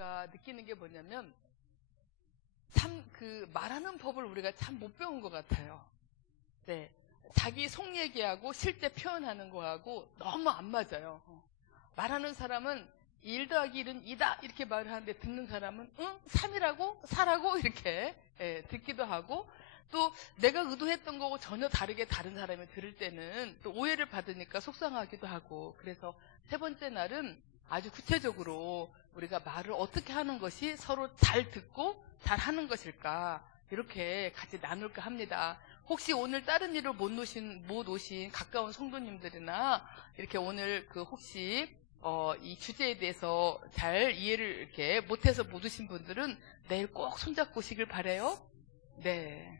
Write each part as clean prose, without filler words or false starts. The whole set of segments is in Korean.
제가 느끼는 게 뭐냐면 참 그 말하는 법을 우리가 참 못 배운 것 같아요. 네, 자기 속 얘기하고 실제 표현하는 거하고 너무 안 맞아요. 말하는 사람은 1 더하기 1은 2다 이렇게 말을 하는데 듣는 사람은 응? 3이라고? 4라고? 이렇게 듣기도 하고 또 내가 의도했던 거고 전혀 다르게 다른 사람이 들을 때는 또 오해를 받으니까 속상하기도 하고 그래서 세 번째 날은 아주 구체적으로 우리가 말을 어떻게 하는 것이 서로 잘 듣고 잘 하는 것일까 이렇게 같이 나눌까 합니다. 혹시 오늘 다른 일을 못 오신 가까운 성도님들이나 이렇게 오늘 그 혹시 이 주제에 대해서 잘 이해를 이렇게 못해서 못 오신 분들은 내일 꼭 손잡고 오시길 바래요. 네.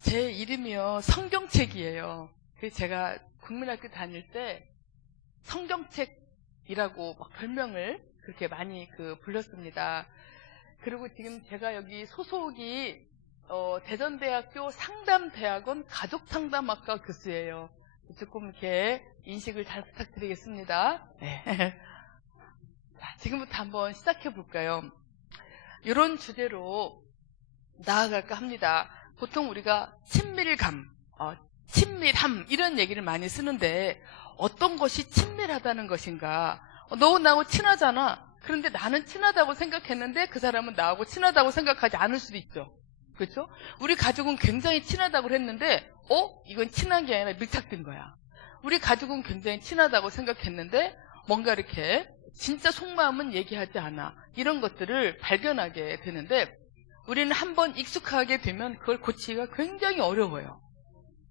제 이름이요 성경책이에요. 그래서 제가 국민학교 다닐 때 성경책이라고 막 별명을 그렇게 많이 불렀습니다. 그리고 지금 제가 여기 소속이 대전대학교 상담대학원 가족상담학과 교수예요. 조금 이렇게 인식을 잘 부탁드리겠습니다. 네. 자, 지금부터 한번 시작해 볼까요? 이런 주제로 나아갈까 합니다. 보통 우리가 친밀감, 친밀함 이런 얘기를 많이 쓰는데 어떤 것이 친밀하다는 것인가? 너 나하고 친하잖아. 그런데 나는 친하다고 생각했는데 그 사람은 나하고 친하다고 생각하지 않을 수도 있죠. 그렇죠? 우리 가족은 굉장히 친하다고 했는데 이건 친한 게 아니라 밀착된 거야. 우리 가족은 굉장히 친하다고 생각했는데 뭔가 이렇게 진짜 속마음은 얘기하지 않아. 이런 것들을 발견하게 되는데 우리는 한번 익숙하게 되면 그걸 고치기가 굉장히 어려워요.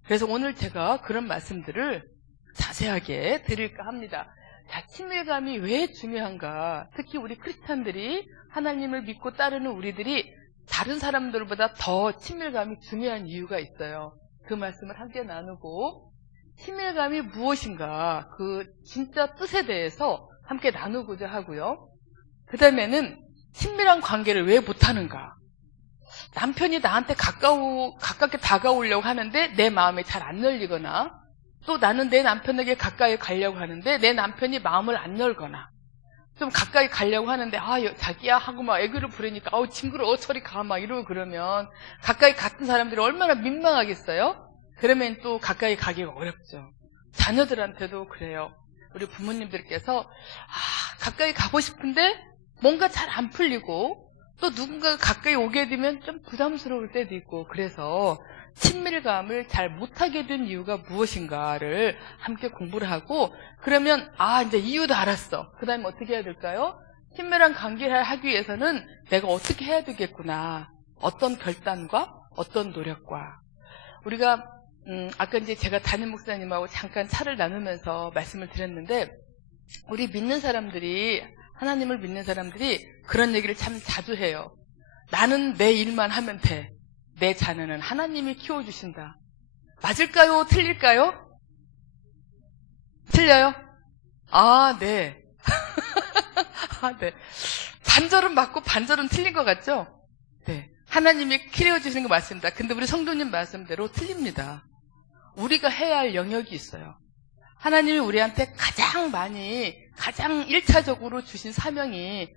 그래서 오늘 제가 그런 말씀들을 자세하게 드릴까 합니다. 자, 친밀감이 왜 중요한가? 특히 우리 크리스찬들이 하나님을 믿고 따르는 우리들이 다른 사람들보다 더 친밀감이 중요한 이유가 있어요. 그 말씀을 함께 나누고 친밀감이 무엇인가 그 진짜 뜻에 대해서 함께 나누고자 하고요. 그 다음에는 친밀한 관계를 왜 못하는가? 남편이 나한테 가깝게 다가오려고 하는데 내 마음이 잘 안 열리거나 또 나는 내 남편에게 가까이 가려고 하는데 내 남편이 마음을 안 열거나 좀 가까이 가려고 하는데 자기야 하고 막 애교를 부리니까 징그러워 저리 가 막 이러고 그러면 가까이 갔던 사람들이 얼마나 민망하겠어요? 그러면 또 가까이 가기가 어렵죠. 자녀들한테도 그래요. 우리 부모님들께서 가까이 가고 싶은데 뭔가 잘 안 풀리고 또 누군가가 가까이 오게 되면 좀 부담스러울 때도 있고 그래서 친밀감을 잘 못하게 된 이유가 무엇인가를 함께 공부를 하고 그러면 이제 이유도 알았어. 그 다음에 어떻게 해야 될까요? 친밀한 관계를 하기 위해서는 내가 어떻게 해야 되겠구나. 어떤 결단과 어떤 노력과 우리가 아까 이제 제가 담임 목사님하고 잠깐 차를 나누면서 말씀을 드렸는데 우리 믿는 사람들이 하나님을 믿는 사람들이 그런 얘기를 참 자주 해요. 나는 내 일만 하면 돼. 내 자녀는 하나님이 키워주신다. 맞을까요? 틀릴까요? 틀려요? 네. 네. 반절은 맞고 반절은 틀린 것 같죠? 네. 하나님이 키워주시는 거 맞습니다. 근데 우리 성도님 말씀대로 틀립니다. 우리가 해야 할 영역이 있어요. 하나님이 우리한테 가장 1차적으로 주신 사명이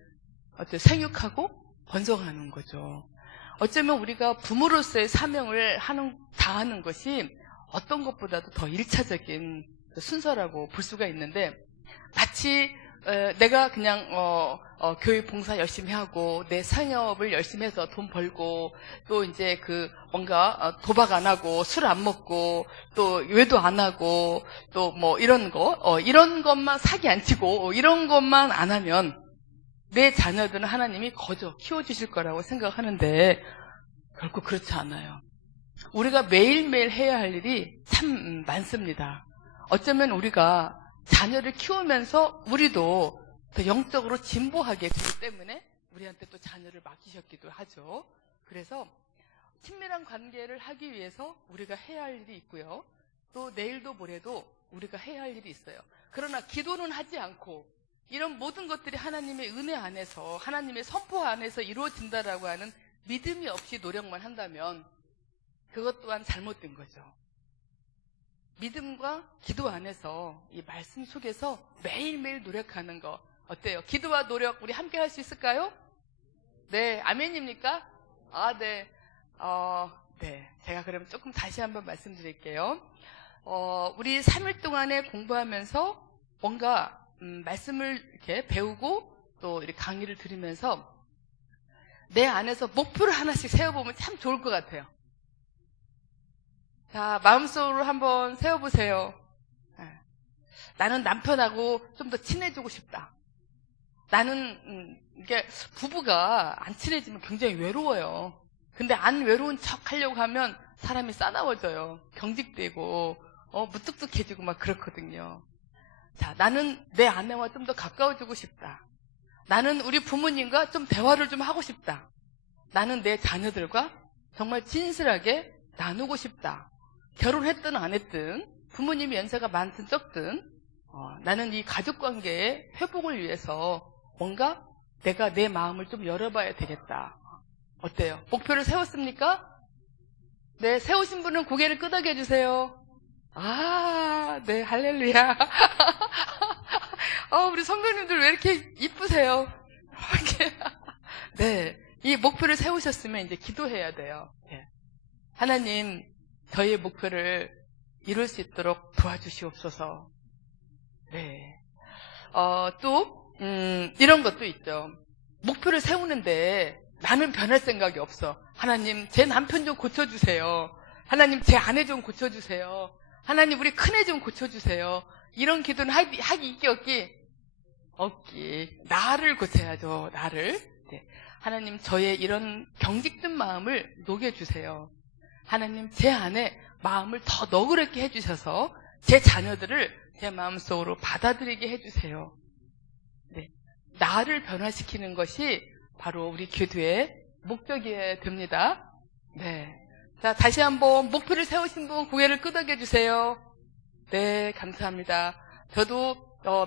생육하고 번성하는 거죠. 어쩌면 우리가 부모로서의 사명을 다하는 것이 어떤 것보다도 더 1차적인 순서라고 볼 수가 있는데 마치 내가 그냥 교회 봉사 열심히 하고 내 상업을 열심히 해서 돈 벌고 또 이제 뭔가 도박 안 하고 술 안 먹고 또 외도 안 하고 또 뭐 이런 것만 사기 안 치고 이런 것만 안 하면 내 자녀들은 하나님이 거저 키워주실 거라고 생각하는데 결코 그렇지 않아요. 우리가 매일매일 해야 할 일이 참 많습니다. 어쩌면 우리가 자녀를 키우면서 우리도 더 영적으로 진보하게 되기 때문에 우리한테 또 자녀를 맡기셨기도 하죠. 그래서 친밀한 관계를 하기 위해서 우리가 해야 할 일이 있고요. 또 내일도 모레도 우리가 해야 할 일이 있어요. 그러나 기도는 하지 않고 이런 모든 것들이 하나님의 은혜 안에서 하나님의 선포 안에서 이루어진다라고 하는 믿음이 없이 노력만 한다면 그것 또한 잘못된 거죠. 믿음과 기도 안에서 이 말씀 속에서 매일매일 노력하는 거 어때요? 기도와 노력 우리 함께 할 수 있을까요? 네, 아멘입니까? 아, 네. 네. 제가 그럼 조금 다시 한번 말씀드릴게요. 우리 3일 동안에 공부하면서 뭔가 말씀을 이렇게 배우고 또 이렇게 강의를 들으면서 내 안에서 목표를 하나씩 세워보면 참 좋을 것 같아요. 자, 마음속으로 한번 세워보세요. 나는 남편하고 좀 더 친해지고 싶다. 나는 이게 부부가 안 친해지면 굉장히 외로워요. 근데 안 외로운 척 하려고 하면 사람이 싸나워져요. 경직되고 무뚝뚝해지고 막 그렇거든요. 자, 나는 내 아내와 좀 더 가까워지고 싶다. 나는 우리 부모님과 좀 대화를 좀 하고 싶다. 나는 내 자녀들과 정말 진실하게 나누고 싶다. 결혼했든 안 했든 부모님이 연세가 많든 적든 나는 이 가족관계의 회복을 위해서 뭔가 내가 내 마음을 좀 열어봐야 되겠다. 어때요? 목표를 세웠습니까? 네, 세우신 분은 고개를 끄덕여 주세요. 아, 네, 할렐루야. 우리 성도님들 왜 이렇게 이쁘세요? 네, 이 목표를 세우셨으면 이제 기도해야 돼요. 네. 하나님, 저희의 목표를 이룰 수 있도록 도와주시옵소서. 네. 또 이런 것도 있죠. 목표를 세우는데 나는 변할 생각이 없어. 하나님, 제 남편 좀 고쳐주세요. 하나님, 제 아내 좀 고쳐주세요. 하나님, 우리 큰애 좀 고쳐주세요. 이런 기도는 하기 있기 없기? 없기. 나를 고쳐야죠. 나를. 네. 하나님, 저의 이런 경직된 마음을 녹여주세요. 하나님, 제 안에 마음을 더 너그럽게 해주셔서 제 자녀들을 제 마음속으로 받아들이게 해주세요. 네. 나를 변화시키는 것이 바로 우리 기도의 목적이어야 됩니다. 네. 자, 다시 한번 목표를 세우신 분 고개를 끄덕여 주세요. 네, 감사합니다. 저도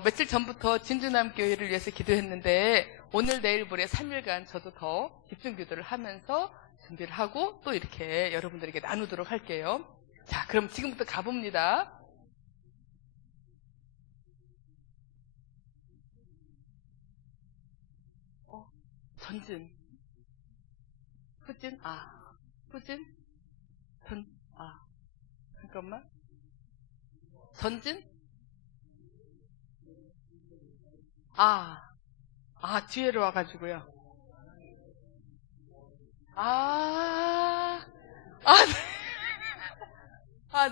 며칠 전부터 진주남교회를 위해서 기도했는데 오늘 내일 모레 3일간 저도 더 집중 기도를 하면서 준비를 하고 또 이렇게 여러분들에게 나누도록 할게요. 자, 그럼 지금부터 가봅니다. 전진, 후진, 후진, 잠깐만. 전진, 뒤에로 와가지고요. 네.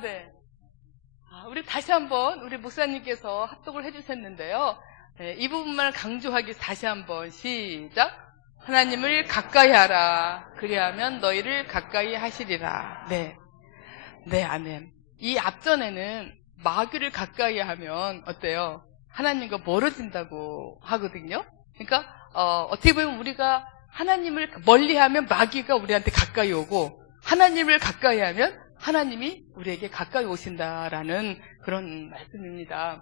네. 우리 다시 한번 우리 목사님께서 합독을 해주셨는데요. 네, 이 부분만 강조하기 다시 한번 시작. 하나님을 가까이 하라. 그리하면 너희를 가까이 하시리라. 네. 네, 아멘. 이 앞전에는 마귀를 가까이 하면 어때요? 하나님과 멀어진다고 하거든요. 그러니까 어떻게 보면 우리가 하나님을 멀리하면 마귀가 우리한테 가까이 오고 하나님을 가까이 하면 하나님이 우리에게 가까이 오신다라는 그런 말씀입니다.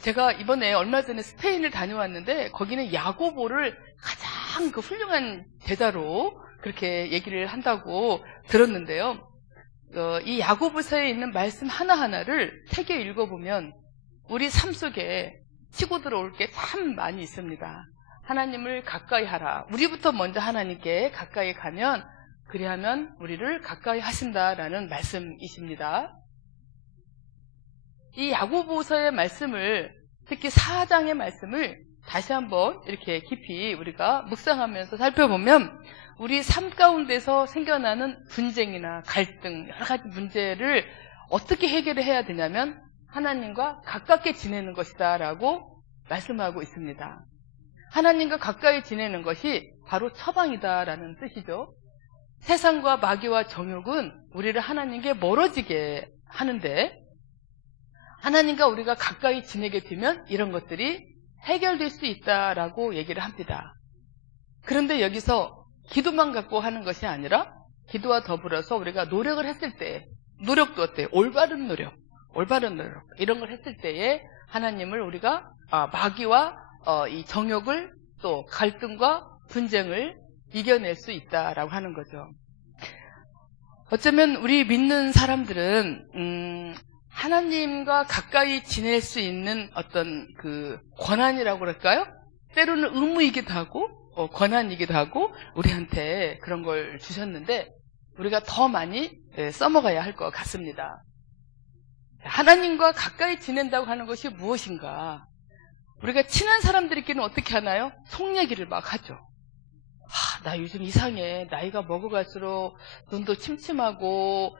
제가 이번에 얼마 전에 스페인을 다녀왔는데 거기는 야고보를 가장 그 훌륭한 제자로 그렇게 얘기를 한다고 들었는데요. 이 야고보서에 있는 말씀 하나하나를 책에 읽어보면 우리 삶 속에 치고 들어올 게 참 많이 있습니다. 하나님을 가까이 하라. 우리부터 먼저 하나님께 가까이 가면 그리하면 우리를 가까이 하신다라는 말씀이십니다. 이 야고보서의 말씀을 특히 4장의 말씀을 다시 한번 이렇게 깊이 우리가 묵상하면서 살펴보면 우리 삶 가운데서 생겨나는 분쟁이나 갈등 여러 가지 문제를 어떻게 해결해야 되냐면 하나님과 가깝게 지내는 것이다 라고 말씀하고 있습니다. 하나님과 가까이 지내는 것이 바로 처방이다라는 뜻이죠. 세상과 마귀와 정욕은 우리를 하나님께 멀어지게 하는데 하나님과 우리가 가까이 지내게 되면 이런 것들이 해결될 수 있다라고 얘기를 합니다. 그런데 여기서 기도만 갖고 하는 것이 아니라 기도와 더불어서 우리가 노력을 했을 때 노력도 어때요? 올바른 노력 이런 걸 했을 때에 하나님을 우리가 마귀와 이 정욕을 또 갈등과 분쟁을 이겨낼 수 있다라고 하는 거죠. 어쩌면 우리 믿는 사람들은 하나님과 가까이 지낼 수 있는 어떤 그 권한이라고 그럴까요? 때로는 의무이기도 하고 권한이기도 하고 우리한테 그런 걸 주셨는데 우리가 더 많이 써먹어야 할 것 같습니다. 하나님과 가까이 지낸다고 하는 것이 무엇인가? 우리가 친한 사람들끼리는 어떻게 하나요? 속 얘기를 막 하죠. 나 요즘 이상해. 나이가 먹어갈수록 눈도 침침하고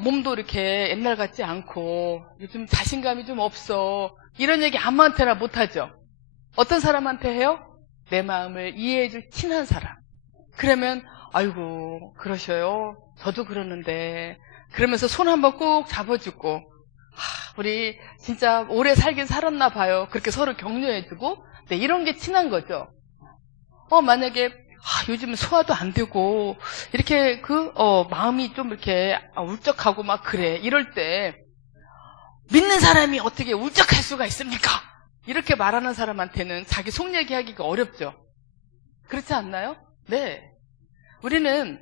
몸도 이렇게 옛날 같지 않고 요즘 자신감이 좀 없어. 이런 얘기 아무한테나 못하죠. 어떤 사람한테 해요? 내 마음을 이해해줄 친한 사람. 그러면 아이고 그러셔요. 저도 그러는데 그러면서 손 한번 꼭 잡아주고 우리 진짜 오래 살긴 살았나 봐요. 그렇게 서로 격려해주고 네, 이런 게 친한 거죠. 만약에 요즘 소화도 안 되고 이렇게 마음이 좀 이렇게 울적하고 막 그래. 이럴 때 믿는 사람이 어떻게 울적할 수가 있습니까? 이렇게 말하는 사람한테는 자기 속 얘기하기가 어렵죠. 그렇지 않나요? 네. 우리는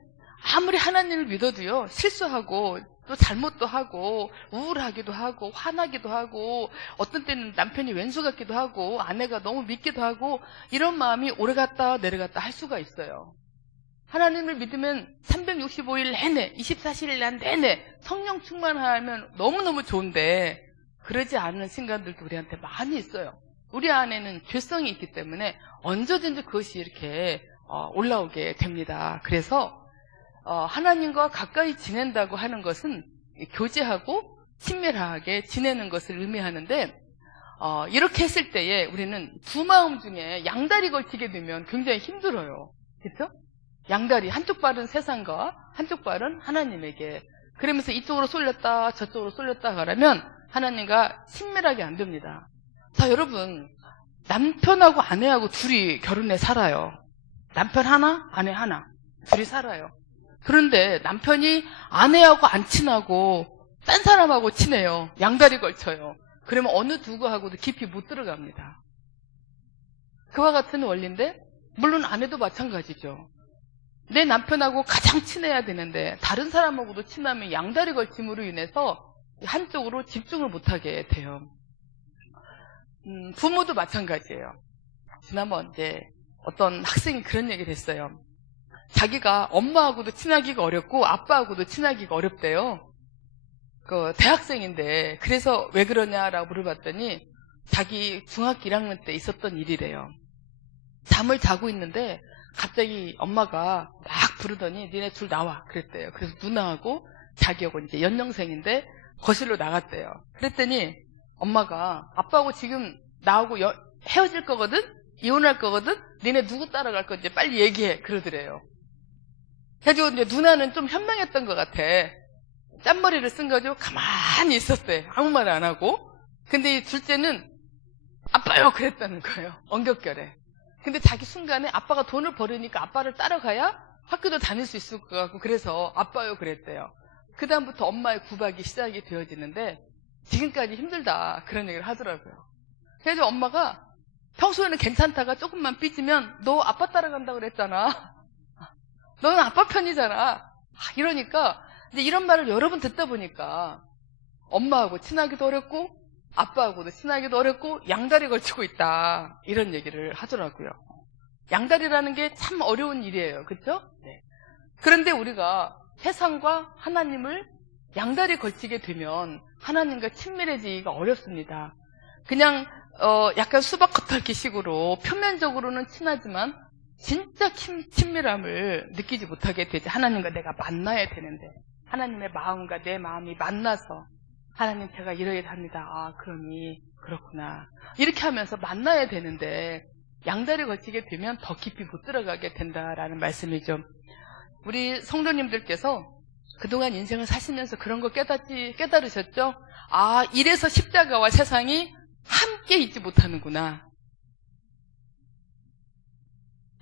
아무리 하나님을 믿어도요, 실수하고 또 잘못도 하고 우울하기도 하고 화나기도 하고 어떤 때는 남편이 왼수 같기도 하고 아내가 너무 믿기도 하고 이런 마음이 오래갔다 내려갔다 할 수가 있어요. 하나님을 믿으면 365일 내내 24시간 내내 성령 충만하면 너무너무 좋은데 그러지 않은 순간들도 우리한테 많이 있어요. 우리 안에는 죄성이 있기 때문에 언제든지 그것이 이렇게 올라오게 됩니다. 그래서 하나님과 가까이 지낸다고 하는 것은 교제하고 친밀하게 지내는 것을 의미하는데 이렇게 했을 때에 우리는 두 마음 중에 양다리 걸치게 되면 굉장히 힘들어요. 그렇죠? 양다리, 한쪽 발은 세상과 한쪽 발은 하나님에게. 그러면서 이쪽으로 쏠렸다 저쪽으로 쏠렸다 그러면 하나님과 친밀하게 안 됩니다. 자, 여러분, 남편하고 아내하고 둘이 결혼해 살아요. 남편 하나, 아내 하나, 둘이 살아요. 그런데 남편이 아내하고 안 친하고 딴 사람하고 친해요. 양다리 걸쳐요. 그러면 어느 누구하고도 깊이 못 들어갑니다. 그와 같은 원리인데 물론 아내도 마찬가지죠. 내 남편하고 가장 친해야 되는데 다른 사람하고도 친하면 양다리 걸침으로 인해서 한쪽으로 집중을 못하게 돼요. 부모도 마찬가지예요. 지난번 이제 어떤 학생이 그런 얘기를 했어요. 자기가 엄마하고도 친하기가 어렵고 아빠하고도 친하기가 어렵대요. 그 대학생인데 그래서 왜 그러냐라고 물어봤더니 자기 중학교 1학년 때 있었던 일이래요. 잠을 자고 있는데 갑자기 엄마가 막 부르더니 니네 둘 나와 그랬대요. 그래서 누나하고 자기하고 이제 연년생인데 거실로 나갔대요. 그랬더니 엄마가 아빠하고 지금 나하고 헤어질 거거든? 이혼할 거거든? 니네 누구 따라갈 건지 빨리 얘기해 그러더래요. 그래가지고 이제 누나는 좀 현명했던 것 같아. 짠머리를 쓴 거죠. 가만히 있었대. 아무 말 안 하고. 근데 이 둘째는 아빠요 그랬다는 거예요. 엉겹결에. 근데 자기 순간에 아빠가 돈을 벌으니까 아빠를 따라가야 학교도 다닐 수 있을 것 같고 그래서 아빠요 그랬대요. 그 다음부터 엄마의 구박이 시작이 되어지는데 지금까지 힘들다 그런 얘기를 하더라고요. 그래서 엄마가 평소에는 괜찮다가 조금만 삐지면 너 아빠 따라간다고 그랬잖아. 너는 아빠 편이잖아. 이러니까 이제 이런 말을 여러 번 듣다 보니까 엄마하고 친하기도 어렵고 아빠하고도 친하기도 어렵고 양다리 걸치고 있다 이런 얘기를 하더라고요. 양다리라는 게 참 어려운 일이에요. 그렇죠? 네. 그런데 우리가 세상과 하나님을 양다리 걸치게 되면 하나님과 친밀해지기가 어렵습니다. 그냥 약간 수박 겉핥기 식으로 표면적으로는 친하지만 진짜 친밀함을 느끼지 못하게 되지. 하나님과 내가 만나야 되는데 하나님의 마음과 내 마음이 만나서 하나님 제가 이러야 합니다. 그러니 그렇구나 이렇게 하면서 만나야 되는데 양다리 걸치게 되면 더 깊이 못 들어가게 된다라는 말씀이죠. 우리 성도님들께서 그동안 인생을 사시면서 그런 거 깨달으셨죠? 이래서 십자가와 세상이 함께 있지 못하는구나.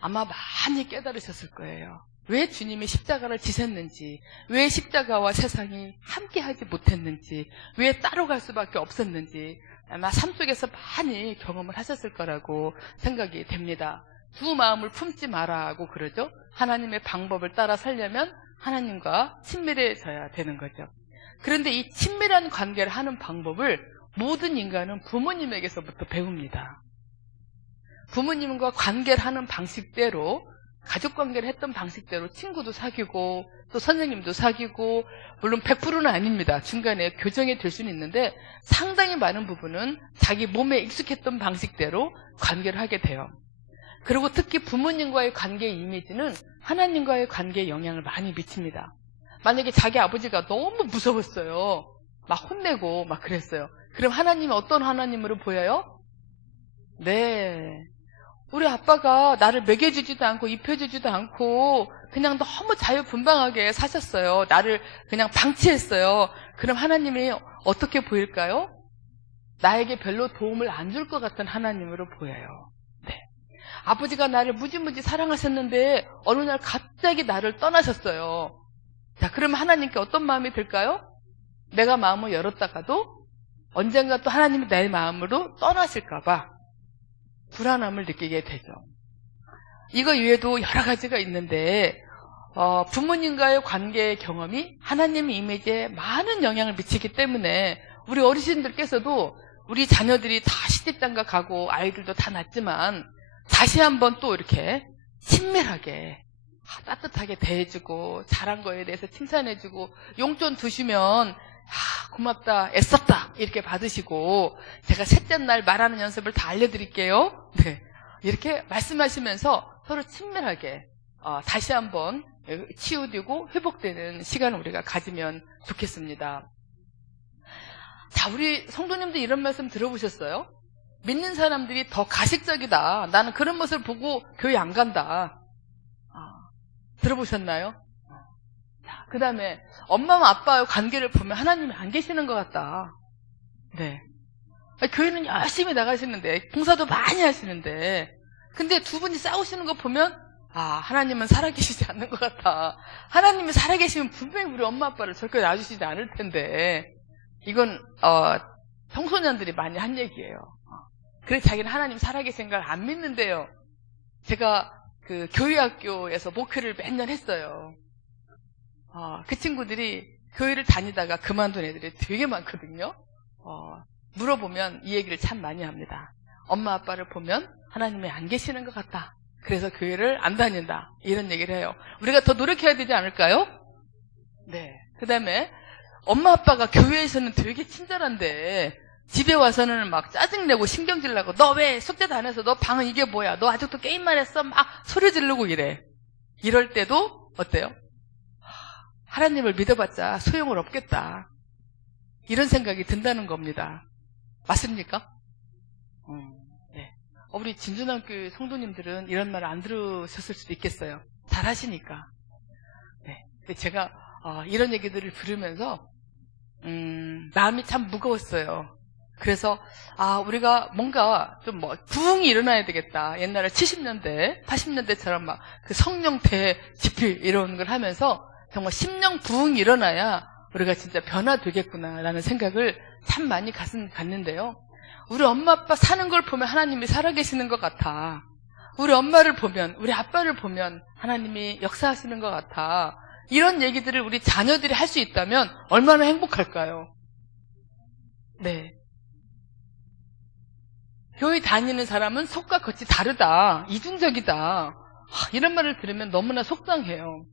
아마 많이 깨달으셨을 거예요. 왜 주님이 십자가를 지셨는지, 왜 십자가와 세상이 함께 하지 못했는지, 왜 따로 갈 수밖에 없었는지 아마 삶 속에서 많이 경험을 하셨을 거라고 생각이 됩니다. 두 마음을 품지 마라고 그러죠. 하나님의 방법을 따라 살려면 하나님과 친밀해져야 되는 거죠. 그런데 이 친밀한 관계를 하는 방법을 모든 인간은 부모님에게서부터 배웁니다. 부모님과 관계를 하는 방식대로, 가족관계를 했던 방식대로 친구도 사귀고 또 선생님도 사귀고, 물론 100%는 아닙니다. 중간에 교정이 될 수는 있는데 상당히 많은 부분은 자기 몸에 익숙했던 방식대로 관계를 하게 돼요. 그리고 특히 부모님과의 관계 이미지는 하나님과의 관계에 영향을 많이 미칩니다. 만약에 자기 아버지가 너무 무서웠어요. 막 혼내고 막 그랬어요. 그럼 하나님이 어떤 하나님으로 보여요? 네. 우리 아빠가 나를 먹여주지도 않고 입혀주지도 않고 그냥 너무 자유분방하게 사셨어요. 나를 그냥 방치했어요. 그럼 하나님이 어떻게 보일까요? 나에게 별로 도움을 안 줄 것 같은 하나님으로 보여요. 네. 아버지가 나를 무지무지 사랑하셨는데 어느 날 갑자기 나를 떠나셨어요. 자, 그러면 하나님께 어떤 마음이 들까요? 내가 마음을 열었다가도 언젠가 또 하나님이 내 마음으로 떠나실까 봐 불안함을 느끼게 되죠. 이거 외에도 여러 가지가 있는데 부모님과의 관계 경험이 하나님의 이미지에 많은 영향을 미치기 때문에 우리 어르신들께서도 우리 자녀들이 다 시집장가 가고 아이들도 다 낳지만 다시 한번 또 이렇게 친밀하게 따뜻하게 대해주고 잘한 거에 대해서 칭찬해주고 용돈 두시면 고맙다, 애썼다 이렇게 받으시고, 제가 셋째 날 말하는 연습을 다 알려드릴게요. 네. 이렇게 말씀하시면서 서로 친밀하게 다시 한번 치유되고 회복되는 시간을 우리가 가지면 좋겠습니다. 자, 우리 성도님들 이런 말씀 들어보셨어요? 믿는 사람들이 더 가식적이다. 나는 그런 모습을 보고 교회 안 간다. 들어보셨나요? 그 다음에 엄마와 아빠의 관계를 보면 하나님이 안 계시는 것 같다. 네. 교회는 열심히 나가시는데, 봉사도 많이 하시는데, 근데 두 분이 싸우시는 거 보면, 하나님은 살아계시지 않는 것 같다. 하나님이 살아계시면 분명히 우리 엄마 아빠를 저렇게 놔주시지 않을 텐데, 이건 청소년들이 많이 한 얘기예요. 그래서 자기는 하나님 살아계신 걸 안 믿는데요. 제가 그 교회학교에서 목회를 매년 했어요. 그 친구들이 교회를 다니다가 그만둔 애들이 되게 많거든요. 물어보면 이 얘기를 참 많이 합니다. 엄마 아빠를 보면 하나님이 안 계시는 것 같다. 그래서 교회를 안 다닌다. 이런 얘기를 해요. 우리가 더 노력해야 되지 않을까요? 네. 그 다음에 엄마 아빠가 교회에서는 되게 친절한데 집에 와서는 막 짜증내고 신경질 나고, 너 왜 숙제도 안 해서, 너 방은 이게 뭐야, 너 아직도 게임만 했어, 막 소리 지르고 이래. 이럴 때도 어때요? 하나님을 믿어봤자 소용을 없겠다, 이런 생각이 든다는 겁니다. 맞습니까? 네. 우리 진준학교 성도님들은 이런 말 안 들으셨을 수도 있겠어요. 잘 하시니까. 네. 근데 제가 이런 얘기들을 들으면서 마음이 참 무거웠어요. 그래서 우리가 뭔가 좀 부흥이 일어나야 되겠다. 옛날에 70년대, 80년대처럼 막 그 성령대 집필 이런 걸 하면서 정말 심령 부흥이 일어나야 우리가 진짜 변화되겠구나라는 생각을 참 많이 갖는데요. 우리 엄마 아빠 사는 걸 보면 하나님이 살아계시는 것 같아. 우리 엄마를 보면, 우리 아빠를 보면 하나님이 역사하시는 것 같아. 이런 얘기들을 우리 자녀들이 할 수 있다면 얼마나 행복할까요? 네. 교회 다니는 사람은 속과 겉이 다르다, 이중적이다, 이런 말을 들으면 너무나 속상해요.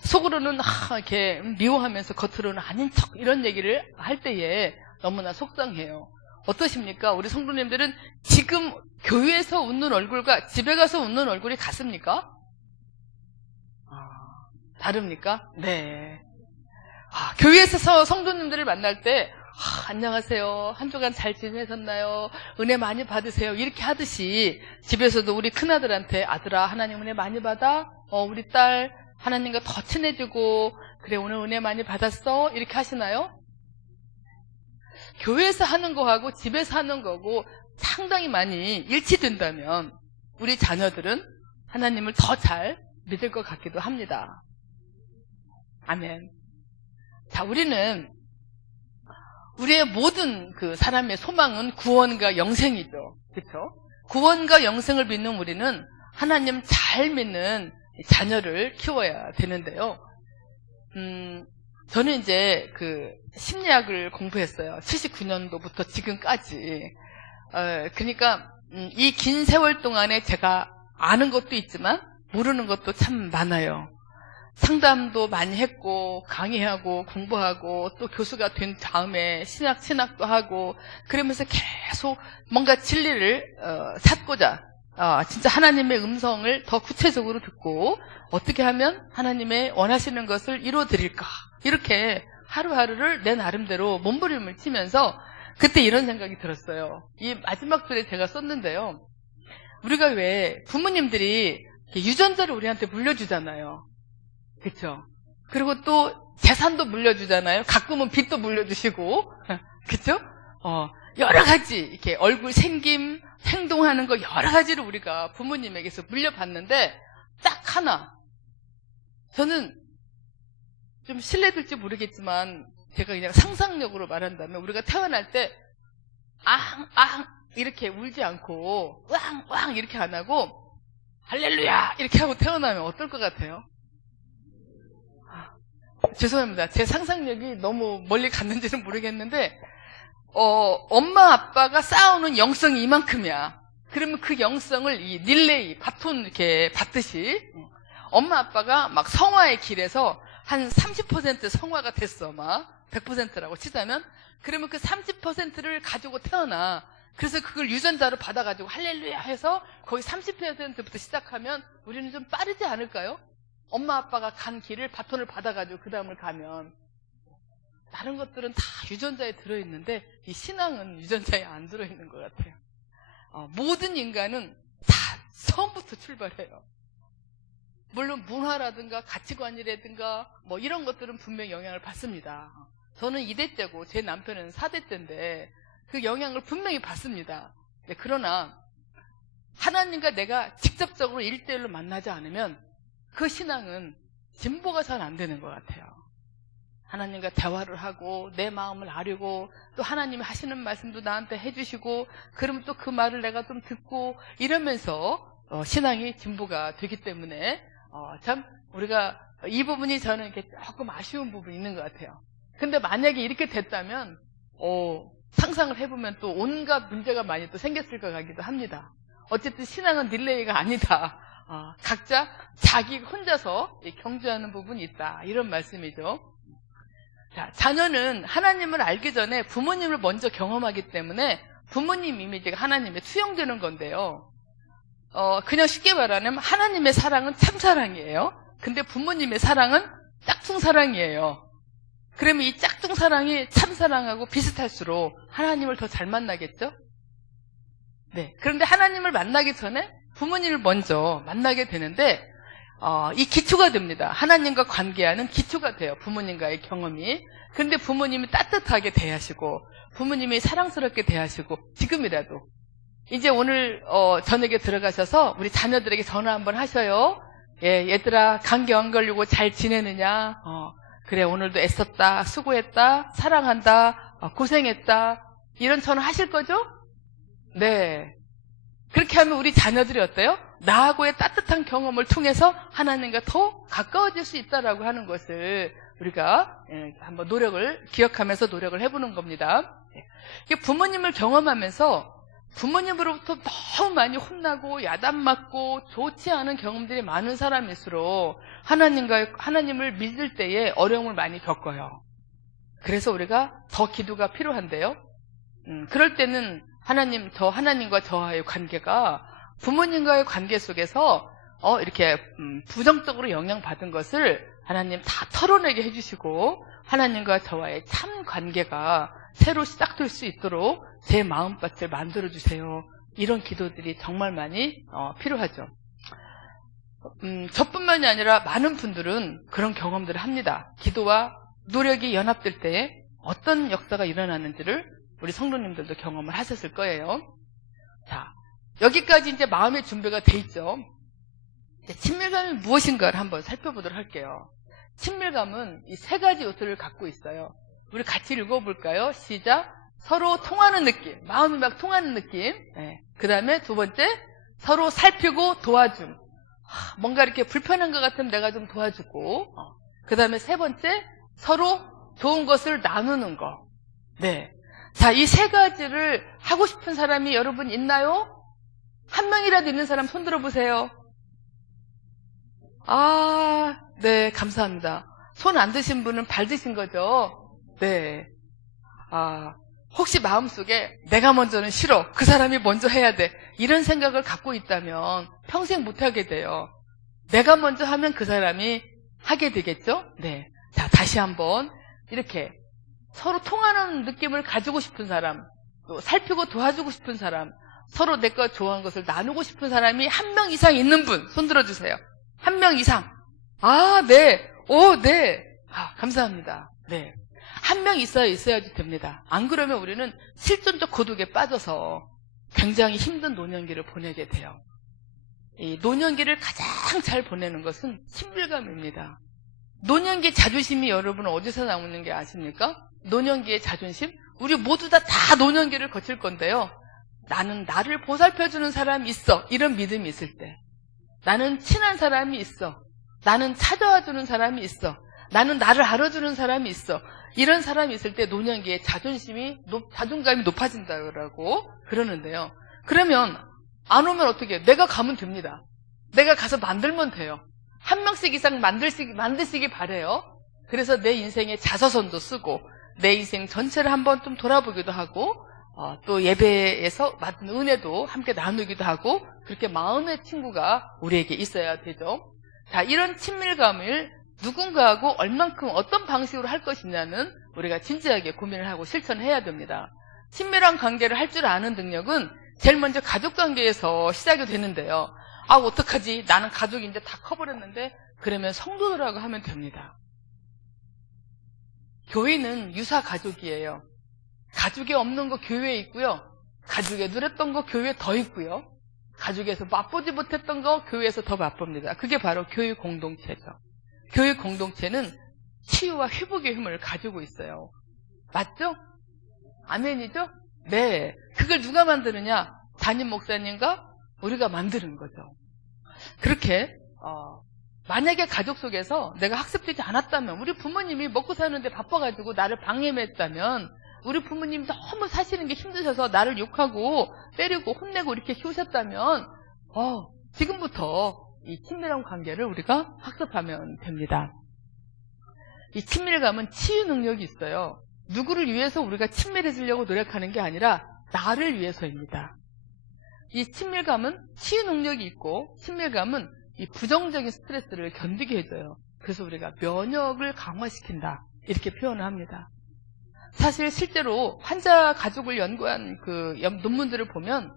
속으로는 이렇게 미워하면서 겉으로는 아닌 척 이런 얘기를 할 때에 너무나 속상해요. 어떠십니까? 우리 성도님들은 지금 교회에서 웃는 얼굴과 집에 가서 웃는 얼굴이 같습니까? 다릅니까? 네. 교회에서 성도님들을 만날 때 안녕하세요, 한 주간 잘 지내셨나요? 은혜 많이 받으세요, 이렇게 하듯이 집에서도 우리 큰아들한테, 아들아 하나님 은혜 많이 받아? 우리 딸 하나님과 더 친해지고, 그래 오늘 은혜 많이 받았어? 이렇게 하시나요? 교회에서 하는 거하고 집에서 하는 거고 상당히 많이 일치된다면 우리 자녀들은 하나님을 더 잘 믿을 것 같기도 합니다. 아멘. 자, 우리는 우리의 모든 그 사람의 소망은 구원과 영생이죠. 그렇죠? 구원과 영생을 믿는 우리는 하나님 잘 믿는 자녀를 키워야 되는데요. 저는 이제 그 심리학을 공부했어요. 79년도부터 지금까지. 그러니까 이 긴 세월 동안에 제가 아는 것도 있지만 모르는 것도 참 많아요. 상담도 많이 했고 강의하고 공부하고 또 교수가 된 다음에 신학도 하고 그러면서 계속 뭔가 진리를 찾고자 진짜 하나님의 음성을 더 구체적으로 듣고 어떻게 하면 하나님의 원하시는 것을 이루어드릴까 이렇게 하루하루를 내 나름대로 몸부림을 치면서 그때 이런 생각이 들었어요. 이 마지막 줄에 제가 썼는데요. 우리가 왜 부모님들이 유전자를 우리한테 물려주잖아요. 그렇죠? 그리고 또 재산도 물려주잖아요. 가끔은 빚도 물려주시고, 그렇죠? 여러 가지 이렇게 얼굴 생김, 행동하는 거 여러 가지를 우리가 부모님에게서 물려받는데 딱 하나. 저는 좀 실례될지 모르겠지만 제가 그냥 상상력으로 말한다면 우리가 태어날 때 이렇게 울지 않고 왕 이렇게 안 하고 할렐루야 이렇게 하고 태어나면 어떨 것 같아요? 죄송합니다. 제 상상력이 너무 멀리 갔는지는 모르겠는데 엄마 아빠가 쌓아오는 영성이 이만큼이야. 그러면 그 영성을 이 릴레이 바톤 이렇게 받듯이 엄마 아빠가 막 성화의 길에서 한 30% 성화가 됐어. 막 100%라고 치자면 그러면 그 30%를 가지고 태어나. 그래서 그걸 유전자로 받아가지고 할렐루야 해서 거기 30%부터 시작하면 우리는 좀 빠르지 않을까요? 엄마 아빠가 간 길을 바톤을 받아가지고 그 다음을 가면 다른 것들은 다 유전자에 들어있는데 이 신앙은 유전자에 안 들어있는 것 같아요. 모든 인간은 다 처음부터 출발해요. 물론 문화라든가 가치관이라든가 뭐 이런 것들은 분명히 영향을 받습니다. 저는 2대 때고 제 남편은 4대 때인데 그 영향을 분명히 받습니다. 네, 그러나 하나님과 내가 직접적으로 1대1로 만나지 않으면 그 신앙은 진보가 잘 안 되는 것 같아요. 하나님과 대화를 하고 내 마음을 아려고 또 하나님이 하시는 말씀도 나한테 해주시고 그러면 또 그 말을 내가 좀 듣고 이러면서 신앙이 진보가 되기 때문에 참 우리가 이 부분이 저는 이렇게 조금 아쉬운 부분이 있는 것 같아요. 근데 만약에 이렇게 됐다면 상상을 해보면 또 온갖 문제가 많이 또 생겼을 것 같기도 합니다. 어쨌든 신앙은 릴레이가 아니다. 각자 자기 혼자서 경주하는 부분이 있다. 이런 말씀이죠. 자, 자녀는 하나님을 알기 전에 부모님을 먼저 경험하기 때문에 부모님 이미지가 하나님에 투영되는 건데요. 그냥 쉽게 말하면 하나님의 사랑은 참사랑이에요. 근데 부모님의 사랑은 짝퉁사랑이에요. 그러면 이 짝퉁사랑이 참사랑하고 비슷할수록 하나님을 더 잘 만나겠죠? 네. 그런데 하나님을 만나기 전에 부모님을 먼저 만나게 되는데 이 기초가 됩니다. 하나님과 관계하는 기초가 돼요. 부모님과의 경험이. 그런데 부모님이 따뜻하게 대하시고 부모님이 사랑스럽게 대하시고 지금이라도 이제 오늘 저녁에 들어가셔서 우리 자녀들에게 전화 한번 하셔요. 예, 얘들아 감기 안 걸리고 잘 지내느냐? 그래 오늘도 애썼다, 수고했다, 사랑한다, 고생했다 이런 전화 하실 거죠? 네. 그렇게 하면 우리 자녀들이 어때요? 나하고의 따뜻한 경험을 통해서 하나님과 더 가까워질 수 있다라고 하는 것을 우리가 한번 기억하면서 노력을 해보는 겁니다. 부모님을 경험하면서 부모님으로부터 너무 많이 혼나고 야단맞고 좋지 않은 경험들이 많은 사람일수록 하나님을 믿을 때에 어려움을 많이 겪어요. 그래서 우리가 더 기도가 필요한데요. 그럴 때는 하나님과 저와의 관계가 부모님과의 관계 속에서 이렇게 부정적으로 영향받은 것을 하나님 다 털어내게 해주시고 하나님과 저와의 참 관계가 새로 시작될 수 있도록 제 마음밭을 만들어주세요. 이런 기도들이 정말 많이 필요하죠. 저뿐만이 아니라 많은 분들은 그런 경험들을 합니다. 기도와 노력이 연합될 때에 어떤 역사가 일어나는지를 우리 성도님들도 경험을 하셨을 거예요. 자, 여기까지 이제 마음의 준비가 돼 있죠. 친밀감이 무엇인가를 한번 살펴보도록 할게요. 친밀감은 이 세 가지 요소를 갖고 있어요. 우리 같이 읽어볼까요? 시작. 서로 통하는 느낌, 마음이 막 통하는 느낌. 네. 그 다음에 두 번째, 서로 살피고 도와줌. 뭔가 이렇게 불편한 것 같으면 내가 좀 도와주고. 그 다음에 세 번째, 서로 좋은 것을 나누는 거. 네. 자, 이 세 가지를 하고 싶은 사람이 여러분 있나요? 한 명이라도 있는 사람 손 들어보세요. 아, 네, 감사합니다. 손 안 드신 분은 발 드신 거죠? 네. 아, 혹시 마음속에 내가 먼저는 싫어. 그 사람이 먼저 해야 돼. 이런 생각을 갖고 있다면 평생 못하게 돼요. 내가 먼저 하면 그 사람이 하게 되겠죠? 네. 자, 다시 한번 이렇게 서로 통하는 느낌을 가지고 싶은 사람, 또 살피고 도와주고 싶은 사람, 서로 내가 좋아하는 것을 나누고 싶은 사람이 한 명 이상 있는 분 손 들어주세요. 한 명 이상. 아, 네. 오, 네. 아, 감사합니다. 네. 한 명 있어야지 됩니다. 안 그러면 우리는 실존적 고독에 빠져서 굉장히 힘든 노년기를 보내게 돼요. 이 노년기를 가장 잘 보내는 것은 친밀감입니다. 노년기 자존심이 여러분 어디서 나오는 게 아십니까? 노년기의 자존심? 우리 모두 다 노년기를 거칠 건데요. 나는 나를 보살펴주는 사람이 있어. 이런 믿음이 있을 때. 나는 친한 사람이 있어. 나는 찾아와주는 사람이 있어. 나는 나를 알아주는 사람이 있어. 이런 사람이 있을 때 노년기에 자존감이 높아진다고 그러는데요. 그러면 안 오면 어떻게 해요? 내가 가면 됩니다. 내가 가서 만들면 돼요. 한 명씩 이상 만드시기 바래요. 그래서 내 인생의 자서전도 쓰고 내 인생 전체를 한번 좀 돌아보기도 하고 또 예배에서 받은 은혜도 함께 나누기도 하고 그렇게 마음의 친구가 우리에게 있어야 되죠. 자, 이런 친밀감을 누군가하고 얼만큼 어떤 방식으로 할 것이냐는 우리가 진지하게 고민을 하고 실천해야 됩니다. 친밀한 관계를 할 줄 아는 능력은 제일 먼저 가족관계에서 시작이 되는데요. 아, 어떡하지? 나는 가족이 이제 다 커버렸는데 그러면 성도들하고 하면 됩니다. 교회는 유사 가족이에요. 가족에 없는 거 교회에 있고요. 가족에 누렸던 거 교회에 더 있고요. 가족에서 맛보지 못했던 거 교회에서 더 맛봅니다. 그게 바로 교육 공동체죠. 교육 공동체는 치유와 회복의 힘을 가지고 있어요. 맞죠? 아멘이죠? 네. 그걸 누가 만드느냐? 담임 목사님과 우리가 만드는 거죠. 그렇게 만약에 가족 속에서 내가 학습되지 않았다면, 우리 부모님이 먹고 사는데 바빠가지고 나를 방해했다면, 우리 부모님이 너무 사시는 게 힘드셔서 나를 욕하고 때리고 혼내고 이렇게 키우셨다면 지금부터 이 친밀한 관계를 우리가 학습하면 됩니다. 이 친밀감은 치유 능력이 있어요. 누구를 위해서 우리가 친밀해지려고 노력하는 게 아니라 나를 위해서입니다. 이 친밀감은 치유 능력이 있고, 친밀감은 이 부정적인 스트레스를 견디게 해줘요. 그래서 우리가 면역을 강화시킨다, 이렇게 표현을 합니다. 사실 실제로 환자 가족을 연구한 그 논문들을 보면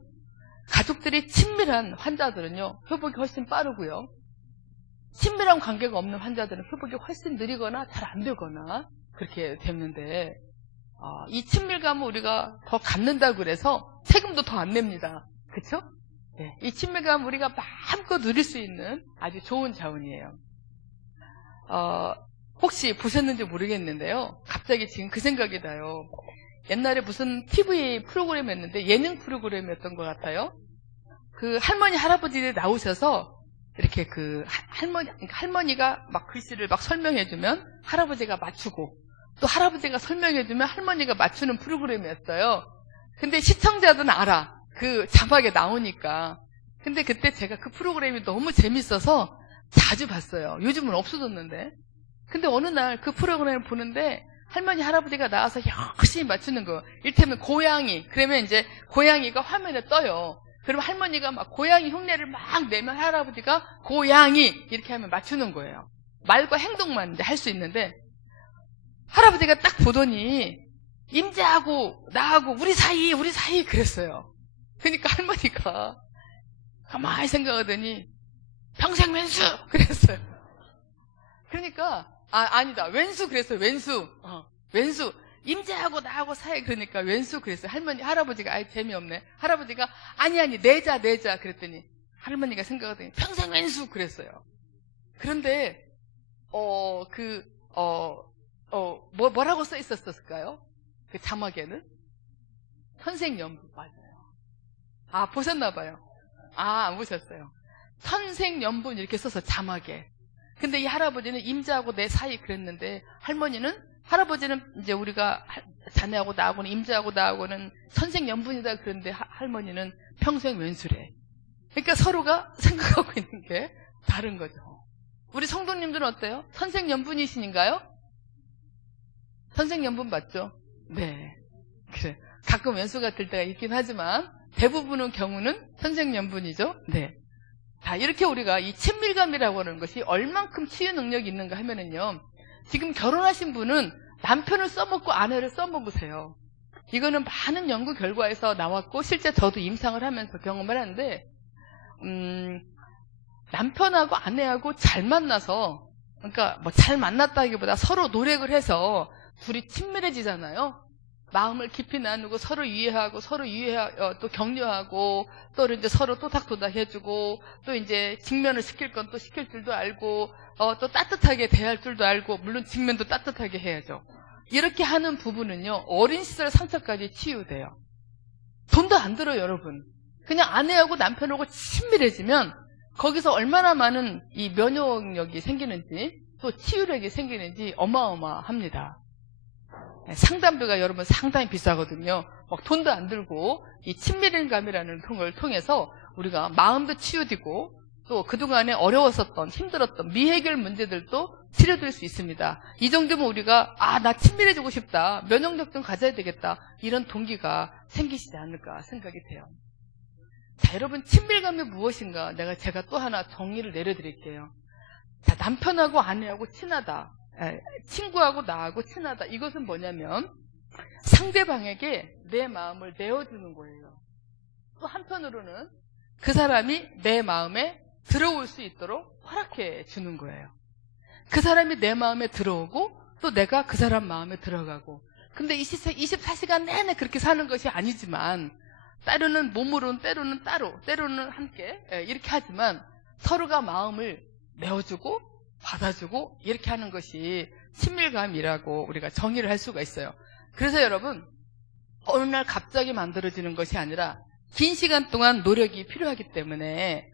가족들이 친밀한 환자들은요, 회복이 훨씬 빠르고요. 친밀한 관계가 없는 환자들은 회복이 훨씬 느리거나 잘 안 되거나 그렇게 됐는데, 이 친밀감을 우리가 더 갖는다고 그래서 세금도 더 안 냅니다. 그렇죠? 네. 이 친밀감 우리가 마음껏 누릴 수 있는 아주 좋은 자원이에요. 혹시 보셨는지 모르겠는데요. 갑자기 지금 그 생각이 나요. 옛날에 무슨 TV 프로그램이었는데, 예능 프로그램이었던 것 같아요. 그 할머니, 할아버지들이 나오셔서 이렇게 그 할머니가 막 글씨를 막 설명해주면 할아버지가 맞추고, 또 할아버지가 설명해주면 할머니가 맞추는 프로그램이었어요. 근데 시청자들은 알아. 그 자막에 나오니까. 근데 그때 제가 그 프로그램이 너무 재밌어서 자주 봤어요. 요즘은 없어졌는데. 근데 어느 날 그 프로그램을 보는데 할머니, 할아버지가 나와서 열심히 맞추는 거. 이를테면 고양이. 그러면 이제 고양이가 화면에 떠요. 그럼 할머니가 막 고양이 흉내를 막 내면 할아버지가 고양이 이렇게 하면 맞추는 거예요. 말과 행동만 이제 할 수 있는데, 할아버지가 딱 보더니 임자하고 나하고 우리 사이 그랬어요. 그러니까 할머니가 가만히 생각하더니 평생 왼수 그랬어요. 그러니까 아니다, 왼수 그랬어요. 왼수. 임자하고 나하고 사이, 그러니까 왼수 그랬어요. 할아버지가 아예 재미없네. 할아버지가 아니 내자 그랬더니 할머니가 생각하더니 평생 왼수 그랬어요. 그런데 뭐라고 써 있었을까요? 그 자막에는 천생연분. 맞아요. 보셨나 봐요. 안 보셨어요. 천생연분 이렇게 써서 자막에. 근데 이 할아버지는 임자하고 내 사이 그랬는데 할아버지는 이제 우리가 자네하고 나하고는 임자하고 나하고는 천생연분이다 그런데 할머니는 평생 왼수래. 그러니까 서로가 생각하고 있는 게 다른 거죠. 우리 성도님들은 어때요? 천생연분이신가요? 천생연분 맞죠? 네. 그래. 가끔 왼수 같을 때가 있긴 하지만 대부분의 경우는 천생연분이죠. 네. 자, 이렇게 우리가 이 친밀감이라고 하는 것이 얼만큼 치유 능력이 있는가 하면은요. 지금 결혼하신 분은 남편을 써먹고 아내를 써먹으세요. 이거는 많은 연구 결과에서 나왔고 실제 저도 임상을 하면서 경험을 하는데 남편하고 아내하고 잘 만나서 그러니까 뭐 잘 만났다기보다 서로 노력을 해서 둘이 친밀해지잖아요. 마음을 깊이 나누고 서로 이해하고 또 격려하고 또 이제 서로 또닥또닥 해주고 또 이제 직면을 시킬 건 또 시킬 줄도 알고 또 따뜻하게 대할 줄도 알고 물론 직면도 따뜻하게 해야죠. 이렇게 하는 부분은요 어린 시절 상처까지 치유돼요. 돈도 안 들어요 여러분. 그냥 아내하고 남편하고 친밀해지면 거기서 얼마나 많은 이 면역력이 생기는지 또 치유력이 생기는지 어마어마합니다. 상담비가 여러분 상당히 비싸거든요. 막 돈도 안 들고 이 친밀감이라는 걸 통해서 우리가 마음도 치유되고 또 그동안에 어려웠었던 힘들었던 미해결 문제들도 치료될 수 있습니다. 이 정도면 우리가 나 친밀해지고 싶다. 면역력 좀 가져야 되겠다. 이런 동기가 생기시지 않을까 생각이 돼요. 자, 여러분 친밀감이 무엇인가 제가 또 하나 정의를 내려드릴게요. 자, 남편하고 아내하고 친하다. 친구하고 나하고 친하다. 이것은 뭐냐면 상대방에게 내 마음을 내어주는 거예요. 또 한편으로는 그 사람이 내 마음에 들어올 수 있도록 허락해 주는 거예요. 그 사람이 내 마음에 들어오고 또 내가 그 사람 마음에 들어가고. 근데 24시간 내내 그렇게 사는 것이 아니지만 때로는 몸으로는 때로는 따로 때로는 함께 이렇게 하지만 서로가 마음을 내어주고 받아주고 이렇게 하는 것이 친밀감이라고 우리가 정의를 할 수가 있어요. 그래서 여러분 어느 날 갑자기 만들어지는 것이 아니라 긴 시간 동안 노력이 필요하기 때문에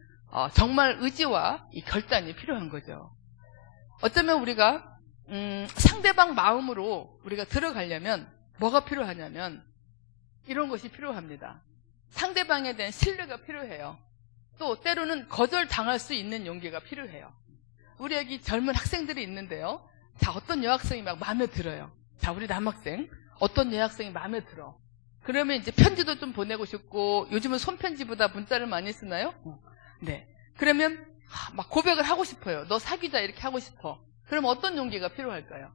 정말 의지와 이 결단이 필요한 거죠. 어쩌면 우리가 상대방 마음으로 우리가 들어가려면 뭐가 필요하냐면 이런 것이 필요합니다. 상대방에 대한 신뢰가 필요해요. 또 때로는 거절당할 수 있는 용기가 필요해요. 우리 여기 젊은 학생들이 있는데요. 자, 어떤 여학생이 막 마음에 들어요. 자, 우리 남학생 어떤 여학생이 마음에 들어. 그러면 이제 편지도 좀 보내고 싶고 요즘은 손편지보다 문자를 많이 쓰나요? 네. 그러면 막 고백을 하고 싶어요. 너 사귀자 이렇게 하고 싶어. 그럼 어떤 용기가 필요할까요?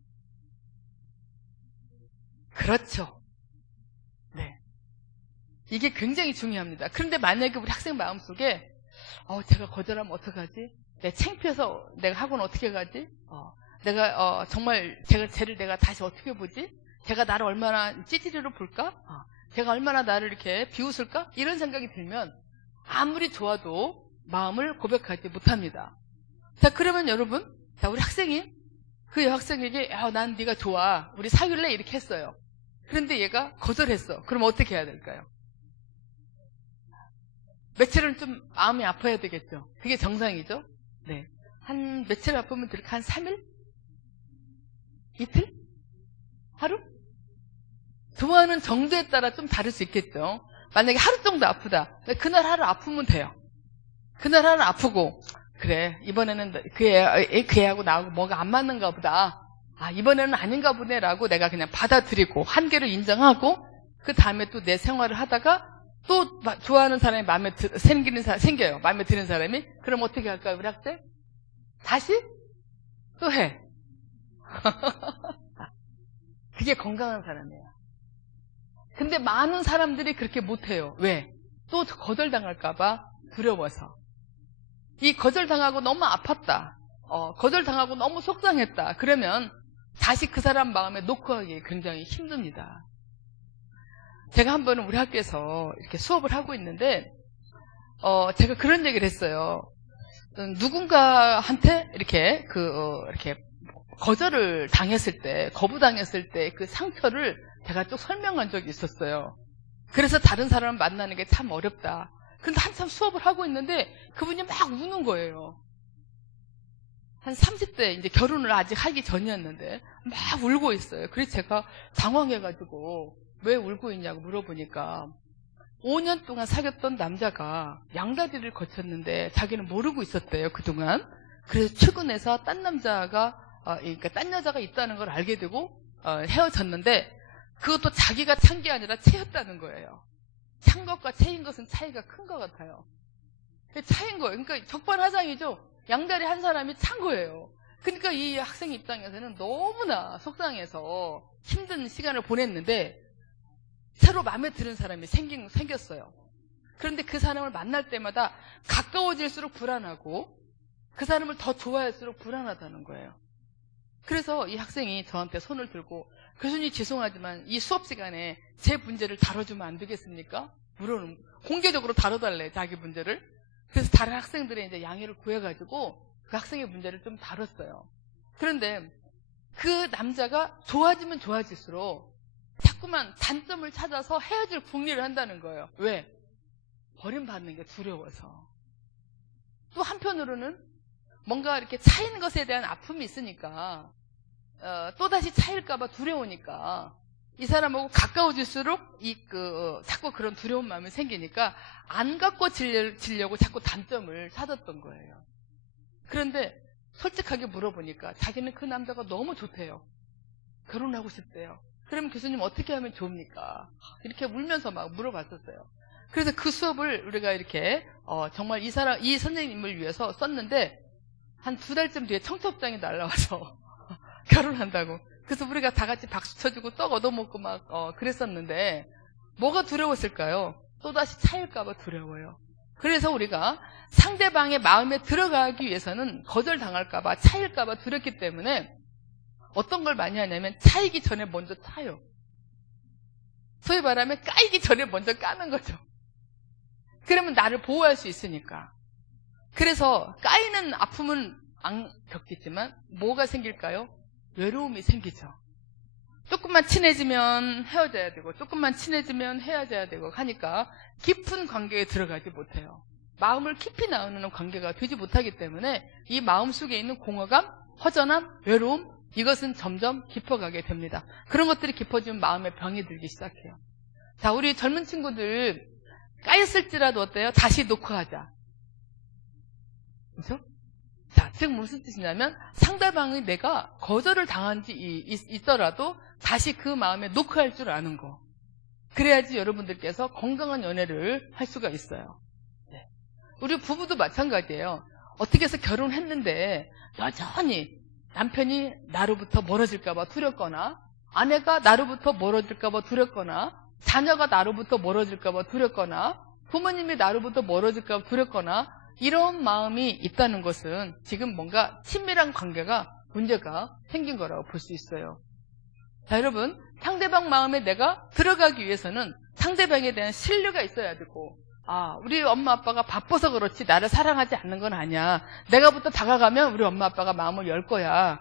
그렇죠. 네. 이게 굉장히 중요합니다. 그런데 만약에 우리 학생 마음속에 제가 거절하면 어떡하지? 내가 창피해서 내가 학원 어떻게 가지? 내가 정말 쟤를 내가 다시 어떻게 보지? 걔가 나를 얼마나 찌질이로 볼까? 걔가 얼마나 나를 이렇게 비웃을까? 이런 생각이 들면 아무리 좋아도 마음을 고백하지 못합니다. 자, 그러면 여러분, 자, 우리 학생이 그 여학생에게 난 네가 좋아. 우리 사귈래? 이렇게 했어요. 그런데 얘가 거절했어. 그럼 어떻게 해야 될까요? 며칠은 좀 마음이 아파야 되겠죠. 그게 정상이죠. 네. 한 며칠 아프면 그렇게 한 3일? 이틀? 하루? 좋아하는 정도에 따라 좀 다를 수 있겠죠. 만약에 하루 정도 아프다. 그날 하루 아프면 돼요. 그날 하루 아프고 그래 이번에는 그 애하고 나하고 뭐가 안 맞는가 보다. 이번에는 아닌가 보네라고 내가 그냥 받아들이고 한계를 인정하고 그 다음에 또 내 생활을 하다가 또 좋아하는 사람이 마음에 생겨요. 마음에 드는 사람이. 그럼 어떻게 할까요, 우리 학생? 다시 또 해. 그게 건강한 사람이에요. 근데 많은 사람들이 그렇게 못해요. 왜? 또 거절당할까봐 두려워서. 이 거절당하고 너무 아팠다. 거절당하고 너무 속상했다. 그러면 다시 그 사람 마음에 놓고 하기 굉장히 힘듭니다. 제가 한 번은 우리 학교에서 이렇게 수업을 하고 있는데, 제가 그런 얘기를 했어요. 누군가한테 이렇게 거절을 당했을 때, 거부당했을 때 그 상처를 제가 쭉 설명한 적이 있었어요. 그래서 다른 사람을 만나는 게 참 어렵다. 근데 한참 수업을 하고 있는데 그분이 막 우는 거예요. 한 30대 이제 결혼을 아직 하기 전이었는데 막 울고 있어요. 그래서 제가 당황해가지고 왜 울고 있냐고 물어보니까 5년 동안 사귀었던 남자가 양다리를 거쳤는데 자기는 모르고 있었대요, 그동안. 그래서 최근에서 딴 남자가, 그러니까 딴 여자가 있다는 걸 알게 되고 헤어졌는데 그것도 자기가 찬 게 아니라 채였다는 거예요. 찬 것과 채인 것은 차이가 큰 것 같아요. 차인 거예요. 그러니까 적반하장이죠. 양다리 한 사람이 찬 거예요. 그러니까 이 학생 입장에서는 너무나 속상해서 힘든 시간을 보냈는데 새로 마음에 드는 사람이 생겼어요. 그런데 그 사람을 만날 때마다 가까워질수록 불안하고 그 사람을 더 좋아할수록 불안하다는 거예요. 그래서 이 학생이 저한테 손을 들고 교수님 죄송하지만 이 수업 시간에 제 문제를 다뤄주면 안 되겠습니까? 물어는 공개적으로 다뤄달래, 자기 문제를. 그래서 다른 학생들의 이제 양해를 구해가지고 그 학생의 문제를 좀 다뤘어요. 그런데 그 남자가 좋아지면 좋아질수록 자꾸만 단점을 찾아서 헤어질 궁리를 한다는 거예요. 왜? 버림받는 게 두려워서. 또 한편으로는 뭔가 이렇게 차인 것에 대한 아픔이 있으니까 또다시 차일까봐 두려우니까 이 사람하고 가까워질수록 자꾸 그런 두려운 마음이 생기니까 안 갖고 지려고 자꾸 단점을 찾았던 거예요. 그런데 솔직하게 물어보니까 자기는 그 남자가 너무 좋대요. 결혼하고 싶대요. 그러면 교수님 어떻게 하면 좋습니까? 이렇게 울면서 막 물어봤었어요. 그래서 그 수업을 우리가 이렇게 정말 이 선생님을 위해서 썼는데 한 2달쯤 뒤에 청첩장이 날라와서 결혼한다고. 그래서 우리가 다 같이 박수 쳐주고 떡 얻어먹고 막 그랬었는데 뭐가 두려웠을까요? 또다시 차일까봐 두려워요. 그래서 우리가 상대방의 마음에 들어가기 위해서는 거절당할까봐 차일까봐 두렵기 때문에 어떤 걸 많이 하냐면 차이기 전에 먼저 차요. 소위 말하면 까이기 전에 먼저 까는 거죠. 그러면 나를 보호할 수 있으니까. 그래서 까이는 아픔은 안 겪겠지만 뭐가 생길까요? 외로움이 생기죠. 조금만 친해지면 헤어져야 되고 조금만 친해지면 헤어져야 되고 하니까 깊은 관계에 들어가지 못해요. 마음을 깊이 나누는 관계가 되지 못하기 때문에 이 마음 속에 있는 공허감, 허전함, 외로움 이것은 점점 깊어가게 됩니다. 그런 것들이 깊어지면 마음에 병이 들기 시작해요. 자, 우리 젊은 친구들 까였을지라도 어때요? 다시 녹화하자. 그렇죠? 자, 즉 무슨 뜻이냐면 상대방이 내가 거절을 당한 지 있더라도 다시 그 마음에 녹화할 줄 아는 거. 그래야지 여러분들께서 건강한 연애를 할 수가 있어요. 네. 우리 부부도 마찬가지예요. 어떻게 해서 결혼했는데 여전히 남편이 나로부터 멀어질까 봐 두렵거나 아내가 나로부터 멀어질까 봐 두렵거나 자녀가 나로부터 멀어질까 봐 두렵거나 부모님이 나로부터 멀어질까 봐 두렵거나 이런 마음이 있다는 것은 지금 뭔가 친밀한 관계가 문제가 생긴 거라고 볼 수 있어요. 자, 여러분, 상대방 마음에 내가 들어가기 위해서는 상대방에 대한 신뢰가 있어야 되고, 우리 엄마 아빠가 바빠서 그렇지 나를 사랑하지 않는 건 아니야. 내가부터 다가가면 우리 엄마 아빠가 마음을 열 거야.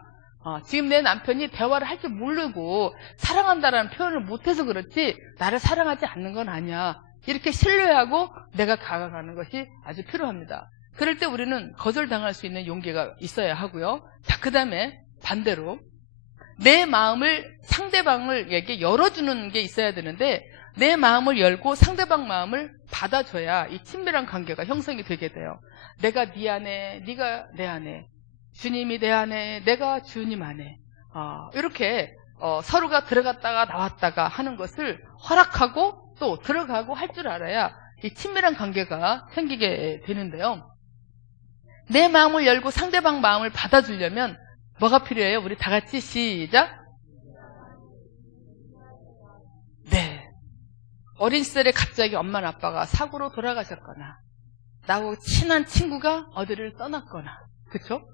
지금 내 남편이 대화를 할 줄 모르고 사랑한다라는 표현을 못해서 그렇지 나를 사랑하지 않는 건 아니야. 이렇게 신뢰하고 내가 다가가는 것이 아주 필요합니다. 그럴 때 우리는 거절당할 수 있는 용기가 있어야 하고요. 자, 그 다음에 반대로 내 마음을 상대방에게 열어주는 게 있어야 되는데 내 마음을 열고 상대방 마음을 받아줘야 이 친밀한 관계가 형성이 되게 돼요. 내가 네 안에, 네가 내 안에, 주님이 내 안에, 내가 주님 안에 이렇게 서로가 들어갔다가 나왔다가 하는 것을 허락하고 또 들어가고 할 줄 알아야 이 친밀한 관계가 생기게 되는데요. 내 마음을 열고 상대방 마음을 받아주려면 뭐가 필요해요? 우리 다 같이 시작. 네. 어린 시절에 갑자기 엄마나 아빠가 사고로 돌아가셨거나 나하고 친한 친구가 어디를 떠났거나 그렇죠?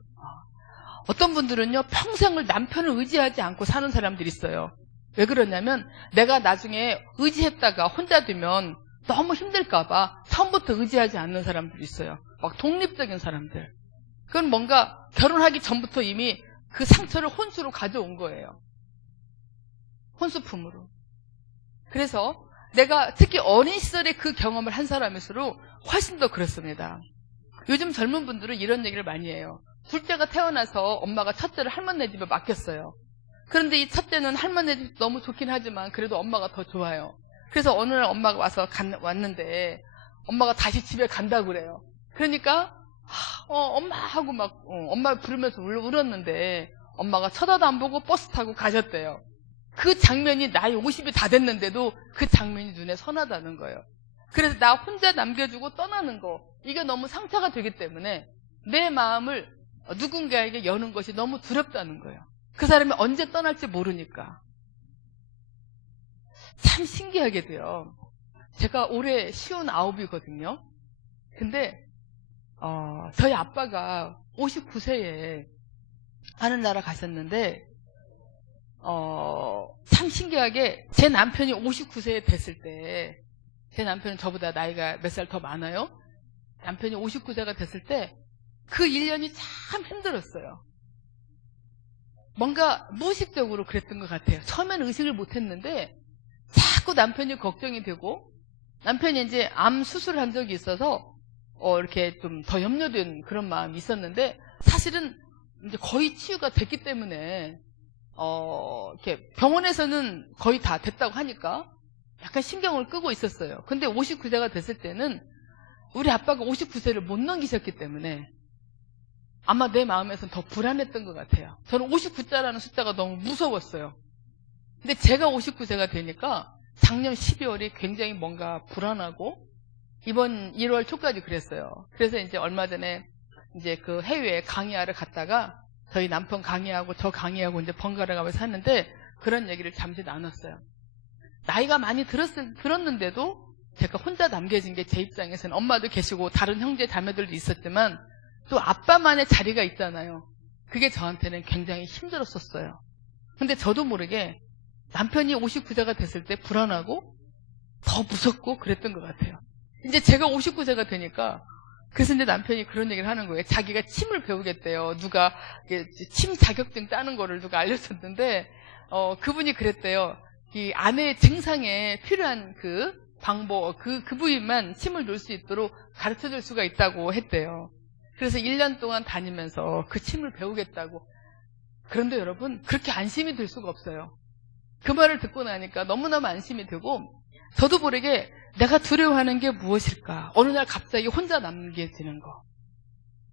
어떤 분들은요 평생을 남편을 의지하지 않고 사는 사람들이 있어요. 왜 그러냐면 내가 나중에 의지했다가 혼자 되면 너무 힘들까 봐 처음부터 의지하지 않는 사람들이 있어요. 막 독립적인 사람들. 그건 뭔가 결혼하기 전부터 이미 그 상처를 혼수로 가져온 거예요. 혼수품으로. 그래서 내가 특히 어린 시절에 그 경험을 한 사람일수록 훨씬 더 그렇습니다. 요즘 젊은 분들은 이런 얘기를 많이 해요. 둘째가 태어나서 엄마가 첫째를 할머니 집에 맡겼어요. 그런데 이 첫째는 할머니 집 너무 좋긴 하지만 그래도 엄마가 더 좋아요. 그래서 어느 날 엄마가 왔는데 엄마가 다시 집에 간다고 그래요. 그러니까 엄마 하고 막 엄마 부르면서 울었는데 엄마가 쳐다도 안 보고 버스 타고 가셨대요. 그 장면이 나이 50이 다 됐는데도 그 장면이 눈에 선하다는 거예요. 그래서 나 혼자 남겨주고 떠나는 거, 이게 너무 상처가 되기 때문에 내 마음을 누군가에게 여는 것이 너무 두렵다는 거예요. 그 사람이 언제 떠날지 모르니까. 참 신기하게 돼요. 제가 올해 59이거든요. 근데 저희 아빠가 59세에 하늘나라 가셨는데 참 신기하게 제 남편이 59세에 됐을 때, 제 남편은 저보다 나이가 몇 살 더 많아요. 남편이 59세가 됐을 때 그 1년이 참 힘들었어요. 뭔가 무의식적으로 그랬던 것 같아요. 처음에는 의식을 못했는데 자꾸 남편이 걱정이 되고, 남편이 이제 암 수술을 한 적이 있어서 이렇게 좀 더 염려된 그런 마음이 있었는데, 사실은 이제 거의 치유가 됐기 때문에 이렇게 병원에서는 거의 다 됐다고 하니까 약간 신경을 끄고 있었어요. 근데 59세가 됐을 때는 우리 아빠가 59세를 못 넘기셨기 때문에 아마 내 마음에서는 더 불안했던 것 같아요. 저는 59자라는 숫자가 너무 무서웠어요. 근데 제가 59세가 되니까 작년 12월이 굉장히 뭔가 불안하고, 이번 1월 초까지 그랬어요. 그래서 이제 얼마 전에 이제 그 해외에 강의하러 갔다가 저희 남편 강의하고 저 강의하고 이제 번갈아 가면서 하는데 그런 얘기를 잠시 나눴어요. 나이가 많이 들었는데도 제가 혼자 남겨진 게 제 입장에서는, 엄마도 계시고 다른 형제 자매들도 있었지만 또 아빠만의 자리가 있잖아요. 그게 저한테는 굉장히 힘들었었어요. 근데 저도 모르게 남편이 59세가 됐을 때 불안하고 더 무섭고 그랬던 것 같아요. 이제 제가 59세가 되니까, 그래서 이제 남편이 그런 얘기를 하는 거예요. 자기가 침을 배우겠대요. 누가 침 자격증 따는 거를 누가 알려줬는데 그분이 그랬대요. 이 아내의 증상에 필요한 그 방법, 그 부위만 침을 놓을 수 있도록 가르쳐줄 수가 있다고 했대요. 그래서 1년 동안 다니면서 그 침을 배우겠다고. 그런데 여러분, 그렇게 안심이 될 수가 없어요. 그 말을 듣고 나니까 너무너무 안심이 되고, 저도 모르게 내가 두려워하는 게 무엇일까? 어느 날 갑자기 혼자 남겨지는 거.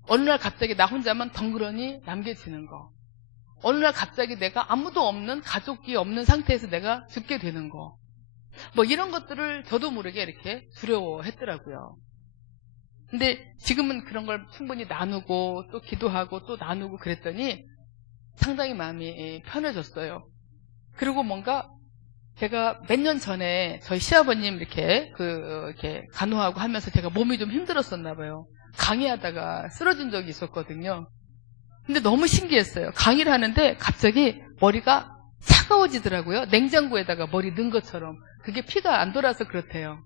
어느 날 갑자기 나 혼자만 덩그러니 남겨지는 거. 어느 날 갑자기 내가 아무도 없는, 가족이 없는 상태에서 내가 죽게 되는 거. 뭐 이런 것들을 저도 모르게 이렇게 두려워했더라고요. 근데 지금은 그런 걸 충분히 나누고 또 기도하고 또 나누고 그랬더니 상당히 마음이 편해졌어요. 그리고 뭔가 제가 몇 년 전에 저희 시아버님 이렇게 간호하고 하면서 제가 몸이 좀 힘들었었나 봐요. 강의하다가 쓰러진 적이 있었거든요. 근데 너무 신기했어요. 강의를 하는데 갑자기 머리가 차가워지더라고요. 냉장고에다가 머리 넣은 것처럼. 그게 피가 안 돌아서 그렇대요.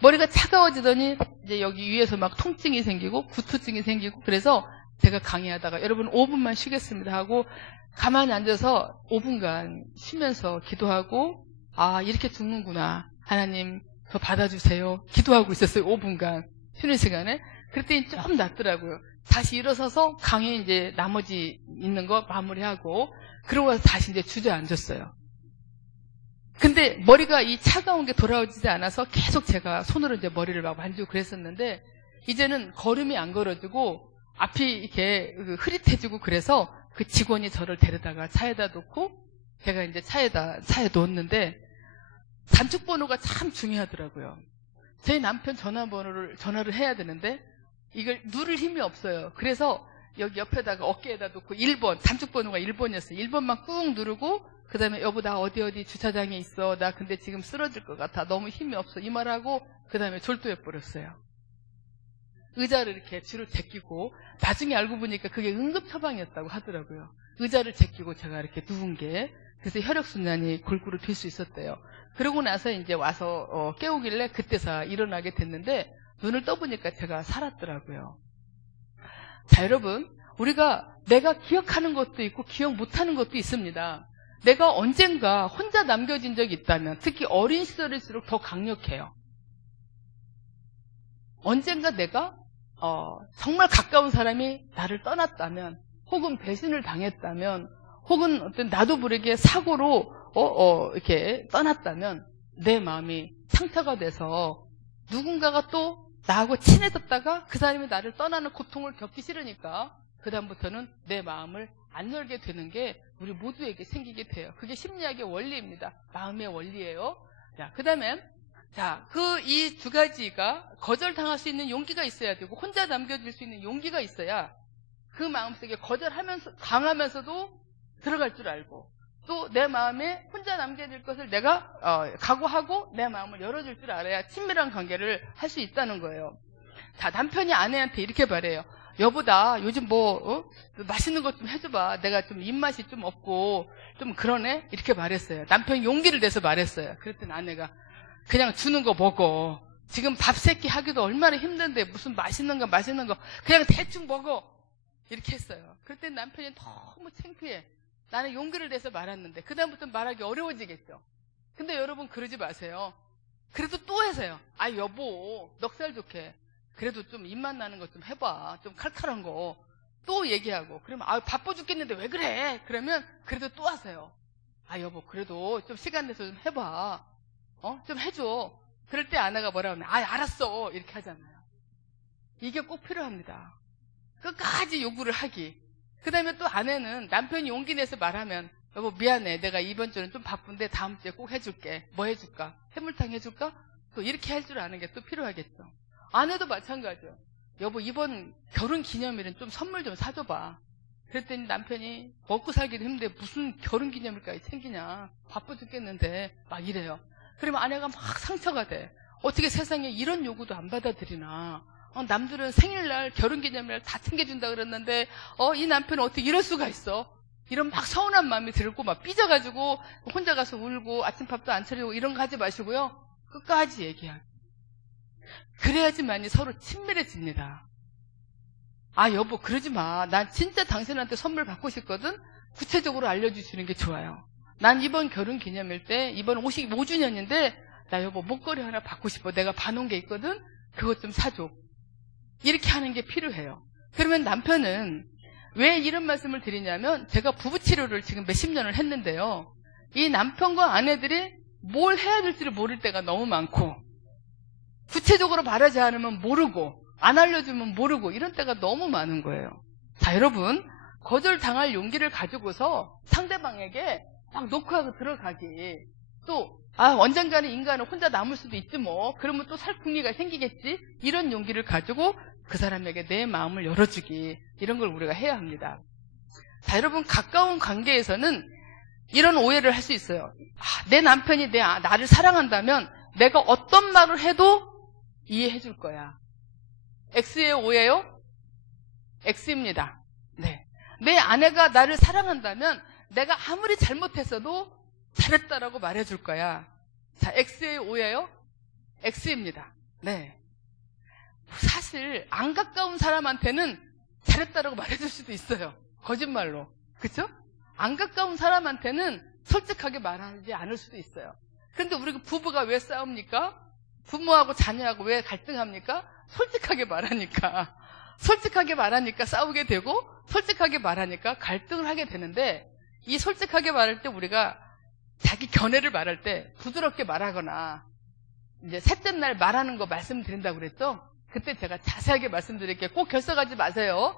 머리가 차가워지더니 이제 여기 위에서 막 통증이 생기고 구토증이 생기고, 그래서 제가 강의하다가 여러분 5분만 쉬겠습니다 하고 가만히 앉아서 5분간 쉬면서 기도하고, 아, 이렇게 죽는구나. 하나님, 저 받아주세요. 기도하고 있었어요. 5분간. 쉬는 시간에. 그랬더니 좀 낫더라고요. 다시 일어서서 강의 이제 나머지 있는 거 마무리하고, 그러고 와서 다시 이제 주저앉았어요. 근데 머리가 이 차가운 게 돌아오지 않아서 계속 제가 손으로 이제 머리를 막 만지고 그랬었는데, 이제는 걸음이 안 걸어지고 앞이 이렇게 흐릿해지고, 그래서 그 직원이 저를 데려다가 차에다 놓고 제가 이제 차에 놓았는데, 단축번호가 참 중요하더라고요. 제 남편 전화를 해야 되는데 이걸 누를 힘이 없어요. 그래서 여기 옆에다가 어깨에다 놓고 1번, 단축번호가 1번이었어요. 1번만 꾹 누르고, 그 다음에 여보 나 어디 주차장에 있어. 나 근데 지금 쓰러질 것 같아. 너무 힘이 없어. 이 말하고 그 다음에 졸도해버렸어요. 의자를 이렇게 뒤로 제끼고, 나중에 알고 보니까 그게 응급처방이었다고 하더라고요. 의자를 제끼고 제가 이렇게 누운 게, 그래서 혈액순환이 골고루 될 수 있었대요. 그러고 나서 이제 와서 깨우길래 그때서 일어나게 됐는데, 눈을 떠보니까 제가 살았더라고요. 자, 여러분, 우리가 내가 기억하는 것도 있고 기억 못하는 것도 있습니다. 내가 언젠가 혼자 남겨진 적이 있다면, 특히 어린 시절일수록 더 강력해요. 언젠가 내가 정말 가까운 사람이 나를 떠났다면, 혹은 배신을 당했다면, 혹은 어떤 나도 모르게 사고로 이렇게 떠났다면 내 마음이 상처가 돼서 누군가가 또 나하고 친해졌다가 그 사람이 나를 떠나는 고통을 겪기 싫으니까 그다음부터는 내 마음을 안 열게 되는 게 우리 모두에게 생기게 돼요. 그게 심리학의 원리입니다. 마음의 원리예요. 자, 그다음에 이 두 가지가 거절당할 수 있는 용기가 있어야 되고 혼자 남겨질 수 있는 용기가 있어야 그 마음속에 거절하면서 당하면서도 들어갈 줄 알고 또 내 마음에 혼자 남겨질 것을 내가 각오하고 내 마음을 열어줄 줄 알아야 친밀한 관계를 할 수 있다는 거예요. 자, 남편이 아내한테 이렇게 말해요. 여보, 나 요즘 맛있는 것 좀 해줘봐. 내가 좀 입맛이 좀 없고 좀 그러네? 이렇게 말했어요. 남편이 용기를 내서 말했어요. 그랬더니 아내가 그냥 주는 거 먹어. 지금 밥 세끼 하기도 얼마나 힘든데 무슨 맛있는 거 그냥 대충 먹어. 이렇게 했어요. 그랬더니 남편이 너무 창피해. 나는 용기를 내서 말았는데 그다음부터는 말하기 어려워지겠죠. 근데 여러분 그러지 마세요. 그래도 또 해서요. 아, 여보, 넉살 좋게 그래도 좀 입맛 나는 거 좀 해봐. 좀 칼칼한 거 또 얘기하고 그러면 바빠 죽겠는데 왜 그래? 그러면 그래도 또 하세요. 아, 여보, 그래도 좀 시간 내서 좀 해봐. 좀 해줘. 그럴 때 아내가 뭐라 하면 알았어. 이렇게 하잖아요. 이게 꼭 필요합니다. 끝까지 요구를 하기. 그 다음에 또 아내는 남편이 용기 내서 말하면 여보, 미안해. 내가 이번 주는 좀 바쁜데 다음 주에 꼭 해줄게. 뭐 해줄까? 해물탕 해줄까? 또 이렇게 할 줄 아는 게 또 필요하겠죠. 아내도 마찬가지요. 여보, 이번 결혼 기념일은 좀 선물 좀 사줘봐. 그랬더니 남편이 먹고 살기도 힘든데 무슨 결혼 기념일까지 챙기냐. 바빠 죽겠는데 막 이래요. 그러면 아내가 막 상처가 돼. 어떻게 세상에 이런 요구도 안 받아들이나. 남들은 생일날 결혼기념일 다 챙겨준다 그랬는데 이 남편은 어떻게 이럴 수가 있어. 이런 막 서운한 마음이 들고 막 삐져가지고 혼자 가서 울고 아침밥도 안 차리고 이런 거 하지 마시고요. 끝까지 얘기하고. 그래야지만이 서로 친밀해집니다. 아, 여보, 그러지 마. 난 진짜 당신한테 선물 받고 싶거든. 구체적으로 알려주시는 게 좋아요. 난 이번 결혼기념일 때 이번 55주년인데 나 여보 목걸이 하나 받고 싶어. 내가 봐놓은 게 있거든. 그것 좀 사줘. 이렇게 하는 게 필요해요. 그러면 남편은 왜 이런 말씀을 드리냐면 제가 부부치료를 지금 몇십 년을 했는데요. 이 남편과 아내들이 뭘 해야 될지를 모를 때가 너무 많고 구체적으로 말하지 않으면 모르고 안 알려주면 모르고 이런 때가 너무 많은 거예요. 자, 여러분, 거절당할 용기를 가지고서 상대방에게 막 놓고 하고 들어가기. 또 언젠가는 인간은 혼자 남을 수도 있지 뭐. 그러면 또 살 궁리가 생기겠지. 이런 용기를 가지고 그 사람에게 내 마음을 열어주기. 이런 걸 우리가 해야 합니다. 자, 여러분, 가까운 관계에서는 이런 오해를 할 수 있어요. 내 남편이 나를 사랑한다면 내가 어떤 말을 해도 이해해 줄 거야. X의 오해요? X입니다. 네. 내 아내가 나를 사랑한다면 내가 아무리 잘못했어도 잘했다라고 말해줄 거야. 자, X의 오해요? X입니다. 네. 사실 안 가까운 사람한테는 잘했다라고 말해줄 수도 있어요. 거짓말로. 그쵸? 안 가까운 사람한테는 솔직하게 말하지 않을 수도 있어요. 근데 우리 부부가 왜 싸웁니까? 부모하고 자녀하고 왜 갈등합니까? 솔직하게 말하니까. 솔직하게 말하니까 싸우게 되고 솔직하게 말하니까 갈등을 하게 되는데 이 솔직하게 말할 때 우리가 자기 견해를 말할 때 부드럽게 말하거나 이제 셋째 날 말하는 거 말씀드린다고 그랬죠? 그때 제가 자세하게 말씀드릴게요. 꼭 결석하지 마세요.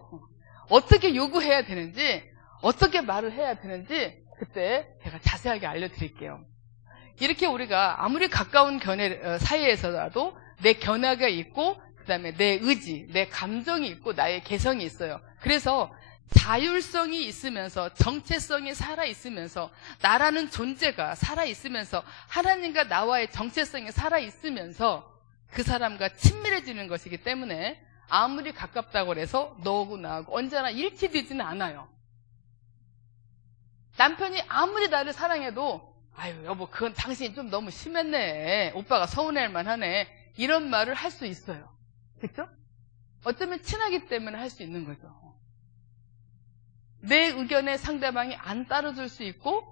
어떻게 요구해야 되는지 어떻게 말을 해야 되는지 그때 제가 자세하게 알려드릴게요. 이렇게 우리가 아무리 가까운 견해 사이에서라도 내 견해가 있고 그다음에 내 의지, 내 감정이 있고 나의 개성이 있어요. 그래서 자율성이 있으면서 정체성이 살아있으면서 나라는 존재가 살아있으면서 하나님과 나와의 정체성이 살아있으면서 그 사람과 친밀해지는 것이기 때문에 아무리 가깝다고 해서 너하고 나하고 언제나 일치되지는 않아요. 남편이 아무리 나를 사랑해도 아유 여보 그건 당신이 좀 너무 심했네. 오빠가 서운해할 만하네. 이런 말을 할 수 있어요. 그렇죠? 어쩌면 친하기 때문에 할 수 있는 거죠. 내 의견에 상대방이 안 따라줄 수 있고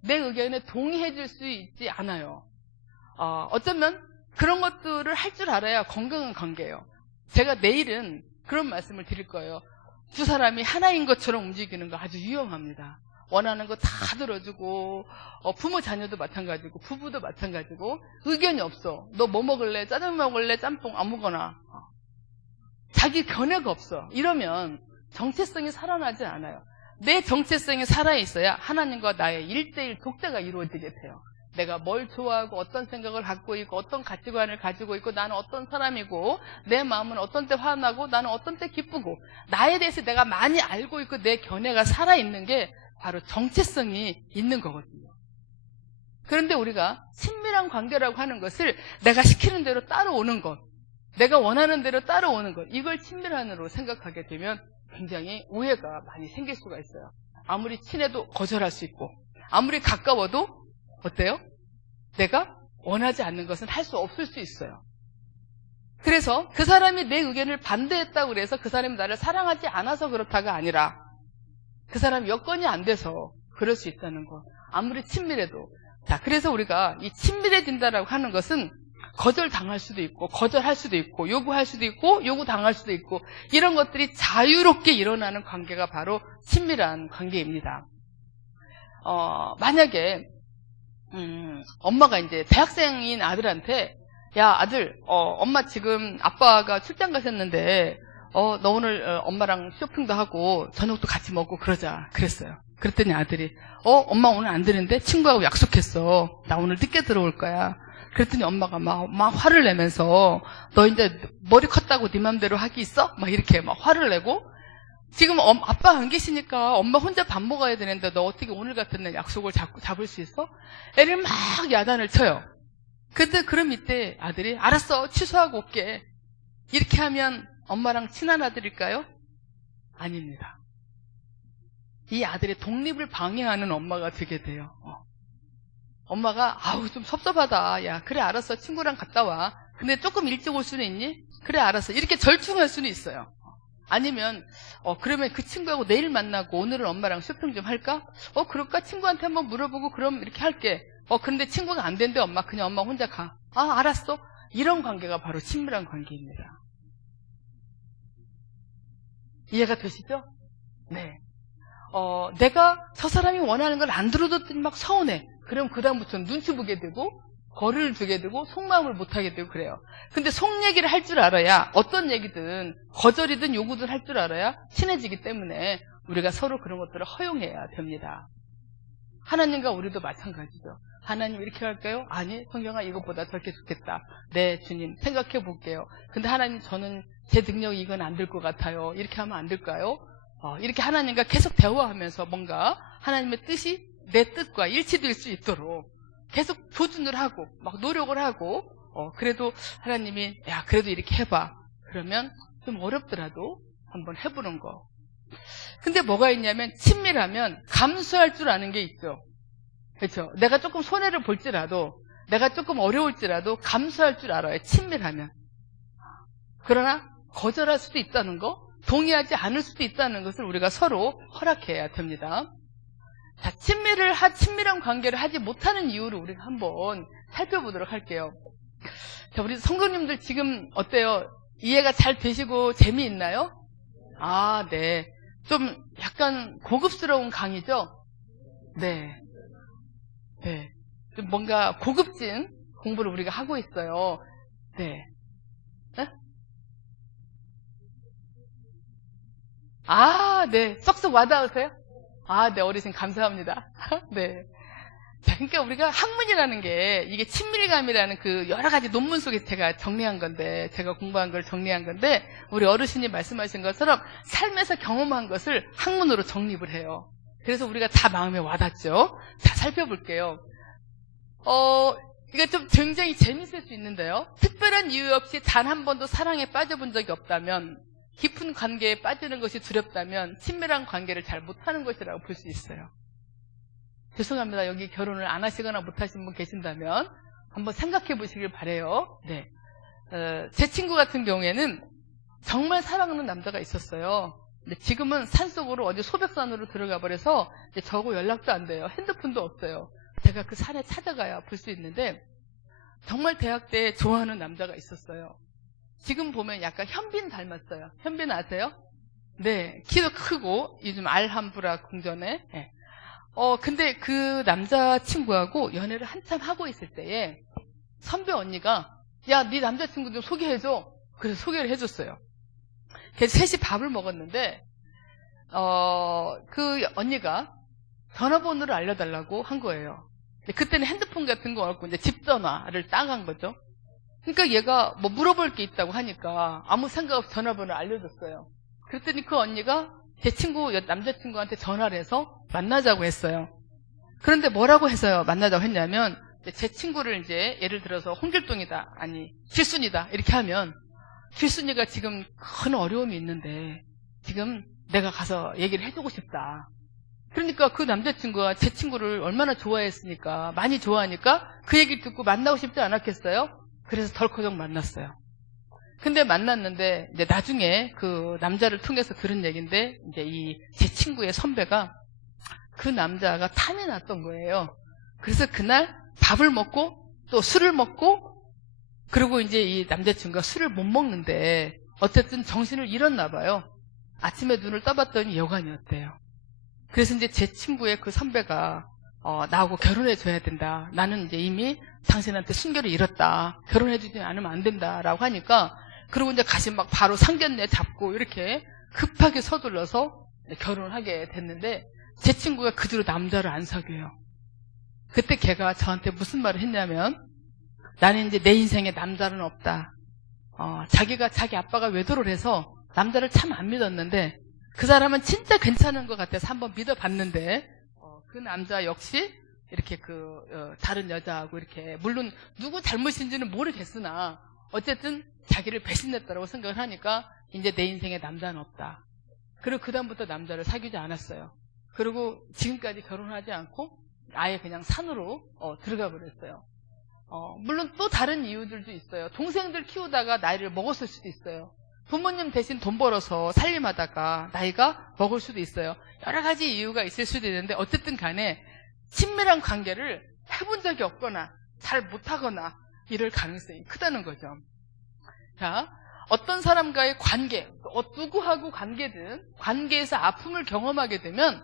내 의견에 동의해 줄 수 있지 않아요. 어쩌면 그런 것들을 할 줄 알아야 건강한 관계예요. 제가 내일은 그런 말씀을 드릴 거예요. 두 사람이 하나인 것처럼 움직이는 거 아주 위험합니다. 원하는 거 다 들어주고, 부모 자녀도 마찬가지고, 부부도 마찬가지고, 의견이 없어. 너 뭐 먹을래? 짜장면 먹을래? 짬뽕? 아무거나. 자기 견해가 없어. 이러면 정체성이 살아나지 않아요. 내 정체성이 살아있어야 하나님과 나의 1:1 독대가 이루어지게 돼요. 내가 뭘 좋아하고 어떤 생각을 갖고 있고 어떤 가치관을 가지고 있고 나는 어떤 사람이고 내 마음은 어떤 때 화나고 나는 어떤 때 기쁘고 나에 대해서 내가 많이 알고 있고 내 견해가 살아있는 게 바로 정체성이 있는 거거든요. 그런데 우리가 친밀한 관계라고 하는 것을 내가 시키는 대로 따라오는 것, 내가 원하는 대로 따라오는 것, 이걸 친밀한으로 생각하게 되면 굉장히 오해가 많이 생길 수가 있어요. 아무리 친해도 거절할 수 있고 아무리 가까워도 어때요? 내가 원하지 않는 것은 할 수 없을 수 있어요. 그래서 그 사람이 내 의견을 반대했다고 그래서 그 사람이 나를 사랑하지 않아서 그렇다가 아니라 그 사람 여건이 안 돼서 그럴 수 있다는 것. 아무리 친밀해도. 자, 그래서 우리가 이 친밀해진다라고 하는 것은 거절당할 수도 있고 거절할 수도 있고 요구할 수도 있고 요구당할 수도 있고 이런 것들이 자유롭게 일어나는 관계가 바로 친밀한 관계입니다. 만약에 엄마가 이제 대학생인 아들한테 야 아들 엄마 지금 아빠가 출장 가셨는데 너 오늘 엄마랑 쇼핑도 하고 저녁도 같이 먹고 그러자 그랬어요. 그랬더니 아들이 엄마 오늘 안 되는데 친구하고 약속했어. 나 오늘 늦게 들어올 거야. 그랬더니 엄마가 막 화를 내면서 너 이제 머리 컸다고 네 맘대로 하기 있어? 막 이렇게 막 화를 내고 지금 아빠 안 계시니까 엄마 혼자 밥 먹어야 되는데 너 어떻게 오늘 같은 날 약속을 잡을 수 있어? 애를 막 야단을 쳐요. 근데 그럼 이때 아들이 알았어 취소하고 올게. 이렇게 하면 엄마랑 친한 아들일까요? 아닙니다. 이 아들의 독립을 방해하는 엄마가 되게 돼요. 엄마가 아우 좀 섭섭하다. 야 그래 알았어 친구랑 갔다 와. 근데 조금 일찍 올 수는 있니? 그래 알았어. 이렇게 절충할 수는 있어요. 아니면 그러면 그 친구하고 내일 만나고 오늘은 엄마랑 쇼핑 좀 할까? 그럴까? 친구한테 한번 물어보고 그럼 이렇게 할게. 근데 친구가 안 된대 엄마. 그냥 엄마 혼자 가. 아 알았어. 이런 관계가 바로 친밀한 관계입니다. 이해가 되시죠? 네. 내가 저 사람이 원하는 걸 안 들어줬더니 막 서운해. 그럼 그다음부터는 눈치 보게 되고 거리를 두게 되고 속마음을 못하게 되고 그래요. 근데 속 얘기를 할 줄 알아야 어떤 얘기든 거절이든 요구든 할 줄 알아야 친해지기 때문에 우리가 서로 그런 것들을 허용해야 됩니다. 하나님과 우리도 마찬가지죠. 하나님 이렇게 할까요? 아니 성경아 이것보다 저렇게 좋겠다. 네 주님 생각해 볼게요. 근데 하나님 저는 제 능력이 이건 안 될 것 같아요. 이렇게 하면 안 될까요? 이렇게 하나님과 계속 대화하면서 뭔가 하나님의 뜻이 내 뜻과 일치될 수 있도록 계속 조준을 하고 막 노력을 하고 그래도 하나님이 야 그래도 이렇게 해봐. 그러면 좀 어렵더라도 한번 해보는 거. 근데 뭐가 있냐면 친밀하면 감수할 줄 아는 게 있죠. 그렇죠? 내가 조금 손해를 볼지라도 내가 조금 어려울지라도 감수할 줄 알아요. 친밀하면. 그러나 거절할 수도 있다는 거, 동의하지 않을 수도 있다는 것을 우리가 서로 허락해야 됩니다. 자, 친밀한 관계를 하지 못하는 이유를 우리가 한번 살펴보도록 할게요. 자, 우리 성도님들 지금 어때요? 이해가 잘 되시고 재미있나요? 아, 네. 좀 약간 고급스러운 강의죠? 네. 네. 좀 뭔가 고급진 공부를 우리가 하고 있어요. 네. 네? 아, 네. 쏙쏙 와닿으세요? 아, 네. 어르신 감사합니다. 네. 자, 그러니까 우리가 학문이라는 게 이게 친밀감이라는 그 여러 가지 논문 속에 제가 정리한 건데, 제가 공부한 걸 정리한 건데, 우리 어르신이 말씀하신 것처럼 삶에서 경험한 것을 학문으로 정립을 해요. 그래서 우리가 다 마음에 와닿죠. 자, 살펴볼게요. 이거 좀 굉장히 재밌을 수 있는데요. 특별한 이유 없이 단 한 번도 사랑에 빠져본 적이 없다면, 깊은 관계에 빠지는 것이 두렵다면 친밀한 관계를 잘 못하는 것이라고 볼 수 있어요. 죄송합니다. 여기 결혼을 안 하시거나 못 하신 분 계신다면 한번 생각해 보시길 바래요. 네. 제 친구 같은 경우에는 정말 사랑하는 남자가 있었어요. 근데 지금은 산속으로 어디 소백산으로 들어가 버려서 이제 저하고 연락도 안 돼요. 핸드폰도 없어요. 제가 그 산에 찾아가야 볼 수 있는데 정말 대학 때 좋아하는 남자가 있었어요. 지금 보면 약간 현빈 닮았어요. 현빈 아세요? 네, 키도 크고 요즘 알함브라 궁전에. 네. 근데 그 남자친구하고 연애를 한참 하고 있을 때에 선배 언니가 야, 네 남자친구 좀 소개해줘. 그래서 소개를 해줬어요. 그래서 셋이 밥을 먹었는데 그 언니가 전화번호를 알려달라고 한 거예요. 그때는 핸드폰 같은 거 없고 이제 집 전화를 따간 거죠. 그러니까 얘가 뭐 물어볼 게 있다고 하니까 아무 생각 없이 전화번호를 알려줬어요. 그랬더니 그 언니가 제 친구 남자친구한테 전화를 해서 만나자고 했어요. 그런데 뭐라고 해서요 만나자고 했냐면 제 친구를 이제 예를 들어서 홍길동이다 아니 길순이다 이렇게 하면 길순이가 지금 큰 어려움이 있는데 지금 내가 가서 얘기를 해주고 싶다. 그러니까 그 남자친구가 제 친구를 얼마나 좋아했으니까 많이 좋아하니까 그 얘기 듣고 만나고 싶지 않았겠어요? 그래서 덜커덕 만났어요. 근데 만났는데 이제 나중에 그 남자를 통해서 들은 얘기인데 이제 이 제 친구의 선배가 그 남자가 탐이 났던 거예요. 그래서 그날 밥을 먹고 또 술을 먹고 그리고 이제 이 남자친구가 술을 못 먹는데 어쨌든 정신을 잃었나 봐요. 아침에 눈을 떠봤더니 여관이었대요. 그래서 이제 제 친구의 그 선배가 나하고 결혼해줘야 된다. 나는 이제 이미 당신한테 순결을 잃었다. 결혼해주지 않으면 안 된다라고 하니까 그리고 이제 가시 막 바로 상견례 잡고 이렇게 급하게 서둘러서 결혼을 하게 됐는데 제 친구가 그 뒤로 남자를 안 사귀어요. 그때 걔가 저한테 무슨 말을 했냐면 나는 이제 내 인생에 남자는 없다. 자기가 자기 아빠가 외도를 해서 남자를 참 안 믿었는데 그 사람은 진짜 괜찮은 것 같아서 한번 믿어봤는데 그 남자 역시 이렇게 다른 여자하고 이렇게 물론 누구 잘못인지는 모르겠으나 어쨌든 자기를 배신했다고 생각을 하니까 이제 내 인생에 남자는 없다. 그리고 그다음부터 남자를 사귀지 않았어요. 그리고 지금까지 결혼하지 않고 아예 그냥 산으로 들어가 버렸어요. 물론 또 다른 이유들도 있어요. 동생들 키우다가 나이를 먹었을 수도 있어요. 부모님 대신 돈 벌어서 살림하다가 나이가 먹을 수도 있어요. 여러 가지 이유가 있을 수도 있는데 어쨌든 간에 친밀한 관계를 해본 적이 없거나 잘 못하거나 이럴 가능성이 크다는 거죠. 자, 어떤 사람과의 관계, 누구하고 관계든 관계에서 아픔을 경험하게 되면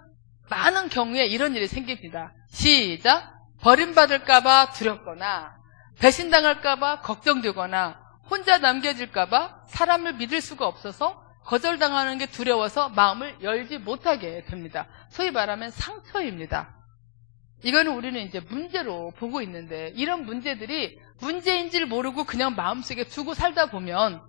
많은 경우에 이런 일이 생깁니다. 시작! 버림받을까봐 두렵거나 배신당할까봐 걱정되거나 혼자 남겨질까봐 사람을 믿을 수가 없어서 거절당하는 게 두려워서 마음을 열지 못하게 됩니다. 소위 말하면 상처입니다. 이거는 우리는 이제 문제로 보고 있는데 이런 문제들이 문제인지를 모르고 그냥 마음속에 두고 살다 보면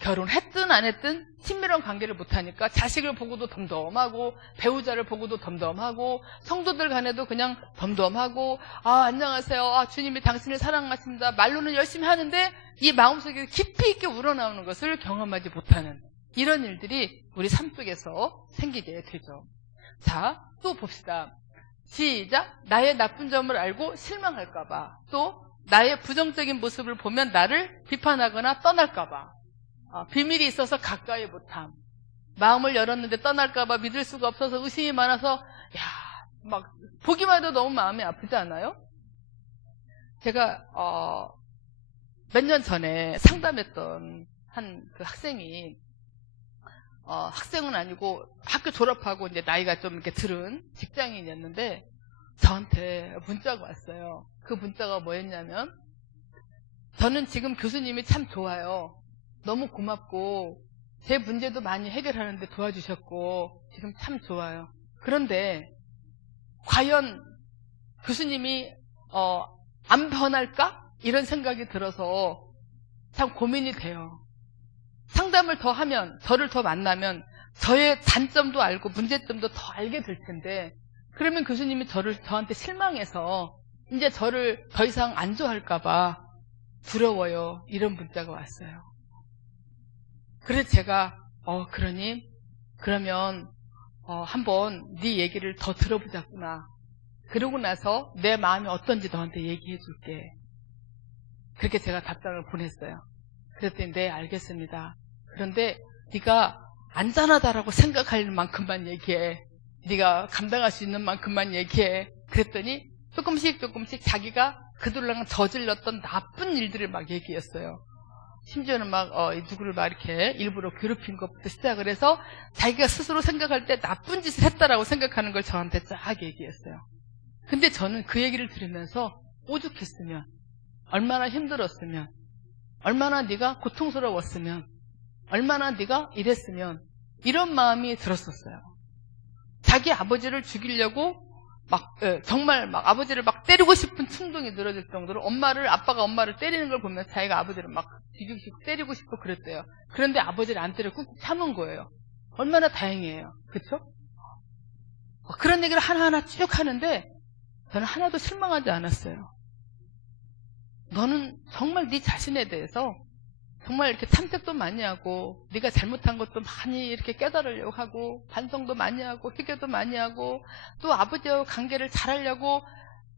결혼했든 안 했든 친밀한 관계를 못하니까 자식을 보고도 덤덤하고 배우자를 보고도 덤덤하고 성도들 간에도 그냥 덤덤하고 안녕하세요. 주님이 당신을 사랑하십니다. 말로는 열심히 하는데 이 마음속에 깊이 있게 우러나오는 것을 경험하지 못하는 이런 일들이 우리 삶 속에서 생기게 되죠. 자, 또 봅시다. 시작! 나의 나쁜 점을 알고 실망할까봐 또 나의 부정적인 모습을 보면 나를 비판하거나 떠날까봐 비밀이 있어서 가까이 못함. 마음을 열었는데 떠날까봐 믿을 수가 없어서 의심이 많아서 막 보기만 해도 너무 마음이 아프지 않아요? 제가 몇 년 전에 상담했던 한 그 학생이 학생은 아니고 학교 졸업하고 이제 나이가 좀 이렇게 들은 직장인이었는데 저한테 문자가 왔어요. 그 문자가 뭐였냐면 저는 지금 교수님이 참 좋아요. 너무 고맙고 제 문제도 많이 해결하는데 도와주셨고 지금 참 좋아요. 그런데 과연 교수님이 안 변할까? 이런 생각이 들어서 참 고민이 돼요. 상담을 더 하면 저를 더 만나면 저의 단점도 알고 문제점도 더 알게 될 텐데 그러면 교수님이 저한테 실망해서 이제 저를 더 이상 안 좋아할까 봐 두려워요. 이런 문자가 왔어요. 그래서 제가 그러니 그러면 한번 네 얘기를 더 들어보자꾸나. 그러고 나서 내 마음이 어떤지 너한테 얘기해 줄게. 그렇게 제가 답장을 보냈어요. 그랬더니 네 알겠습니다. 그런데 네가 안전하다라고 생각할 만큼만 얘기해. 네가 감당할 수 있는 만큼만 얘기해. 그랬더니 조금씩 자기가 그동안 저질렀던 나쁜 일들을 막 얘기했어요. 심지어는 막 누구를 막 이렇게 일부러 괴롭힌 것부터 시작을 해서 자기가 스스로 생각할 때 나쁜 짓을 했다라고 생각하는 걸 저한테 쫙 얘기했어요. 근데 저는 그 얘기를 들으면서 오죽했으면, 얼마나 힘들었으면, 얼마나 네가 고통스러웠으면, 얼마나 네가 이랬으면, 이런 마음이 들었었어요. 자기 아버지를 죽이려고 정말 막 아버지를 막 때리고 싶은 충동이 늘어질 정도로 아빠가 엄마를 때리는 걸 보면서 자기가 아버지를 막 죽이고 싶고 때리고 싶고 그랬대요. 그런데 아버지를 안 때려 꾹꾹 참은 거예요. 얼마나 다행이에요. 그렇죠? 그런 얘기를 하나하나 쭉 하는데 저는 하나도 실망하지 않았어요. 너는 정말 네 자신에 대해서 정말 이렇게 탐색도 많이 하고 네가 잘못한 것도 많이 이렇게 깨달으려고 하고 반성도 많이 하고 회개도 많이 하고 또 아버지와 관계를 잘하려고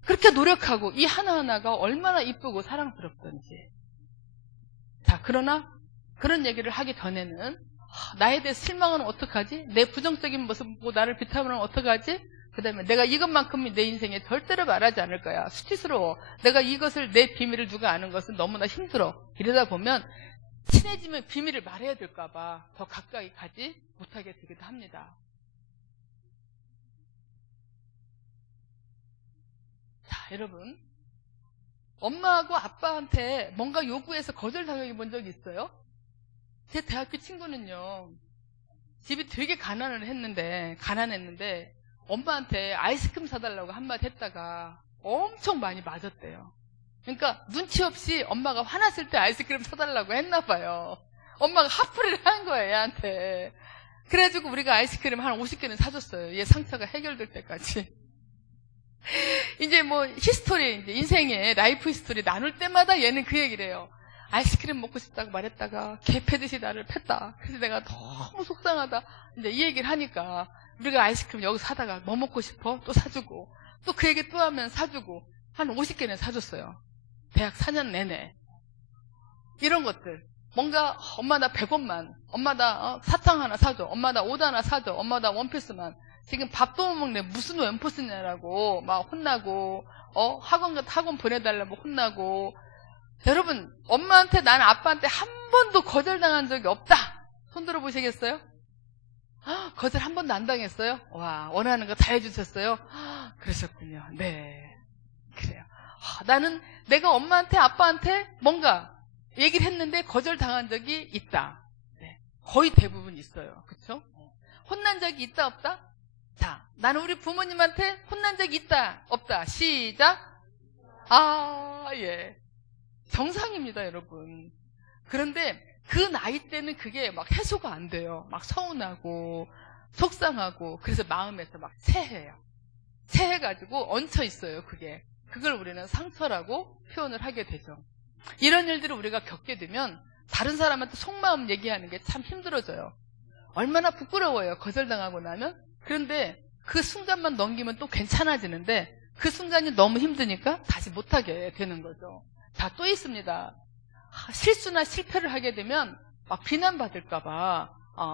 그렇게 노력하고 이 하나하나가 얼마나 이쁘고 사랑스럽던지. 자, 그러나 그런 얘기를 하기 전에는 나에 대해 실망은 어떡하지? 내 부정적인 모습 보고 나를 비판하면 어떡하지? 그 다음에 내가 이것만큼이 내 인생에 절대로 말하지 않을 거야. 수치스러워. 내가 이것을 내 비밀을 누가 아는 것은 너무나 힘들어. 이러다 보면 친해지면 비밀을 말해야 될까봐 더 가까이 가지 못하게 되기도 합니다. 자, 여러분, 엄마하고 아빠한테 뭔가 요구해서 거절당해 본 적 있어요? 제 대학교 친구는요, 집이 되게 가난했는데 엄마한테 아이스크림 사달라고 한마디 했다가 엄청 많이 맞았대요. 그러니까 눈치 없이 엄마가 화났을 때 아이스크림 사달라고 했나 봐요. 엄마가 화풀이를 한 거예요, 얘한테. 그래가지고 우리가 아이스크림 한 50개는 사줬어요. 얘 상처가 해결될 때까지. 이제 뭐 히스토리, 이제 인생의 라이프 히스토리 나눌 때마다 얘는 그 얘기를 해요. 아이스크림 먹고 싶다고 말했다가 개 패듯이 나를 팼다. 그래서 내가 너무 속상하다. 이제 이 얘기를 하니까 우리가 아이스크림 여기서 사다가 뭐 먹고 싶어? 또 사주고 또 그 얘기 또 하면 사주고 한 50개는 사줬어요. 대학 4년 내내. 이런 것들. 뭔가 엄마 나 100원만, 엄마 나 사탕 하나 사줘, 엄마 나 옷 하나 사줘, 엄마 나 원피스만. 지금 밥도 못 먹네. 무슨 원피스냐라고 막 혼나고 학원 보내달라고 혼나고. 여러분, 엄마한테 나는 아빠한테 한 번도 거절당한 적이 없다. 손 들어보시겠어요? 거절 한 번도 안 당했어요? 와, 원하는 거 다 해주셨어요? 그러셨군요. 네, 그래요. 나는 내가 엄마한테 아빠한테 뭔가 얘기를 했는데 거절당한 적이 있다. 네, 거의 대부분 있어요. 그렇죠? 혼난 적이 있다 없다? 자, 나는 우리 부모님한테 혼난 적이 있다 없다. 시작. 예, 정상입니다, 여러분. 그런데 그 나이 때는 그게 막 해소가 안 돼요. 막 서운하고 속상하고 그래서 마음에서 막 체해요. 체해가지고 얹혀 있어요. 그걸 우리는 상처라고 표현을 하게 되죠. 이런 일들을 우리가 겪게 되면 다른 사람한테 속마음 얘기하는 게 참 힘들어져요. 얼마나 부끄러워요, 거절당하고 나면. 그런데 그 순간만 넘기면 또 괜찮아지는데 그 순간이 너무 힘드니까 다시 못하게 되는 거죠. 자, 또 있습니다. 실수나 실패를 하게 되면 막 비난받을까봐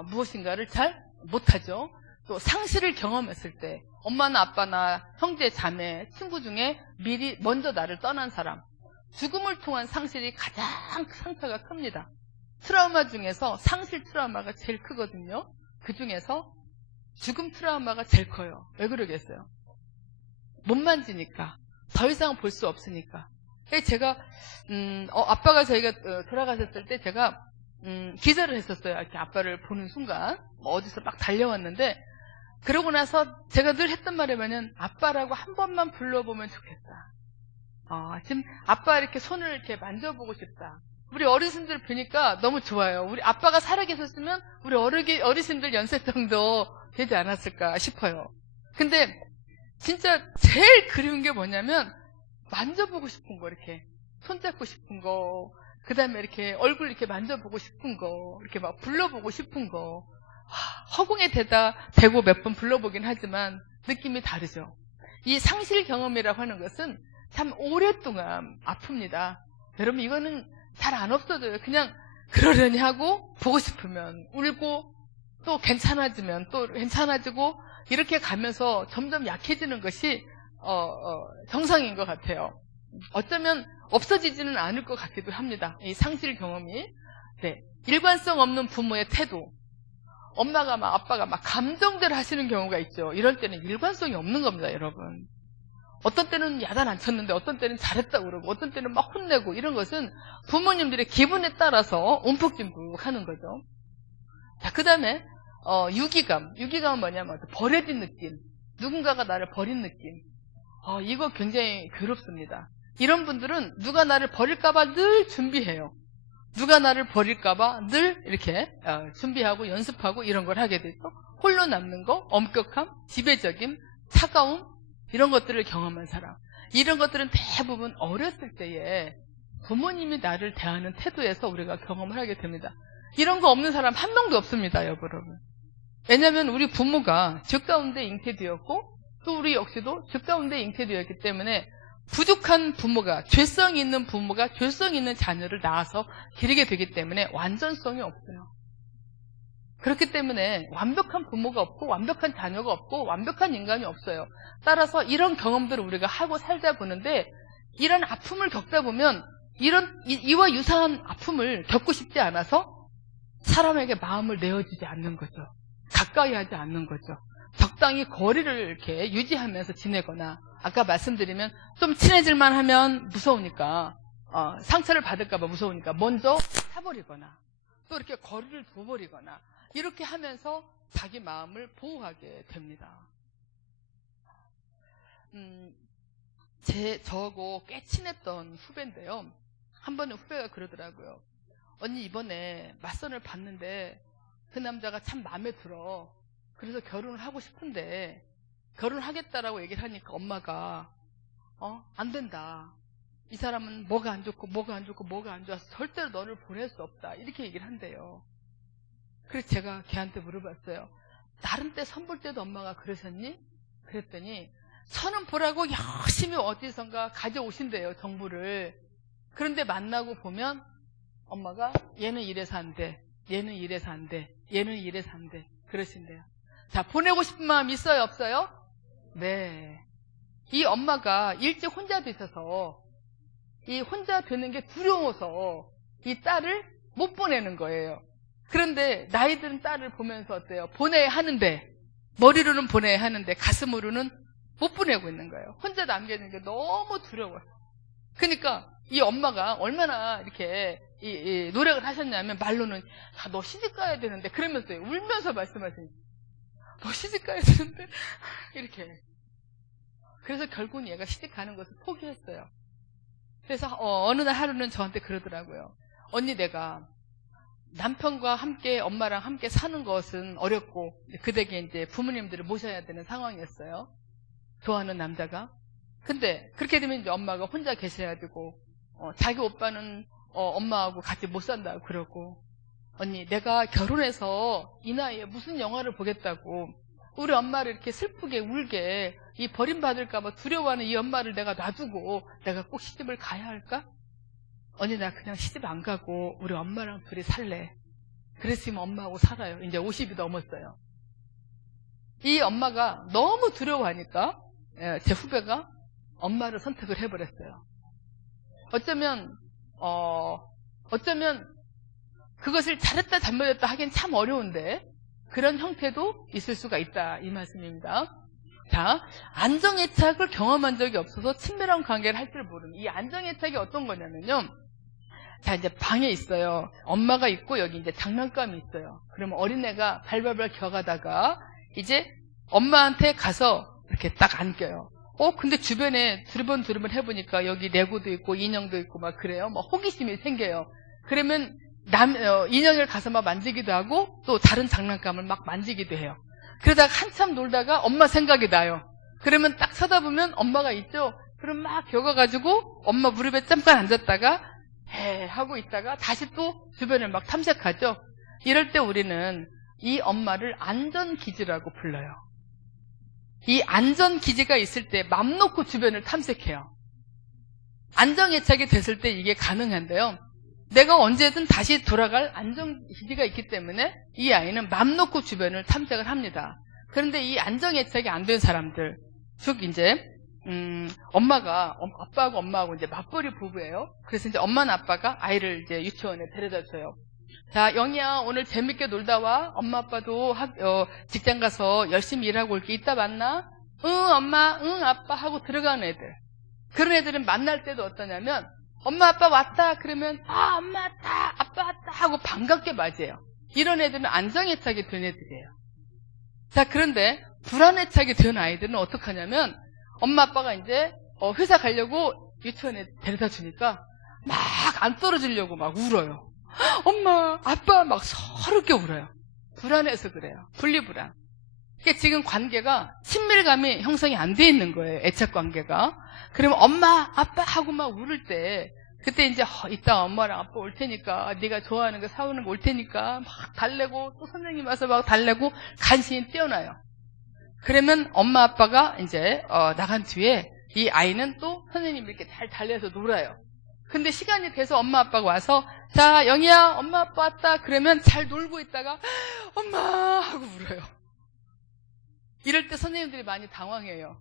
무엇인가를 잘 못하죠. 또 상실을 경험했을 때 엄마나 아빠나 형제, 자매, 친구 중에 미리 먼저 나를 떠난 사람, 죽음을 통한 상실이 가장 상처가 큽니다. 트라우마 중에서 상실 트라우마가 제일 크거든요. 그 중에서 죽음 트라우마가 제일 커요. 왜 그러겠어요? 못 만지니까, 더 이상 볼 수 없으니까. 제가 아빠가 저희가 돌아가셨을 때 제가 기절을 했었어요. 이렇게 아빠를 보는 순간 어디서 막 달려왔는데, 그러고 나서 제가 늘 했던 말이면은 아빠라고 한 번만 불러보면 좋겠다. 지금 아빠 이렇게 손을 이렇게 만져보고 싶다. 우리 어르신들 보니까 너무 좋아요. 우리 아빠가 살아계셨으면 우리 어르신들 연세 정도 되지 않았을까 싶어요. 근데 진짜 제일 그리운 게 뭐냐면 만져보고 싶은 거, 이렇게 손잡고 싶은 거, 그 다음에 이렇게 얼굴 이렇게 만져보고 싶은 거, 이렇게 막 불러보고 싶은 거. 허공에 대고 몇 번 불러보긴 하지만 느낌이 다르죠. 이 상실 경험이라고 하는 것은 참 오랫동안 아픕니다. 여러분, 이거는 잘 안 없어져요. 그냥 그러려니 하고 보고 싶으면 울고 또 괜찮아지면 또 괜찮아지고 이렇게 가면서 점점 약해지는 것이 정상인 것 같아요. 어쩌면 없어지지는 않을 것 같기도 합니다. 이 상실 경험이. 네. 일관성 없는 부모의 태도. 엄마가 막 아빠가 막 감정대로 하시는 경우가 있죠. 이럴 때는 일관성이 없는 겁니다, 여러분. 어떤 때는 야단 안 쳤는데 어떤 때는 잘했다고 그러고 어떤 때는 막 혼내고 이런 것은 부모님들의 기분에 따라서 움푹짐푹 하는 거죠. 자, 그 다음에 유기감. 유기감은 뭐냐면 버려진 느낌. 누군가가 나를 버린 느낌. 이거 굉장히 괴롭습니다. 이런 분들은 누가 나를 버릴까봐 늘 준비해요. 누가 나를 버릴까봐 늘 이렇게 준비하고 연습하고 이런 걸 하게 되죠. 홀로 남는 거, 엄격함, 지배적임, 차가움 이런 것들을 경험한 사람. 이런 것들은 대부분 어렸을 때에 부모님이 나를 대하는 태도에서 우리가 경험을 하게 됩니다. 이런 거 없는 사람 한 명도 없습니다, 여러분. 왜냐하면 우리 부모가 죄 가운데 잉태되었고 또 우리 역시도 죄 가운데 잉태되었기 때문에 부족한 부모가, 죄성 있는 부모가 죄성 있는 자녀를 낳아서 기르게 되기 때문에 완전성이 없어요. 그렇기 때문에 완벽한 부모가 없고 완벽한 자녀가 없고 완벽한 인간이 없어요. 따라서 이런 경험들을 우리가 하고 살다 보는데 이런 아픔을 겪다 보면 이와 유사한 아픔을 겪고 싶지 않아서 사람에게 마음을 내어주지 않는 거죠. 가까이 하지 않는 거죠. 적당히 거리를 이렇게 유지하면서 지내거나 아까 말씀드리면 좀 친해질만 하면 무서우니까 상처를 받을까 봐 무서우니까 먼저 사버리거나 또 이렇게 거리를 둬버리거나 이렇게 하면서 자기 마음을 보호하게 됩니다. 저하고 꽤 친했던 후배인데요. 한 번은 후배가 그러더라고요. 언니 이번에 맞선을 봤는데 그 남자가 참 마음에 들어. 그래서 결혼을 하고 싶은데 결혼하겠다라고 얘기를 하니까 엄마가 안 된다. 이 사람은 뭐가 안 좋고 뭐가 안 좋고 뭐가 안 좋아서 절대로 너를 보낼 수 없다. 이렇게 얘기를 한대요. 그래서 제가 걔한테 물어봤어요. 다른 때 선볼 때도 엄마가 그러셨니? 그랬더니 선은 보라고 열심히 어디선가 가져오신대요. 정보를. 그런데 만나고 보면 엄마가 얘는 이래서 안 돼. 얘는 이래서 안 돼. 얘는 이래서 안 돼. 그러신대요. 자, 보내고 싶은 마음 있어요? 없어요? 네. 이 엄마가 일찍 혼자 되셔서 이 혼자 되는 게 두려워서 이 딸을 못 보내는 거예요. 그런데 나이 든 딸을 보면서 어때요? 보내야 하는데 머리로는 보내야 하는데 가슴으로는 못 보내고 있는 거예요. 혼자 남겨있는 게 너무 두려워요. 그러니까 이 엄마가 얼마나 이렇게 이 노력을 하셨냐면 말로는 너 시집 가야 되는데 그러면서 울면서 말씀하시는 너 시집 가야 되는데 이렇게. 그래서 결국은 얘가 시집 가는 것을 포기했어요. 그래서 어느 날 하루는 저한테 그러더라고요. 언니 내가 남편과 함께 엄마랑 함께 사는 것은 어렵고 그 댁에 이제 부모님들을 모셔야 되는 상황이었어요. 좋아하는 남자가. 근데 그렇게 되면 이제 엄마가 혼자 계셔야 되고 자기 오빠는 엄마하고 같이 못 산다고 그러고 언니 내가 결혼해서 이 나이에 무슨 영화를 보겠다고 우리 엄마를 이렇게 슬프게 울게 이 버림받을까 봐 두려워하는 이 엄마를 내가 놔두고 내가 꼭 시집을 가야 할까? 언니 나 그냥 시집 안 가고 우리 엄마랑 둘이 살래. 그랬으면 엄마하고 살아요. 이제 50이 넘었어요. 이 엄마가 너무 두려워하니까 제 후배가 엄마를 선택을 해버렸어요. 어쩌면 그것을 잘했다 잘못했다 하긴 참 어려운데 그런 형태도 있을 수가 있다 이 말씀입니다. 자, 안정애착을 경험한 적이 없어서 친밀한 관계를 할 줄 모르는 이 안정애착이 어떤 거냐면요. 자, 이제 방에 있어요. 엄마가 있고 여기 이제 장난감이 있어요. 그러면 어린애가 발발발 기어가다가 이제 엄마한테 가서 이렇게 딱 안겨요. 근데 주변에 두리번 해보니까 여기 레고도 있고 인형도 있고 막 그래요. 막 호기심이 생겨요. 그러면 인형을 가서 막 만지기도 하고 또 다른 장난감을 막 만지기도 해요. 그러다가 한참 놀다가 엄마 생각이 나요. 그러면 딱 쳐다보면 엄마가 있죠. 그럼 막 기어가가지고 엄마 무릎에 잠깐 앉았다가 해 하고 있다가 다시 또 주변을 막 탐색하죠. 이럴 때 우리는 이 엄마를 안전기지라고 불러요. 이 안전기지가 있을 때 맘 놓고 주변을 탐색해요. 안정애착이 됐을 때 이게 가능한데요. 내가 언제든 다시 돌아갈 안정기지가 있기 때문에 이 아이는 맘 놓고 주변을 탐색을 합니다. 그런데 이 안정애착이 안 된 사람들, 즉 이제 아빠하고 엄마하고 이제 맞벌이 부부예요. 그래서 이제 엄마나 아빠가 아이를 이제 유치원에 데려다 줘요. 자, 영희야, 오늘 재밌게 놀다 와. 엄마 아빠도 직장 가서 열심히 일하고 올게. 이따 만나? 응, 엄마, 응, 아빠 하고 들어가는 애들. 그런 애들은 만날 때도 어떠냐면, 엄마 아빠 왔다 그러면 엄마 왔다 아빠 왔다 하고 반갑게 맞이해요. 이런 애들은 안정애착이 된 애들이에요. 자, 그런데 불안애착이 된 아이들은 어떡하냐면 엄마 아빠가 이제 회사 가려고 유치원에 데려다 주니까 막 안 떨어지려고 막 울어요. 엄마 아빠 막 서럽게 울어요. 불안해서 그래요. 분리불안. 이게 지금 관계가 친밀감이 형성이 안 돼 있는 거예요. 애착 관계가. 그러면 엄마, 아빠 하고 막 울을 때 그때 이제 이따 엄마랑 아빠 올 테니까 네가 좋아하는 거 사오는 거 올 테니까 막 달래고 또 선생님 와서 막 달래고 간신히 뛰어나요. 그러면 엄마 아빠가 이제 나간 뒤에 이 아이는 또 선생님이 이렇게 잘 달래서 놀아요. 근데 시간이 돼서 엄마 아빠가 와서 자, 영희야 엄마 아빠 왔다 그러면 잘 놀고 있다가 엄마 하고 울어요. 이럴 때 선생님들이 많이 당황해요.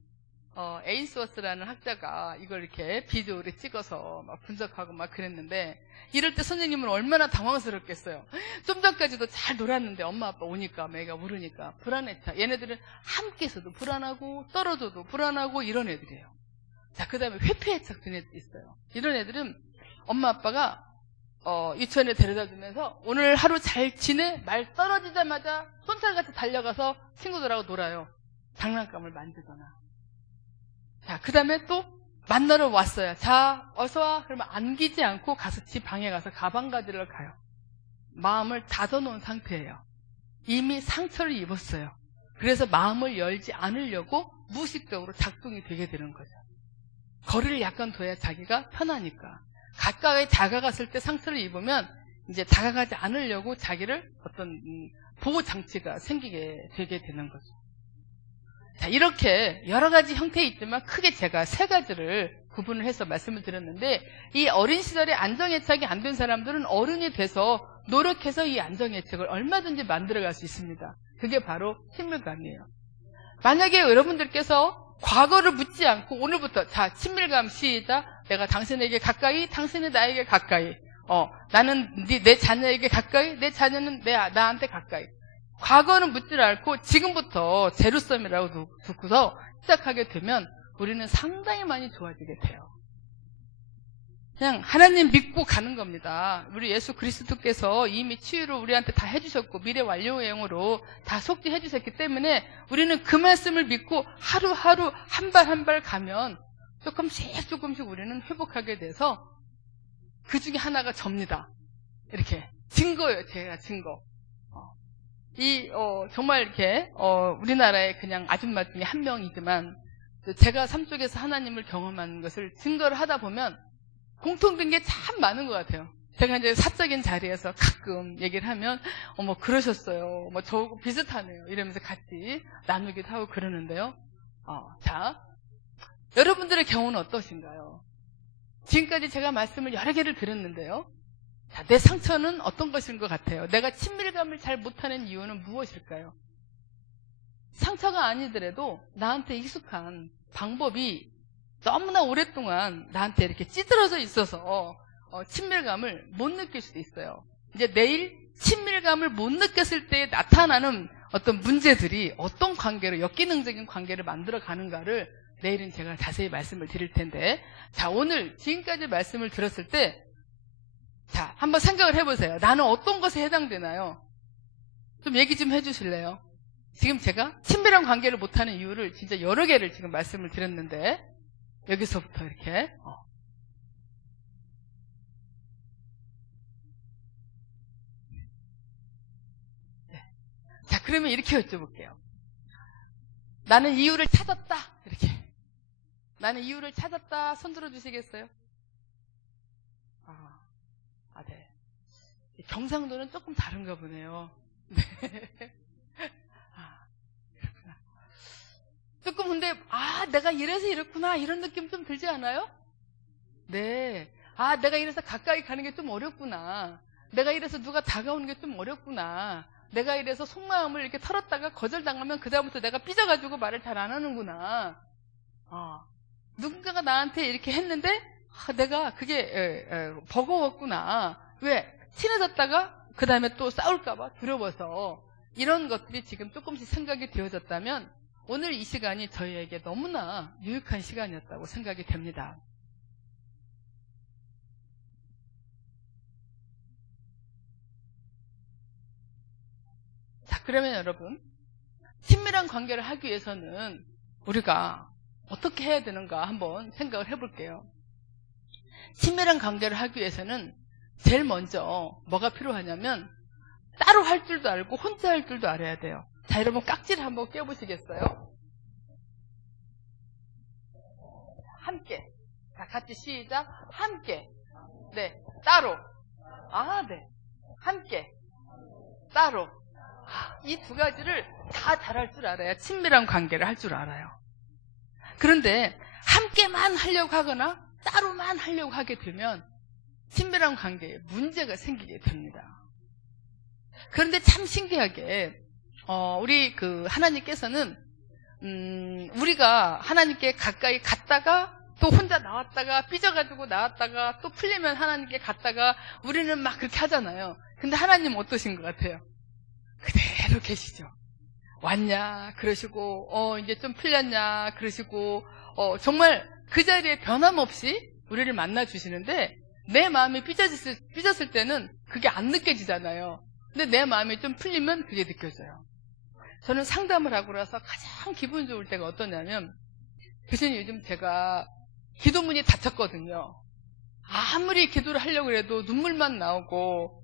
에인스워스라는 학자가 이걸 이렇게 비디오를 찍어서 막 분석하고 막 그랬는데 이럴 때 선생님은 얼마나 당황스럽겠어요. 좀 전까지도 잘 놀았는데 엄마 아빠 오니까 애가 울으니까 불안해차. 얘네들은 함께 있어도 불안하고 떨어져도 불안하고 이런 애들이에요. 자, 그 다음에 회피애착 된 애들이 있어요. 이런 애들은 엄마 아빠가 유치원에 데려다 주면서 오늘 하루 잘 지내? 말 떨어지자마자 손살같이 달려가서 친구들하고 놀아요. 장난감을 만지거나. 자, 그 다음에 또 만나러 왔어요. 자, 어서 와. 그러면 안기지 않고 가서 집 방에 가서 가방 가지러 가요. 마음을 닫아놓은 상태예요. 이미 상처를 입었어요. 그래서 마음을 열지 않으려고 무의식적으로 작동이 되게 되는 거죠. 거리를 약간 둬야 자기가 편하니까. 가까이 다가갔을 때 상처를 입으면 이제 다가가지 않으려고 자기를 어떤 보호 장치가 생기게 되게 되는 거죠. 자, 이렇게 여러 가지 형태 있지만 크게 제가 세 가지를 구분을 해서 말씀을 드렸는데 이 어린 시절에 안정애착이 안 된 사람들은 어른이 돼서 노력해서 이 안정애착을 얼마든지 만들어갈 수 있습니다. 그게 바로 친밀감이에요. 만약에 여러분들께서 과거를 묻지 않고 오늘부터 자, 친밀감 시작. 내가 당신에게 가까이, 당신이 나에게 가까이. 나는 내 자녀에게 가까이, 내 자녀는 나한테 가까이. 과거는 묻지 않고 지금부터 제루섬이라고 듣고서 시작하게 되면 우리는 상당히 많이 좋아지게 돼요. 그냥 하나님 믿고 가는 겁니다. 우리 예수 그리스도께서 이미 치유를 우리한테 다 해주셨고 미래 완료형으로 다 속죄해 주셨기 때문에 우리는 그 말씀을 믿고 하루하루 한 발 한 발 가면 조금씩 우리는 회복하게 돼서 그 중에 하나가 접니다. 이렇게 증거예요. 제가 증거. 정말 이렇게 우리나라의 그냥 아줌마 중에 한 명이지만 제가 삶 속에서 하나님을 경험한 것을 증거를 하다 보면 공통된 게 참 많은 것 같아요. 제가 이제 사적인 자리에서 가끔 얘기를 하면 그러셨어요. 저하고 비슷하네요. 이러면서 같이 나누기도 하고 그러는데요. 자, 여러분들의 경우는 어떠신가요? 지금까지 제가 말씀을 여러 개를 드렸는데요. 자, 내 상처는 어떤 것인 것 같아요? 내가 친밀감을 잘 못하는 이유는 무엇일까요? 상처가 아니더라도 나한테 익숙한 방법이 너무나 오랫동안 나한테 이렇게 찌들어져 있어서 친밀감을 못 느낄 수도 있어요. 이제 내일 친밀감을 못 느꼈을 때 나타나는 어떤 문제들이 어떤 관계로 역기능적인 관계를 만들어 가는가를 내일은 제가 자세히 말씀을 드릴 텐데, 자, 오늘 지금까지 말씀을 들었을 때 자, 한번 생각을 해보세요. 나는 어떤 것에 해당되나요? 좀 얘기 좀 해주실래요? 지금 제가 친밀한 관계를 못하는 이유를 진짜 여러 개를 지금 말씀을 드렸는데 여기서부터 이렇게 네. 자, 그러면 이렇게 여쭤볼게요. 나는 이유를 찾았다. 이렇게. 나는 이유를 찾았다. 손 들어주시겠어요? 네. 경상도는 조금 다른가 보네요. 네. 그렇구나. 조금 근데 내가 이래서 이렇구나 이런 느낌 좀 들지 않아요? 네. 내가 이래서 가까이 가는 게 좀 어렵구나. 내가 이래서 누가 다가오는 게 좀 어렵구나. 내가 이래서 속마음을 이렇게 털었다가 거절당하면 그다음부터 내가 삐져가지고 말을 잘 안 하는구나. 누군가가 나한테 이렇게 했는데 내가 그게 버거웠구나. 왜? 친해졌다가 그 다음에 또 싸울까봐 두려워서 이런 것들이 지금 조금씩 생각이 되어졌다면 오늘 이 시간이 저희에게 너무나 유익한 시간이었다고 생각이 됩니다. 자, 그러면 여러분, 친밀한 관계를 하기 위해서는 우리가 어떻게 해야 되는가 한번 생각을 해볼게요. 친밀한 관계를 하기 위해서는 제일 먼저 뭐가 필요하냐면 따로 할 줄도 알고 혼자 할 줄도 알아야 돼요. 자, 여러분 깍지를 한번 껴보시겠어요? 함께. 자, 같이 시작. 함께. 네, 따로. 네. 함께. 따로. 이 두 가지를 다 잘할 줄 알아야 친밀한 관계를 할 줄 알아요. 그런데 함께만 하려고 하거나 따로만 하려고 하게 되면 친밀한 관계에 문제가 생기게 됩니다. 그런데 참 신기하게 우리 하나님께서는 우리가 하나님께 가까이 갔다가 또 혼자 나왔다가 삐져가지고 나왔다가 또 풀리면 하나님께 갔다가 우리는 막 그렇게 하잖아요. 근데 하나님은 어떠신 것 같아요? 그대로 계시죠. 왔냐 그러시고 이제 좀 풀렸냐 그러시고 정말 그 자리에 변함없이 우리를 만나 주시는데 내 마음이 삐졌을 때는 그게 안 느껴지잖아요. 근데 내 마음이 좀 풀리면 그게 느껴져요. 저는 상담을 하고 나서 가장 기분 좋을 때가 어떠냐면 교수님 요즘 제가 기도문이 닫혔거든요. 아무리 기도를 하려고 해도 눈물만 나오고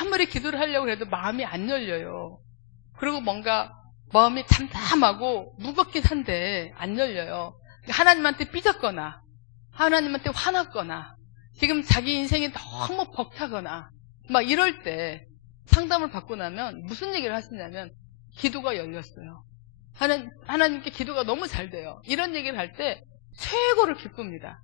아무리 기도를 하려고 해도 마음이 안 열려요. 그리고 뭔가 마음이 담담하고 무겁긴 한데 안 열려요. 하나님한테 삐졌거나 하나님한테 화났거나 지금 자기 인생이 너무 벅차거나 막 이럴 때 상담을 받고 나면 무슨 얘기를 하시냐면 기도가 열렸어요. 하나님께 기도가 너무 잘 돼요. 이런 얘기를 할 때 최고로 기쁩니다.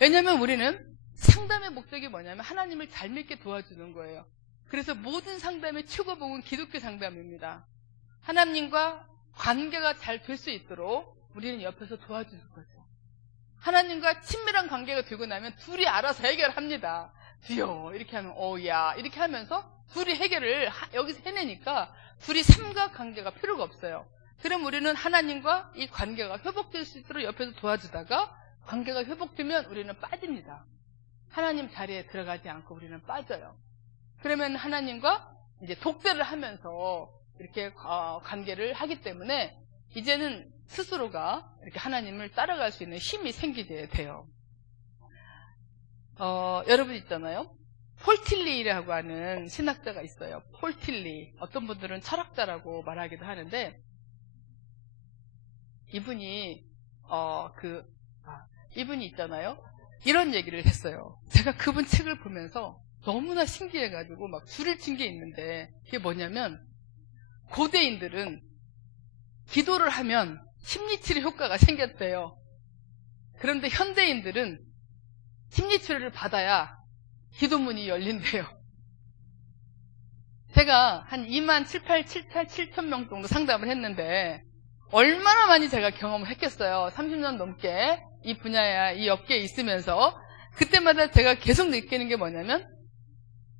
왜냐하면 우리는 상담의 목적이 뭐냐면 하나님을 잘 믿게 도와주는 거예요. 그래서 모든 상담의 최고봉은 기독교 상담입니다. 하나님과 관계가 잘 될 수 있도록 우리는 옆에서 도와주는 거죠. 하나님과 친밀한 관계가 되고 나면 둘이 알아서 해결합니다. 주여 이렇게 하면 야 이렇게 하면서 둘이 해결을 여기서 해내니까 둘이 삼각관계가 필요가 없어요. 그럼 우리는 하나님과 이 관계가 회복될 수 있도록 옆에서 도와주다가 관계가 회복되면 우리는 빠집니다. 하나님 자리에 들어가지 않고 우리는 빠져요. 그러면 하나님과 이제 독대를 하면서 이렇게 관계를 하기 때문에 이제는 스스로가 이렇게 하나님을 따라갈 수 있는 힘이 생기게 돼요. 여러분 있잖아요. 폴틸리라고 하는 신학자가 있어요. 폴틸리. 어떤 분들은 철학자라고 말하기도 하는데 이분이 이분이 있잖아요. 이런 얘기를 했어요. 제가 그분 책을 보면서 너무나 신기해가지고 막 줄을 친 게 있는데 그게 뭐냐면 고대인들은 기도를 하면 심리치료 효과가 생겼대요. 그런데 현대인들은 심리치료를 받아야 기도문이 열린대요. 제가 한 2만 7천 명 정도 상담을 했는데 얼마나 많이 제가 경험을 했겠어요. 30년 넘게 이 분야에 이 업계에 있으면서 그때마다 제가 계속 느끼는 게 뭐냐면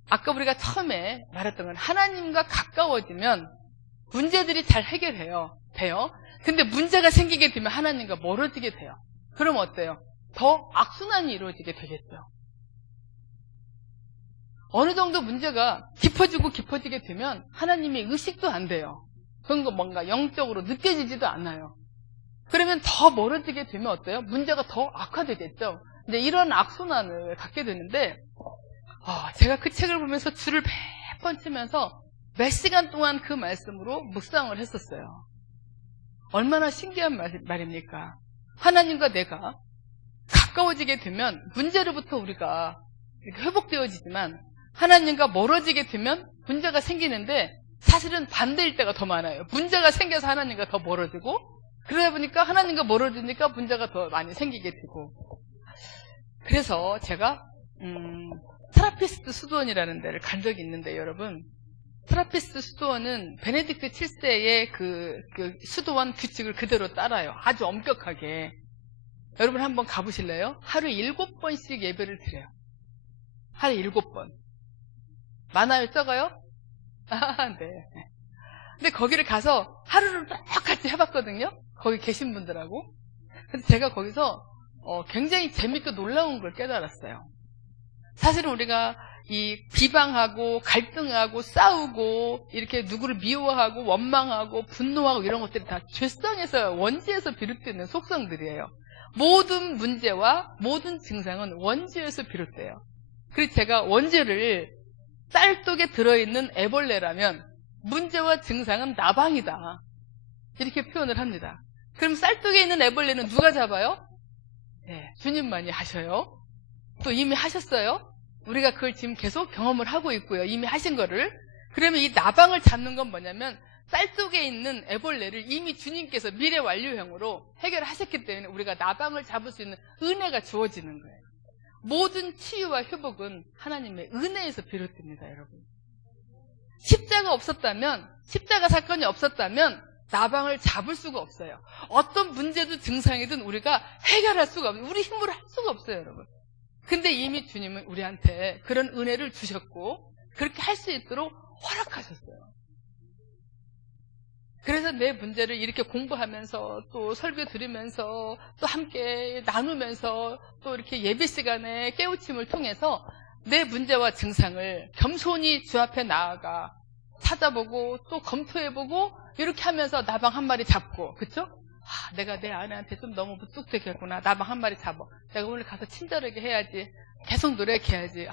아까 우리가 처음에 말했던 건 하나님과 가까워지면 문제들이 잘 돼요. 근데 문제가 생기게 되면 하나님과 멀어지게 돼요. 그럼 어때요? 더 악순환이 이루어지게 되겠죠. 어느 정도 문제가 깊어지게 되면 하나님의 의식도 안 돼요. 그런 거 뭔가 영적으로 느껴지지도 않아요. 그러면 더 멀어지게 되면 어때요? 문제가 더 악화되겠죠. 이제 이런 악순환을 갖게 되는데 제가 그 책을 보면서 줄을 몇 번 치면서 몇 시간 동안 그 말씀으로 묵상을 했었어요. 얼마나 신기한 말입니까? 하나님과 내가 가까워지게 되면 문제로부터 우리가 이렇게 회복되어지지만 하나님과 멀어지게 되면 문제가 생기는데 사실은 반대일 때가 더 많아요. 문제가 생겨서 하나님과 더 멀어지고 그러다 보니까 하나님과 멀어지니까 문제가 더 많이 생기게 되고 그래서 제가 트라피스트 수도원이라는 데를 간 적이 있는데 여러분 트라피스트 수도원은 베네딕트 7세의 그 수도원 규칙을 그대로 따라요. 아주 엄격하게. 여러분 한번 가보실래요? 하루에 7번씩 예배를 드려요. 하루에 7번. 많아요? 적어요? 아, 네. 근데 거기를 가서 하루를 똑같이 해봤거든요. 거기 계신 분들하고. 근데 제가 거기서 굉장히 재밌고 놀라운 걸 깨달았어요. 사실은 우리가 이 비방하고 갈등하고 싸우고 이렇게 누구를 미워하고 원망하고 분노하고 이런 것들이 다 죄성에서 원죄에서 비롯되는 속성들이에요. 모든 문제와 모든 증상은 원죄에서 비롯돼요. 그래서 제가 원죄를 쌀독에 들어있는 애벌레라면 문제와 증상은 나방이다. 이렇게 표현을 합니다. 그럼 쌀독에 있는 애벌레는 누가 잡아요? 네, 주님만이 하셔요. 또 이미 하셨어요. 우리가 그걸 지금 계속 경험을 하고 있고요. 이미 하신 거를. 그러면 이 나방을 잡는 건 뭐냐면 쌀독에 있는 애벌레를 이미 주님께서 미래 완료형으로 해결하셨기 때문에 우리가 나방을 잡을 수 있는 은혜가 주어지는 거예요. 모든 치유와 회복은 하나님의 은혜에서 비롯됩니다, 여러분. 십자가 없었다면, 십자가 사건이 없었다면 나방을 잡을 수가 없어요. 어떤 문제도 증상이든 우리가 해결할 수가 없어요. 우리 힘으로 할 수가 없어요, 여러분. 근데 이미 주님은 우리한테 그런 은혜를 주셨고 그렇게 할 수 있도록 허락하셨어요. 그래서 내 문제를 이렇게 공부하면서 또 설교 들으면서 또 함께 나누면서 또 이렇게 예배 시간에 깨우침을 통해서 내 문제와 증상을 겸손히 주 앞에 나아가 찾아보고 또 검토해보고 이렇게 하면서 나방 한 마리 잡고, 그쵸? 아, 내가 내 아내한테 좀 너무 무뚝뚝했구나. 나방 한 마리 잡아. 내가 오늘 가서 친절하게 해야지. 계속 노력해야지. 아,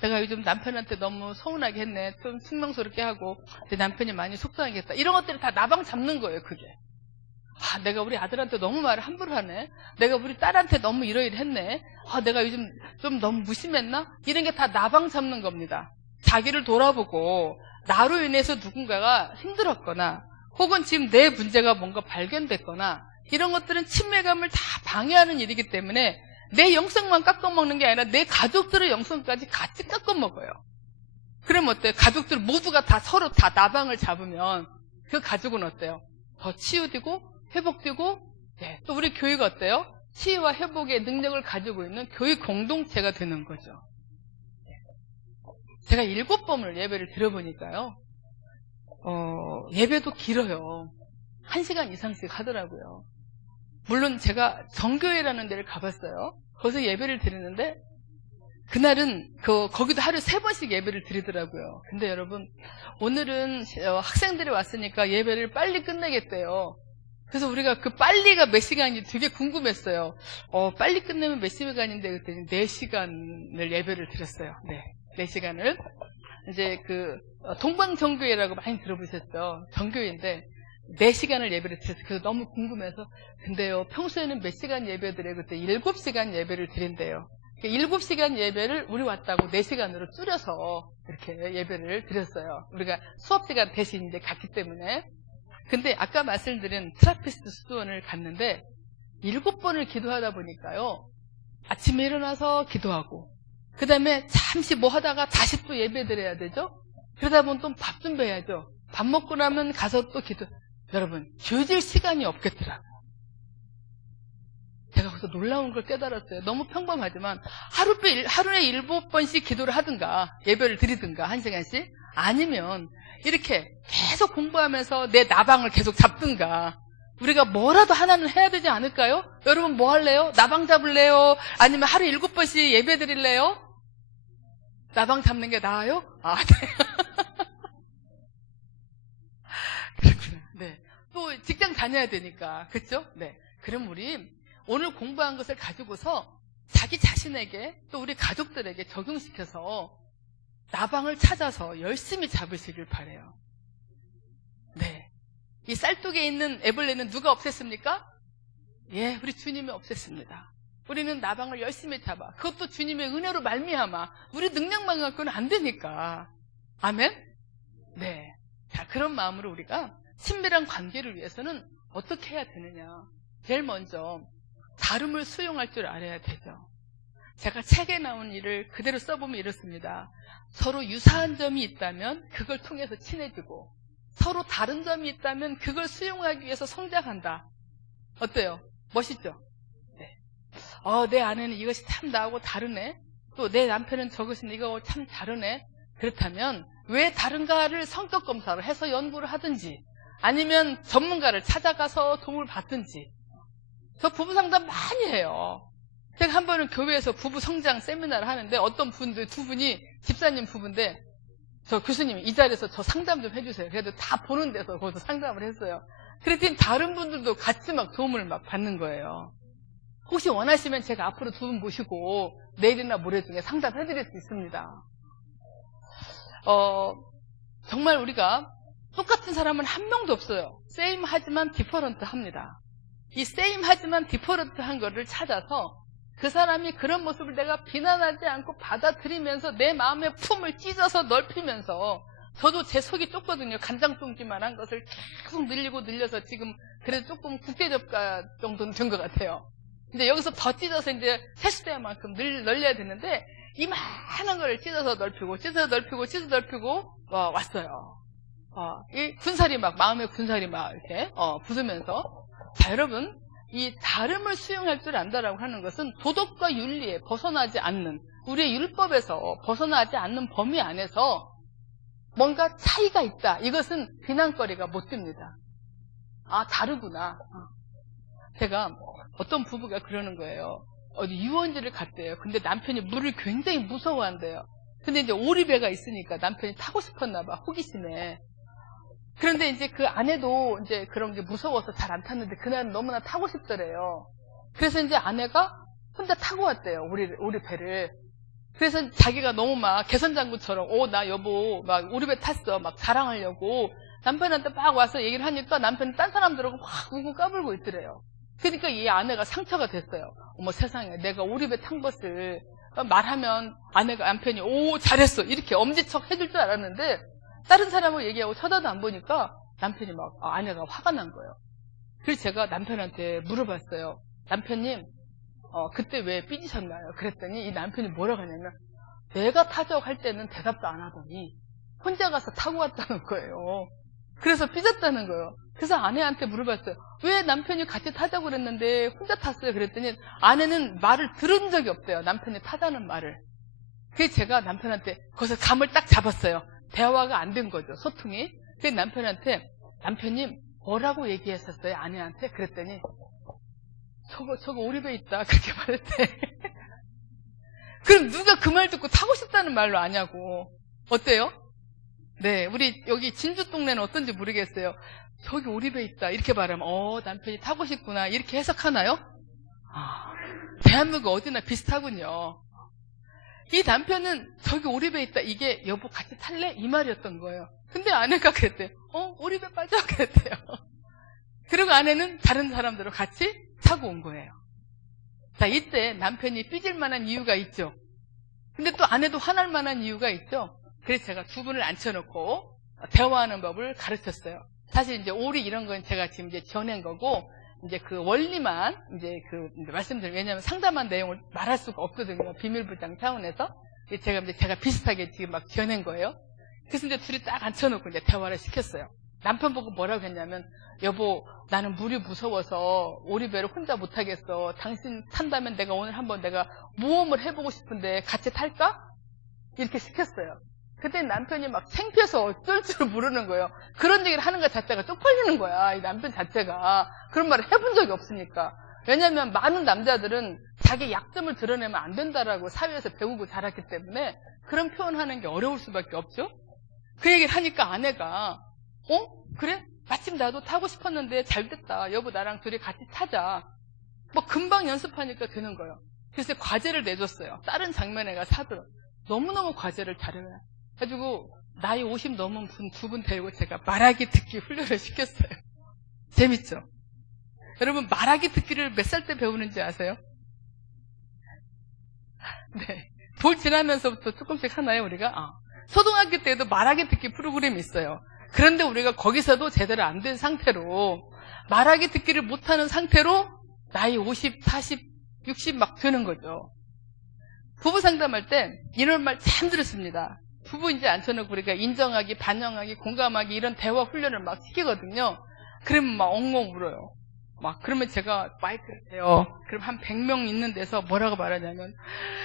내가 요즘 남편한테 너무 서운하게 했네. 좀 퉁명스럽게 하고 내 남편이 많이 속상하겠다. 이런 것들이 다 나방 잡는 거예요, 그게. 아, 내가 우리 아들한테 너무 말을 함부로 하네. 내가 우리 딸한테 너무 이러이러했네. 아, 내가 요즘 좀 너무 무심했나? 이런 게 다 나방 잡는 겁니다. 자기를 돌아보고 나로 인해서 누군가가 힘들었거나 혹은 지금 내 문제가 뭔가 발견됐거나 이런 것들은 친밀감을 다 방해하는 일이기 때문에 내 영성만 깎아먹는 게 아니라 내 가족들의 영성까지 같이 깎아먹어요. 그럼 어때요? 가족들 모두가 다 서로 다 나방을 잡으면 그 가족은 어때요? 더 치유되고 회복되고, 네, 또 우리 교회가 어때요? 치유와 회복의 능력을 가지고 있는 교회 공동체가 되는 거죠. 제가 7번을 예배를 들어보니까요. 예배도 길어요. 1시간 이상씩 하더라고요. 물론 제가 정교회라는 데를 가봤어요. 거기서 예배를 드리는데 그날은 거기도 하루에 3번씩 예배를 드리더라고요. 근데 여러분, 오늘은 학생들이 왔으니까 예배를 빨리 끝내겠대요. 그래서 우리가 그 빨리가 몇 시간인지 되게 궁금했어요. 빨리 끝내면 몇 시간인데 그랬더니 4시간을 예배를 드렸어요. 네, 4시간을. 이제 동방정교회라고 많이 들어보셨죠? 정교회인데 4시간을 예배를 드렸어요. 그래서 너무 궁금해서, 근데요, 평소에는 몇 시간 예배 드려요? 그때 7시간 예배를 드린대요. 7시간 예배를 우리 왔다고 4시간으로 줄여서 이렇게 예배를 드렸어요. 우리가 수업시간 대신 이제 갔기 때문에. 근데 아까 말씀드린 트라피스트 수도원을 갔는데 7번을 기도하다 보니까요, 아침에 일어나서 기도하고 그 다음에 잠시 뭐 하다가 다시 또 예배 드려야 되죠. 그러다 보면 또 밥 준비해야죠. 밥 먹고 나면 가서 또 기도. 여러분, 쉬어질 시간이 없겠더라고요. 제가 거기서 놀라운 걸 깨달았어요. 너무 평범하지만 하루에 7번씩 기도를 하든가 예배를 드리든가 1시간씩, 아니면 이렇게 계속 공부하면서 내 나방을 계속 잡든가 우리가 뭐라도 하나는 해야 되지 않을까요? 여러분 뭐 할래요? 나방 잡을래요? 아니면 하루에 7번씩 예배 드릴래요? 나방 잡는 게 나아요? 아, 네. 그렇구나. 네. 또 직장 다녀야 되니까. 그렇죠? 네. 그럼 우리 오늘 공부한 것을 가지고서 자기 자신에게 또 우리 가족들에게 적용시켜서 나방을 찾아서 열심히 잡으시길 바라요. 네. 이 쌀독에 있는 애벌레는 누가 없앴습니까? 예, 우리 주님이 없앴습니다. 우리는 나방을 열심히 잡아. 그것도 주님의 은혜로 말미암아. 우리 능력만 갖고는 안 되니까. 아멘? 네. 자, 그런 마음으로 우리가 친밀한 관계를 위해서는 어떻게 해야 되느냐. 제일 먼저 다름을 수용할 줄 알아야 되죠. 제가 책에 나온 일을 그대로 써보면 이렇습니다. 서로 유사한 점이 있다면 그걸 통해서 친해지고, 서로 다른 점이 있다면 그걸 수용하기 위해서 성장한다. 어때요? 멋있죠? 네. 내 아내는 이것이 참 나하고 다르네. 또 내 남편은 저것이 이거 참 다르네. 그렇다면 왜 다른가를 성격 검사를 해서 연구를 하든지 아니면 전문가를 찾아가서 도움을 받든지. 저 부부 상담 많이 해요. 제가 한 번은 교회에서 부부 성장 세미나를 하는데 어떤 분들 두 분이 집사님 부부인데 저 교수님 이 자리에서 저 상담 좀 해주세요. 그래도 다 보는 데서 거기서 상담을 했어요. 그랬더니 다른 분들도 같이 막 도움을 막 받는 거예요. 혹시 원하시면 제가 앞으로 두 분 모시고 내일이나 모레 중에 상담해드릴 수 있습니다. 정말 우리가 똑같은 사람은 한 명도 없어요. same 하지만 different 합니다. 이 same 하지만 different 한 거를 찾아서 그 사람이 그런 모습을 내가 비난하지 않고 받아들이면서 내 마음의 품을 찢어서 넓히면서 저도 제 속이 좁거든요. 간장동지만한 것을 계속 늘려서 지금 그래도 조금 국제접가 정도는 된 것 같아요. 이제 여기서 더 찢어서 이제 세수대만큼 넓려야 되는데 이만한 거를 찢어서 넓히고 왔어요. 이 군살이 막 마음의 군살이 막 이렇게 부수면서 자 여러분 이 다름을 수용할 줄 안다라고 하는 것은 도덕과 윤리에 벗어나지 않는 우리의 율법에서 벗어나지 않는 범위 안에서 뭔가 차이가 있다. 이것은 비난거리가 못 됩니다. 다르구나. 제가 어떤 부부가 그러는 거예요. 어디 유원지를 갔대요. 근데 남편이 물을 굉장히 무서워한대요. 근데 이제 오리배가 있으니까 남편이 타고 싶었나 봐. 호기심에. 그런데 이제 그 아내도 이제 그런 게 무서워서 잘 안 탔는데 그날은 너무나 타고 싶더래요. 그래서 이제 아내가 혼자 타고 왔대요. 오리배를. 그래서 자기가 너무 막 개선장군처럼 나 여보 막 오리배 탔어 막 자랑하려고 남편한테 막 와서 얘기를 하니까 남편이 딴 사람들하고 막 우고 까불고 있더래요. 그러니까 이 아내가 상처가 됐어요. 어머 세상에 내가 오리배 탄 것을 말하면 남편이 잘했어 이렇게 엄지척 해줄 줄 알았는데 다른 사람을 얘기하고 쳐다도 안 보니까 남편이 막 아내가 화가 난 거예요. 그래서 제가 남편한테 물어봤어요. 남편님 그때 왜 삐지셨나요? 그랬더니 이 남편이 뭐라고 하냐면 내가 타자고 할 때는 대답도 안 하더니 혼자 가서 타고 왔다는 거예요. 그래서 삐졌다는 거예요. 그래서 아내한테 물어봤어요. 왜 남편이 같이 타자고 그랬는데 혼자 탔어요? 그랬더니 아내는 말을 들은 적이 없대요. 남편이 타자는 말을. 그래서 제가 남편한테 거기서 감을 딱 잡았어요. 대화가 안 된 거죠. 소통이. 그래서 남편한테 남편님 뭐라고 얘기했었어요? 아내한테. 그랬더니 저거 오리배 있다. 그렇게 말했대. 그럼 누가 그 말 듣고 타고 싶다는 말로 아냐고. 어때요? 네, 우리 여기 진주 동네는 어떤지 모르겠어요. 저기 오리배 있다. 이렇게 말하면 남편이 타고 싶구나. 이렇게 해석하나요? 대한민국 어디나 비슷하군요. 이 남편은 저기 오리배 있다. 이게 여보 같이 탈래? 이 말이었던 거예요. 근데 아내가 그랬대요. 오리배 빠져. 그랬대요. 그리고 아내는 다른 사람들과 같이 타고 온 거예요. 자, 이때 남편이 삐질 만한 이유가 있죠. 근데 또 아내도 화날 만한 이유가 있죠. 그래서 제가 두 분을 앉혀놓고 대화하는 법을 가르쳤어요. 사실 이제 오리 이런 건 제가 지금 이제 지어낸 거고, 이제 그 원리만 이제 왜냐면 상담한 내용을 말할 수가 없거든요. 비밀불장 차원에서. 제가 비슷하게 지금 막 지어낸 거예요. 그래서 이제 둘이 딱 앉혀놓고 이제 대화를 시켰어요. 남편 보고 뭐라고 했냐면, 여보, 나는 물이 무서워서 오리배를 혼자 못 타겠어. 당신 탄다면 내가 오늘 한번 내가 모험을 해보고 싶은데 같이 탈까? 이렇게 시켰어요. 그때 남편이 막 창피해서 어쩔 줄 모르는 거예요. 그런 얘기를 하는 것 자체가 쪽팔리는 거야. 이 남편 자체가. 그런 말을 해본 적이 없으니까. 왜냐하면 많은 남자들은 자기 약점을 드러내면 안 된다라고 사회에서 배우고 자랐기 때문에 그런 표현하는 게 어려울 수밖에 없죠. 그 얘기를 하니까 아내가 그래? 마침 나도 타고 싶었는데 잘됐다. 여보 나랑 둘이 같이 타자. 뭐 금방 연습하니까 되는 거예요. 그래서 과제를 내줬어요. 다른 장면에 가서 하도록. 너무너무 과제를 잘해요. 가지고 나이 50 넘은 분 두 분 데리고 제가 말하기 듣기 훈련을 시켰어요. 재밌죠? 여러분 말하기 듣기를 몇 살 때 배우는지 아세요? 네. 돌 지나면서부터 조금씩 하나요 우리가? 초등학교 때도 말하기 듣기 프로그램이 있어요. 그런데 우리가 거기서도 제대로 안 된 상태로 말하기 듣기를 못하는 상태로 나이 50, 40, 60 막 되는 거죠. 부부 상담할 때 이런 말 참 들었습니다. 부부 이제 앉혀놓고 우리가 인정하기, 반영하기, 공감하기 이런 대화 훈련을 막 시키거든요. 그러면 막 엉엉 울어요. 막 그러면 제가 마이크를 대요. 그럼 한 100명 있는 데서 뭐라고 말하냐면,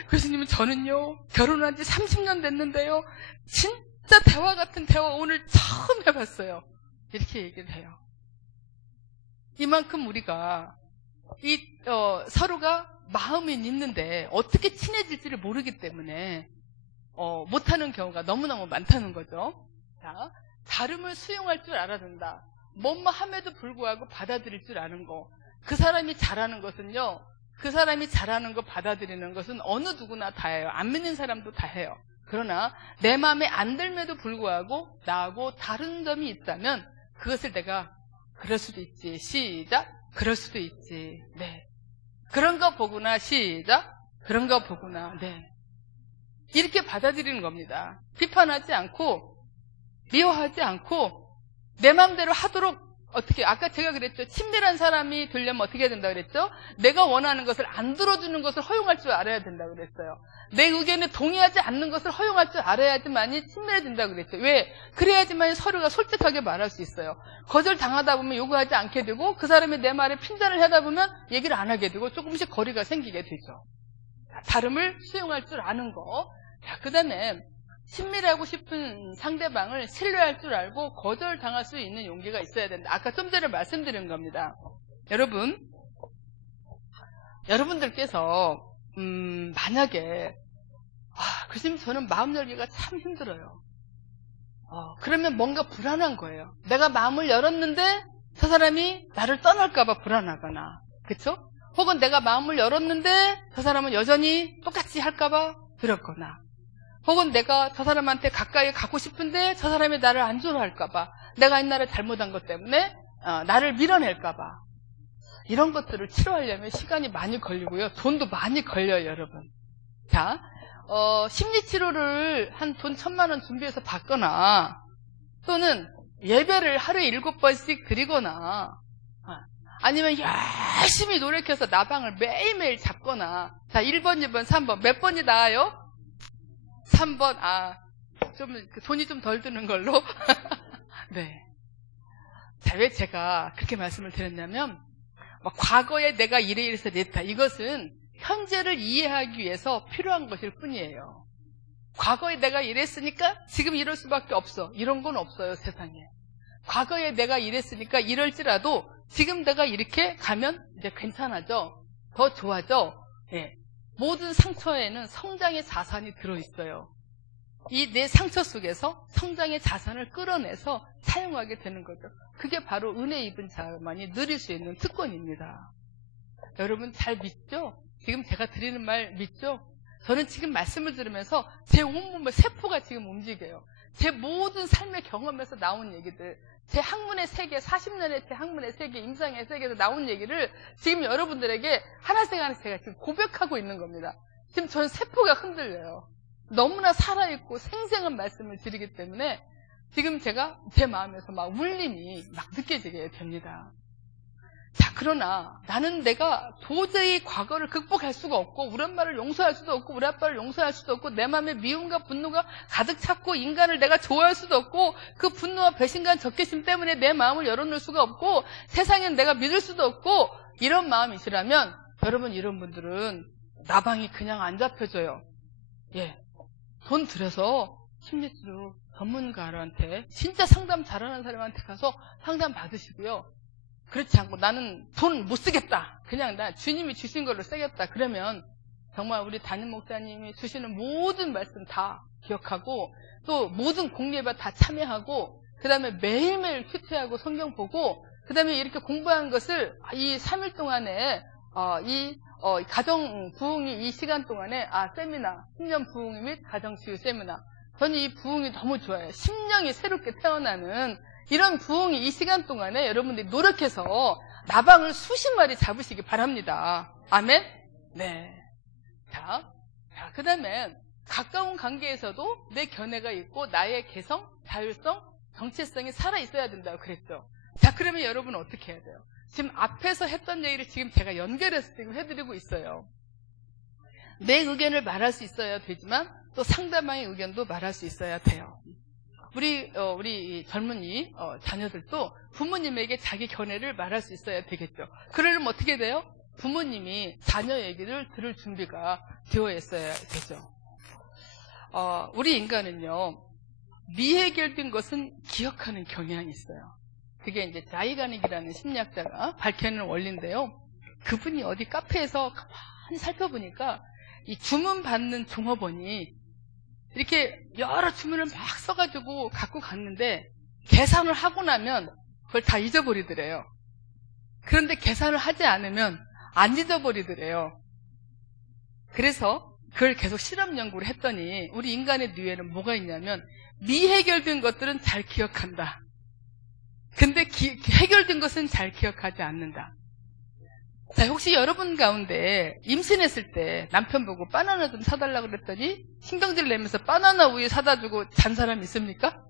교수님 저는요 결혼한 지 30년 됐는데요 진짜 대화 같은 대화 오늘 처음 해봤어요. 이렇게 얘기를 해요. 이만큼 우리가 서로가 마음이 있는데 어떻게 친해질지를 모르기 때문에 못하는 경우가 너무너무 많다는 거죠. 자, 다름을 수용할 줄 알아야 된다. 뭐뭐 함에도 불구하고 받아들일 줄 아는 거. 그 사람이 잘하는 것은요, 그 사람이 잘하는 거 받아들이는 것은 어느 누구나 다 해요. 안 믿는 사람도 다 해요. 그러나 내 마음에 안 들면도 불구하고 나하고 다른 점이 있다면 그것을 내가 그럴 수도 있지. 시작. 그럴 수도 있지. 네. 그런 거 보구나. 시작. 그런 거 보구나. 네. 이렇게 받아들이는 겁니다. 비판하지 않고 미워하지 않고 내 마음대로 하도록 어떻게 아까 제가 그랬죠. 친밀한 사람이 되려면 어떻게 해야 된다 그랬죠? 내가 원하는 것을 안 들어주는 것을 허용할 줄 알아야 된다 그랬어요. 내 의견에 동의하지 않는 것을 허용할 줄 알아야지만이 친밀해진다 그랬죠. 왜? 그래야지만 서로가 솔직하게 말할 수 있어요. 거절당하다 보면 요구하지 않게 되고 그 사람이 내 말에 핀잔을 하다 보면 얘기를 안 하게 되고 조금씩 거리가 생기게 되죠. 다름을 수용할 줄 아는 거. 자, 그 다음에 친밀하고 싶은 상대방을 신뢰할 줄 알고 거절당할 수 있는 용기가 있어야 된다. 아까 좀 전에 말씀드린 겁니다. 여러분들께서 만약에 교수님 저는 마음 열기가 참 힘들어요. 그러면 뭔가 불안한 거예요. 내가 마음을 열었는데 저 사람이 나를 떠날까 봐 불안하거나, 그렇죠? 혹은 내가 마음을 열었는데 저 사람은 여전히 똑같이 할까 봐 두렵거나, 혹은 내가 저 사람한테 가까이 가고 싶은데 저 사람이 나를 안 좋아할까 봐, 내가 옛날에 잘못한 것 때문에 나를 밀어낼까 봐. 이런 것들을 치료하려면 시간이 많이 걸리고요. 돈도 많이 걸려요, 여러분. 자, 심리치료를 한 돈 1,000만 원 준비해서 받거나, 또는 예배를 하루에 7번씩 드리거나, 아니면 열심히 노력해서 나방을 매일매일 잡거나. 자, 1번, 2번, 3번. 몇 번이 나아요? 3번. 좀 돈이 좀 덜 드는 걸로. 네. 자, 왜 제가 그렇게 말씀을 드렸냐면, 과거에 내가 이래서 이랬다. 이것은 현재를 이해하기 위해서 필요한 것일 뿐이에요. 과거에 내가 이랬으니까 지금 이럴 수밖에 없어. 이런 건 없어요, 세상에. 과거에 내가 이랬으니까 이럴지라도 지금 내가 이렇게 가면 이제 괜찮아져. 더 좋아져. 예. 모든 상처에는 성장의 자산이 들어있어요. 이 내 상처 속에서 성장의 자산을 끌어내서 사용하게 되는 거죠. 그게 바로 은혜 입은 자만이 누릴 수 있는 특권입니다. 여러분 잘 믿죠? 지금 제가 드리는 말 믿죠? 저는 지금 말씀을 들으면서 제 온몸의 세포가 지금 움직여요. 제 모든 삶의 경험에서 나온 얘기들, 제 학문의 세계, 40년의 제 학문의 세계, 임상의 세계에서 나온 얘기를 지금 여러분들에게 하나씩 제가 지금 고백하고 있는 겁니다. 지금 저는 세포가 흔들려요. 너무나 살아있고 생생한 말씀을 드리기 때문에 지금 제가 제 마음에서 막 울림이 막 느껴지게 됩니다. 자, 그러나 나는 내가 도저히 과거를 극복할 수가 없고 우리 엄마를 용서할 수도 없고 우리 아빠를 용서할 수도 없고 내 마음에 미움과 분노가 가득 찼고 인간을 내가 좋아할 수도 없고 그 분노와 배신과 적개심 때문에 내 마음을 열어놓을 수가 없고 세상엔 내가 믿을 수도 없고 이런 마음이시라면 여러분 이런 분들은 나방이 그냥 안 잡혀줘요. 예, 돈 들여서 심리치료 전문가한테 진짜 상담 잘하는 사람한테 가서 상담 받으시고요. 그렇지 않고 나는 돈 못 쓰겠다. 그냥 나 주님이 주신 걸로 쓰겠다. 그러면 정말 우리 담임 목사님이 주시는 모든 말씀 다 기억하고 또 모든 공예배 다 참여하고 그 다음에 매일매일 큐티하고 성경 보고 그 다음에 이렇게 공부한 것을 이 3일 동안에 가정 부흥이 이 시간 동안에 세미나, 신년 부흥 및 가정 치유 세미나. 저는 이 부흥이 너무 좋아요. 심령이 새롭게 태어나는 이런 부흥이 이 시간 동안에 여러분들이 노력해서 나방을 수십 마리 잡으시기 바랍니다. 아멘? 네. 자, 그 다음에 가까운 관계에서도 내 견해가 있고 나의 개성, 자율성, 정체성이 살아있어야 된다고 그랬죠. 자, 그러면 여러분은 어떻게 해야 돼요? 지금 앞에서 했던 얘기를 지금 제가 연결해서 지금 해드리고 있어요. 내 의견을 말할 수 있어야 되지만 또 상대방의 의견도 말할 수 있어야 돼요. 우리 젊은이 자녀들도 부모님에게 자기 견해를 말할 수 있어야 되겠죠. 그러려면 어떻게 돼요? 부모님이 자녀 얘기를 들을 준비가 되어 있어야 되죠. 우리 인간은요, 미해결된 것은 기억하는 경향이 있어요. 그게 이제 자이가닉이라는 심리학자가 밝혀낸 원리인데요. 그분이 어디 카페에서 가만히 살펴보니까 이 주문 받는 종업원이 이렇게 여러 주문을 막 써가지고 갖고 갔는데 계산을 하고 나면 그걸 다 잊어버리더래요. 그런데 계산을 하지 않으면 안 잊어버리더래요. 그래서 그걸 계속 실험 연구를 했더니 우리 인간의 뇌에는 뭐가 있냐면 미해결된 것들은 잘 기억한다. 근데 해결된 것은 잘 기억하지 않는다. 자, 혹시 여러분 가운데 임신했을 때 남편 보고 바나나 좀 사달라고 그랬더니 신경질 내면서 바나나 우유 사다 주고 잔 사람 있습니까?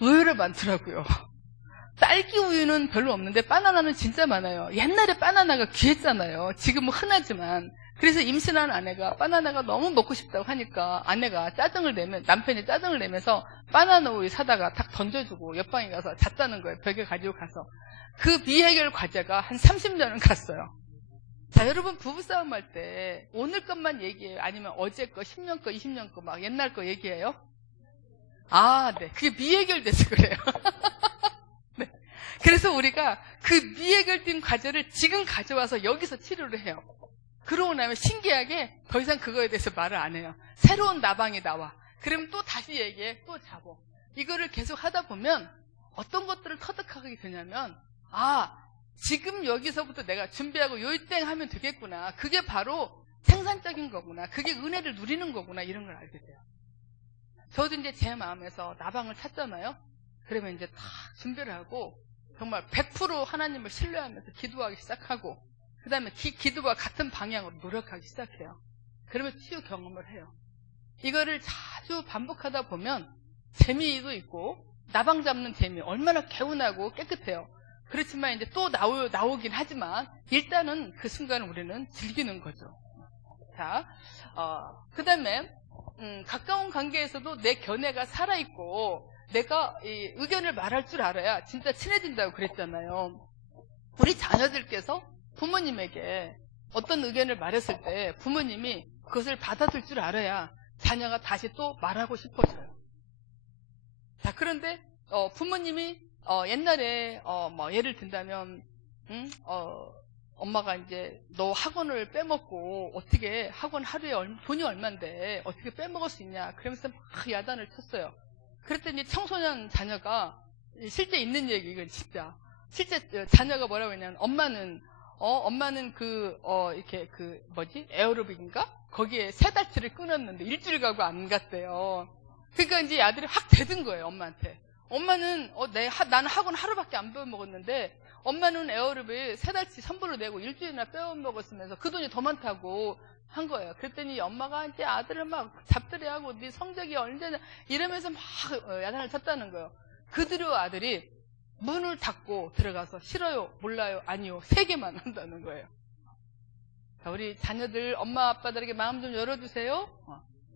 의외로 많더라고요. 딸기 우유는 별로 없는데 바나나는 진짜 많아요. 옛날에 바나나가 귀했잖아요. 지금은 흔하지만. 그래서 임신한 아내가 바나나가 너무 먹고 싶다고 하니까 아내가 남편이 짜증을 내면서 바나나 우유 사다가 탁 던져주고 옆방에 가서 잤다는 거예요. 벽에 가지고 가서. 그 미해결 과제가 한 30년은 갔어요. 자, 여러분 부부싸움 할 때 오늘 것만 얘기해요? 아니면 어제 거, 10년 거, 20년 거, 막 옛날 거 얘기해요? 네. 그게 미해결돼서 그래요. 네. 그래서 우리가 그 미해결된 과제를 지금 가져와서 여기서 치료를 해요. 그러고 나면 신기하게 더 이상 그거에 대해서 말을 안 해요. 새로운 나방이 나와. 그러면 또 다시 얘기해. 또 잡어. 이거를 계속 하다 보면 어떤 것들을 터득하게 되냐면 지금 여기서부터 내가 준비하고 요이땡 하면 되겠구나. 그게 바로 생산적인 거구나. 그게 은혜를 누리는 거구나. 이런 걸 알게 돼요. 저도 이제 제 마음에서 나방을 찾잖아요. 그러면 이제 다 준비를 하고 정말 100% 하나님을 신뢰하면서 기도하기 시작하고 그 다음에 기도와 같은 방향으로 노력하기 시작해요. 그러면 치유 경험을 해요. 이거를 자주 반복하다 보면 재미도 있고 나방 잡는 재미 얼마나 개운하고 깨끗해요. 그렇지만 이제 또 나오긴 하지만 일단은 그 순간을 우리는 즐기는 거죠. 자, 그 다음에 가까운 관계에서도 내 견해가 살아있고 내가 이 의견을 말할 줄 알아야 진짜 친해진다고 그랬잖아요. 우리 자녀들께서 부모님에게 어떤 의견을 말했을 때 부모님이 그것을 받아들 줄 알아야 자녀가 다시 또 말하고 싶어져요. 자, 그런데 부모님이 옛날에 예를 든다면 엄마가 이제 너 학원을 빼먹고 어떻게 학원 하루에 돈이 얼만데 어떻게 빼먹을 수 있냐 그러면서 막 야단을 쳤어요. 그랬더니 청소년 자녀가 실제 있는 얘기 이건 진짜 실제 자녀가 뭐라고 했냐면 엄마는 이렇게 에어로빅인가? 거기에 3달치를 끊었는데 일주일 가고 안 갔대요. 그러니까 이제 아들이 확 대든 거예요, 엄마한테. 엄마는, 나는 학원 하루밖에 안 빼먹었는데, 엄마는 에어로빅 3달치 선불로 내고 일주일이나 빼먹었으면서 그 돈이 더 많다고 한 거예요. 그랬더니 엄마가 이제 아들을 막 잡들이하고 네 성적이 언제냐 이러면서 막 야단을 쳤다는 거예요. 그대로 아들이 문을 닫고 들어가서 싫어요, 몰라요, 아니요 3개만 한다는 거예요. 자, 우리 자녀들 엄마 아빠들에게 마음 좀 열어주세요.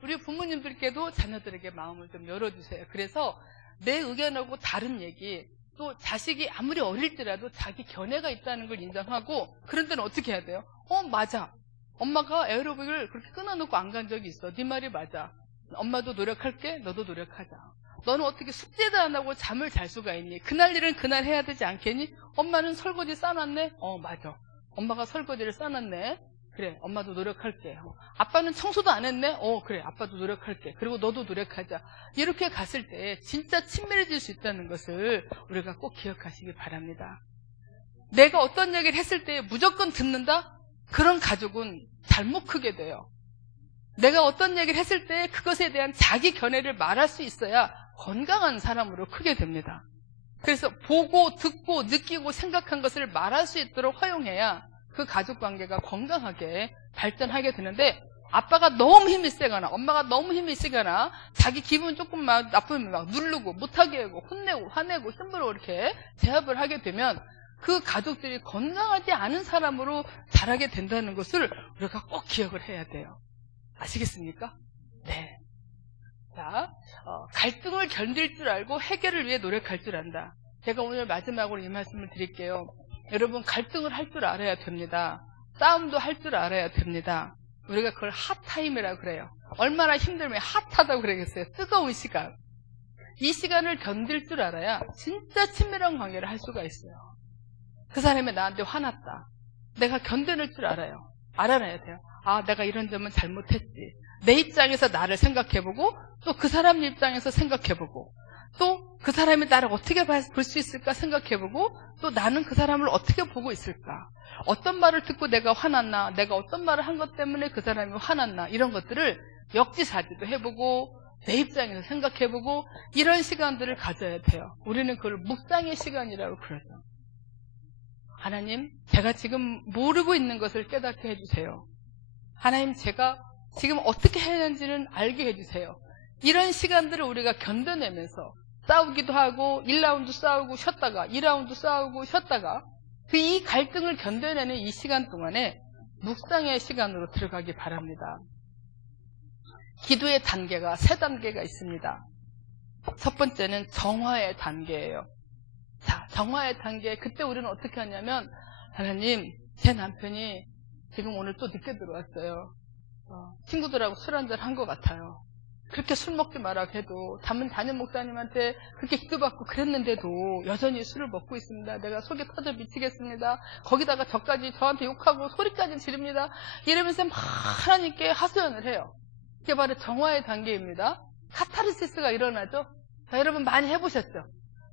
우리 부모님들께도 자녀들에게 마음을 좀 열어주세요. 그래서 내 의견하고 다른 얘기 또 자식이 아무리 어릴지라도 자기 견해가 있다는 걸 인정하고 그런 데는 어떻게 해야 돼요? 맞아. 엄마가 에어로빅을 그렇게 끊어놓고 안 간 적이 있어. 네 말이 맞아. 엄마도 노력할게. 너도 노력하자. 너는 어떻게 숙제도 안 하고 잠을 잘 수가 있니? 그날 일은 그날 해야 되지 않겠니? 엄마는 설거지 싸놨네? 맞아. 엄마가 설거지를 싸놨네. 그래, 엄마도 노력할게. 아빠는 청소도 안 했네? 그래, 아빠도 노력할게. 그리고 너도 노력하자. 이렇게 갔을 때 진짜 친밀해질 수 있다는 것을 우리가 꼭 기억하시기 바랍니다. 내가 어떤 얘기를 했을 때 무조건 듣는다? 그런 가족은 잘못 크게 돼요. 내가 어떤 얘기를 했을 때 그것에 대한 자기 견해를 말할 수 있어야 건강한 사람으로 크게 됩니다. 그래서 보고 듣고 느끼고 생각한 것을 말할 수 있도록 허용해야 그 가족관계가 건강하게 발전하게 되는데 아빠가 너무 힘이 세거나 엄마가 너무 힘이 세거나 자기 기분 조금만 나쁘면 막 누르고 못하게 하고 혼내고 화내고 힘으로 이렇게 제압을 하게 되면 그 가족들이 건강하지 않은 사람으로 자라게 된다는 것을 우리가 꼭 기억을 해야 돼요. 아시겠습니까? 네. 자, 갈등을 견딜 줄 알고 해결을 위해 노력할 줄 안다. 제가 오늘 마지막으로 이 말씀을 드릴게요. 여러분, 갈등을 할 줄 알아야 됩니다. 싸움도 할 줄 알아야 됩니다. 우리가 그걸 핫타임이라고 그래요. 얼마나 힘들면 핫하다고 그러겠어요. 뜨거운 시간. 이 시간을 견딜 줄 알아야 진짜 친밀한 관계를 할 수가 있어요. 그 사람이 나한테 화났다. 내가 견뎌낼 줄 알아요. 알아놔야 돼요. 아, 내가 이런 점은 잘못했지. 내 입장에서 나를 생각해보고, 또 그 사람 입장에서 생각해보고, 또 그 사람이 나를 어떻게 볼 수 있을까 생각해보고, 또 나는 그 사람을 어떻게 보고 있을까. 어떤 말을 듣고 내가 화났나, 내가 어떤 말을 한 것 때문에 그 사람이 화났나, 이런 것들을 역지사지도 해보고, 내 입장에서 생각해보고, 이런 시간들을 가져야 돼요. 우리는 그걸 묵상의 시간이라고 그러죠. 하나님, 제가 지금 모르고 있는 것을 깨닫게 해주세요. 하나님, 제가 지금 어떻게 해야 하는지는 알게 해주세요. 이런 시간들을 우리가 견뎌내면서 싸우기도 하고 1라운드 싸우고 쉬었다가 2라운드 싸우고 쉬었다가 이 갈등을 견뎌내는 이 시간 동안에 묵상의 시간으로 들어가기 바랍니다. 기도의 단계가 3단계가 있습니다. 첫 번째는 정화의 단계예요. 자, 정화의 단계. 그때 우리는 어떻게 하냐면, 하나님, 제 남편이 지금 오늘 또 늦게 들어왔어요. 친구들하고 술 한잔 한 것 같아요. 그렇게 술 먹지 말라고 해도 담임 목사님한테 그렇게 기도받고 그랬는데도 여전히 술을 먹고 있습니다. 내가 속이 터져 미치겠습니다. 거기다가 저한테 욕하고 소리까지 지릅니다. 이러면서 막 하나님께 하소연을 해요. 이게 바로 정화의 단계입니다. 카타르시스가 일어나죠. 자, 여러분 많이 해보셨죠?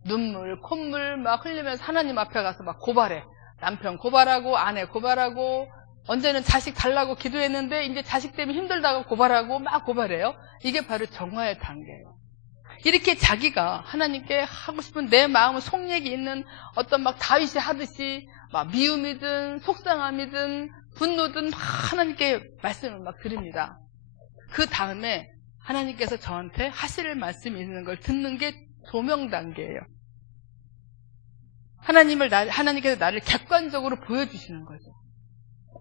눈물, 콧물 막 흘리면서 하나님 앞에 가서 막 고발해. 남편 고발하고 아내 고발하고, 언제는 자식 달라고 기도했는데 이제 자식 때문에 힘들다고 고발하고 막 고발해요. 이게 바로 정화의 단계예요. 이렇게 자기가 하나님께 하고 싶은 내 마음의 속력이 있는 어떤 막 다윗이 하듯이 막 미움이든 속상함이든 분노든 막 하나님께 말씀을 막 드립니다. 그 다음에 하나님께서 저한테 하실 말씀이 있는 걸 듣는 게 조명 단계예요. 하나님께서 나를 객관적으로 보여주시는 거죠.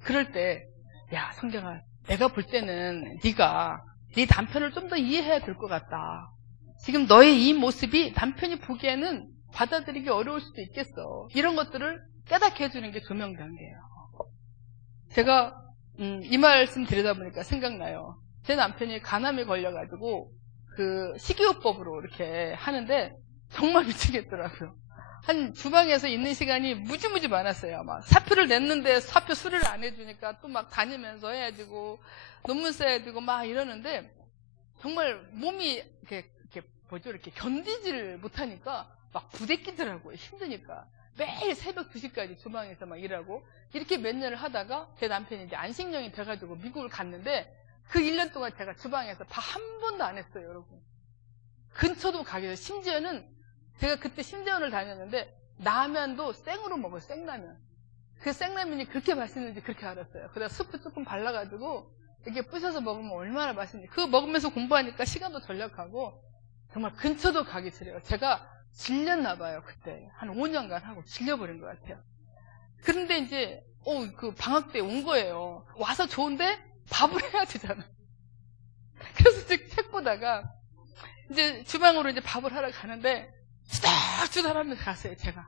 그럴 때, 야, 성경아, 내가 볼 때는 네가 네 남편을 좀 더 이해해야 될 것 같다. 지금 너의 이 모습이 남편이 보기에는 받아들이기 어려울 수도 있겠어. 이런 것들을 깨닫게 해주는 게 조명 단계예요. 제가 이 말씀 드리다 보니까 생각나요. 제 남편이 간암에 걸려가지고 그 식이요법으로 이렇게 하는데 정말 미치겠더라고요. 한 주방에서 있는 시간이 무지무지 많았어요. 막 사표를 냈는데 사표 수리를 안 해주니까 또 막 다니면서 해야 되고 논문 써야 되고 막 이러는데 정말 몸이 이렇게 견디지를 못하니까 막 부대끼더라고요. 힘드니까. 매일 새벽 2시까지 주방에서 막 일하고 이렇게 몇 년을 하다가 제 남편이 이제 안식년이 돼가지고 미국을 갔는데 그 1년 동안 제가 주방에서 밥 한 번도 안 했어요, 여러분. 근처도 가게 돼요. 심지어는 제가 그때 신대원을 다녔는데 라면도 생으로 먹어요. 생라면. 그 생라면이 그렇게 맛있는지 그렇게 알았어요. 그래서 스프 조금 발라가지고 이렇게 부셔서 먹으면 얼마나 맛있는지. 그거 먹으면서 공부하니까 시간도 절약하고 정말 근처도 가기 싫어요. 제가 질렸나 봐요. 그때 한 5년간 하고 질려버린 것 같아요. 그런데 이제 그 방학 때 온 거예요. 와서 좋은데 밥을 해야 되잖아. 그래서 이제 책 보다가 이제 주방으로 이제 밥을 하러 가는데 투덜투덜하면서 갔어요, 제가.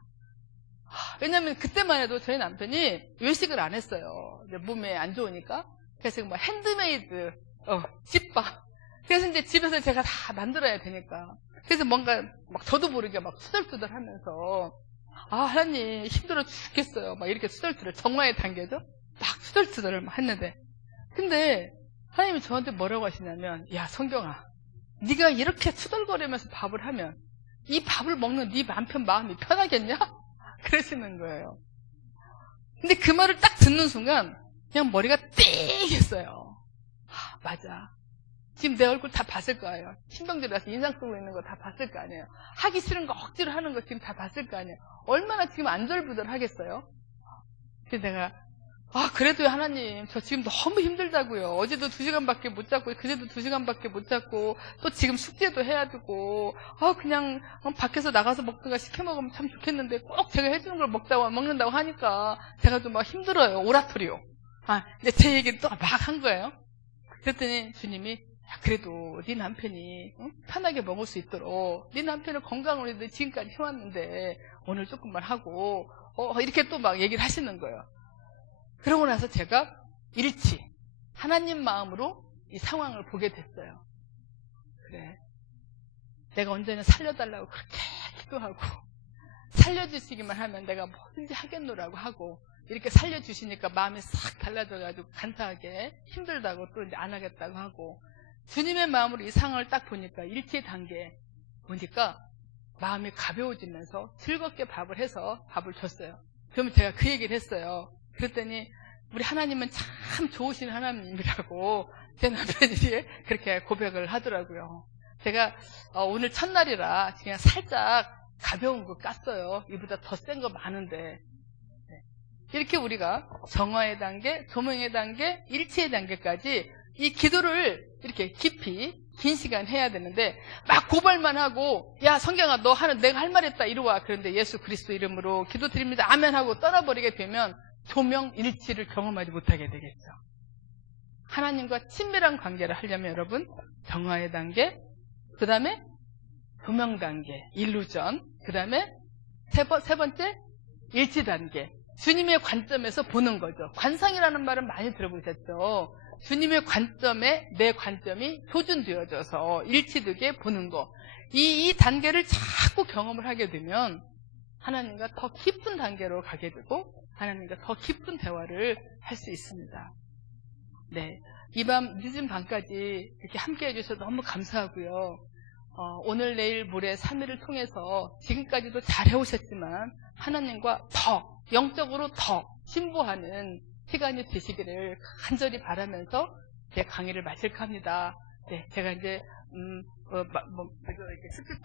왜냐면 그때만 해도 저희 남편이 외식을 안 했어요. 몸에 안 좋으니까. 그래서 뭐 핸드메이드, 집밥. 그래서 이제 집에서 제가 다 만들어야 되니까. 그래서 뭔가 막 저도 모르게 막 투덜투덜 하면서 하나님 힘들어 죽겠어요. 막 이렇게 투덜투덜 정화의 단계죠? 막 투덜투덜을 막 했는데. 근데 하나님이 저한테 뭐라고 하시냐면, 야, 성경아, 네가 이렇게 투덜거리면서 밥을 하면 이 밥을 먹는 네 남편 마음이 편하겠냐? 그러시는 거예요. 근데 그 말을 딱 듣는 순간 그냥 머리가 띵 했어요. 맞아. 지금 내 얼굴 다 봤을 거예요. 신경질나서 인상 쓰고 있는 거 다 봤을 거 아니에요. 하기 싫은 거 억지로 하는 거 지금 다 봤을 거 아니에요. 얼마나 지금 안절부절 하겠어요? 그래서 내가 그래도 하나님, 저 지금 너무 힘들다고요. 어제도 2시간밖에 못 잤고, 그제도 2시간밖에 못 잤고, 또 지금 숙제도 해야 되고, 그냥 밖에서 나가서 먹다가 시켜 먹으면 참 좋겠는데, 꼭 제가 해주는 걸 먹는다고 하니까, 제가 좀 막 힘들어요. 오라토리오. 이제 제 얘기를 또 막 한 거예요. 그랬더니 주님이, 그래도 네 남편이 편하게 먹을 수 있도록 네 남편은 건강으로 지금까지 해왔는데 오늘 조금만 하고 이렇게 또 막 얘기를 하시는 거예요. 그러고 나서 제가 일치 하나님 마음으로 이 상황을 보게 됐어요. 그래, 내가 언제는 살려달라고 그렇게 기도하고 살려주시기만 하면 내가 뭐든지 하겠노라고 하고 이렇게 살려주시니까 마음이 싹 달라져가지고 간사하게 힘들다고 또 이제 안 하겠다고 하고 주님의 마음으로 이 상황을 딱 보니까 일치 단계 보니까 마음이 가벼워지면서 즐겁게 밥을 해서 밥을 줬어요. 그러면 제가 그 얘기를 했어요. 그랬더니 우리 하나님은 참 좋으신 하나님이라고 제 남편이 그렇게 고백을 하더라고요. 제가 오늘 첫날이라 그냥 살짝 가벼운 거 깠어요. 이보다 더 센 거 많은데. 이렇게 우리가 정화의 단계, 조명의 단계, 일치의 단계까지 이 기도를 이렇게 깊이 긴 시간 해야 되는데 막 고발만 하고 야 성경아 너 내가 할 말 했다 이리 와. 그런데 예수 그리스도 이름으로 기도드립니다 아멘 하고 떠나버리게 되면 조명 일치를 경험하지 못하게 되겠죠. 하나님과 친밀한 관계를 하려면 여러분 정화의 단계, 그 다음에 조명 단계, 일루전, 그 다음에 세 번째 일치 단계, 주님의 관점에서 보는 거죠. 관상이라는 말은 많이 들어보셨죠. 주님의 관점에 내 관점이 표준되어져서 일치되게 보는 거. 이 단계를 자꾸 경험을 하게 되면 하나님과 더 깊은 단계로 가게 되고 하나님과 더 깊은 대화를 할 수 있습니다. 네, 이 밤 늦은 밤까지 이렇게 함께 해주셔서 너무 감사하고요. 오늘 내일 모레 3일을 통해서 지금까지도 잘 해오셨지만 하나님과 더 영적으로 더 진보하는 시간이 되시기를 간절히 바라면서 제 강의를 마칠까 합니다. 네, 제가 이제 이렇게 스피드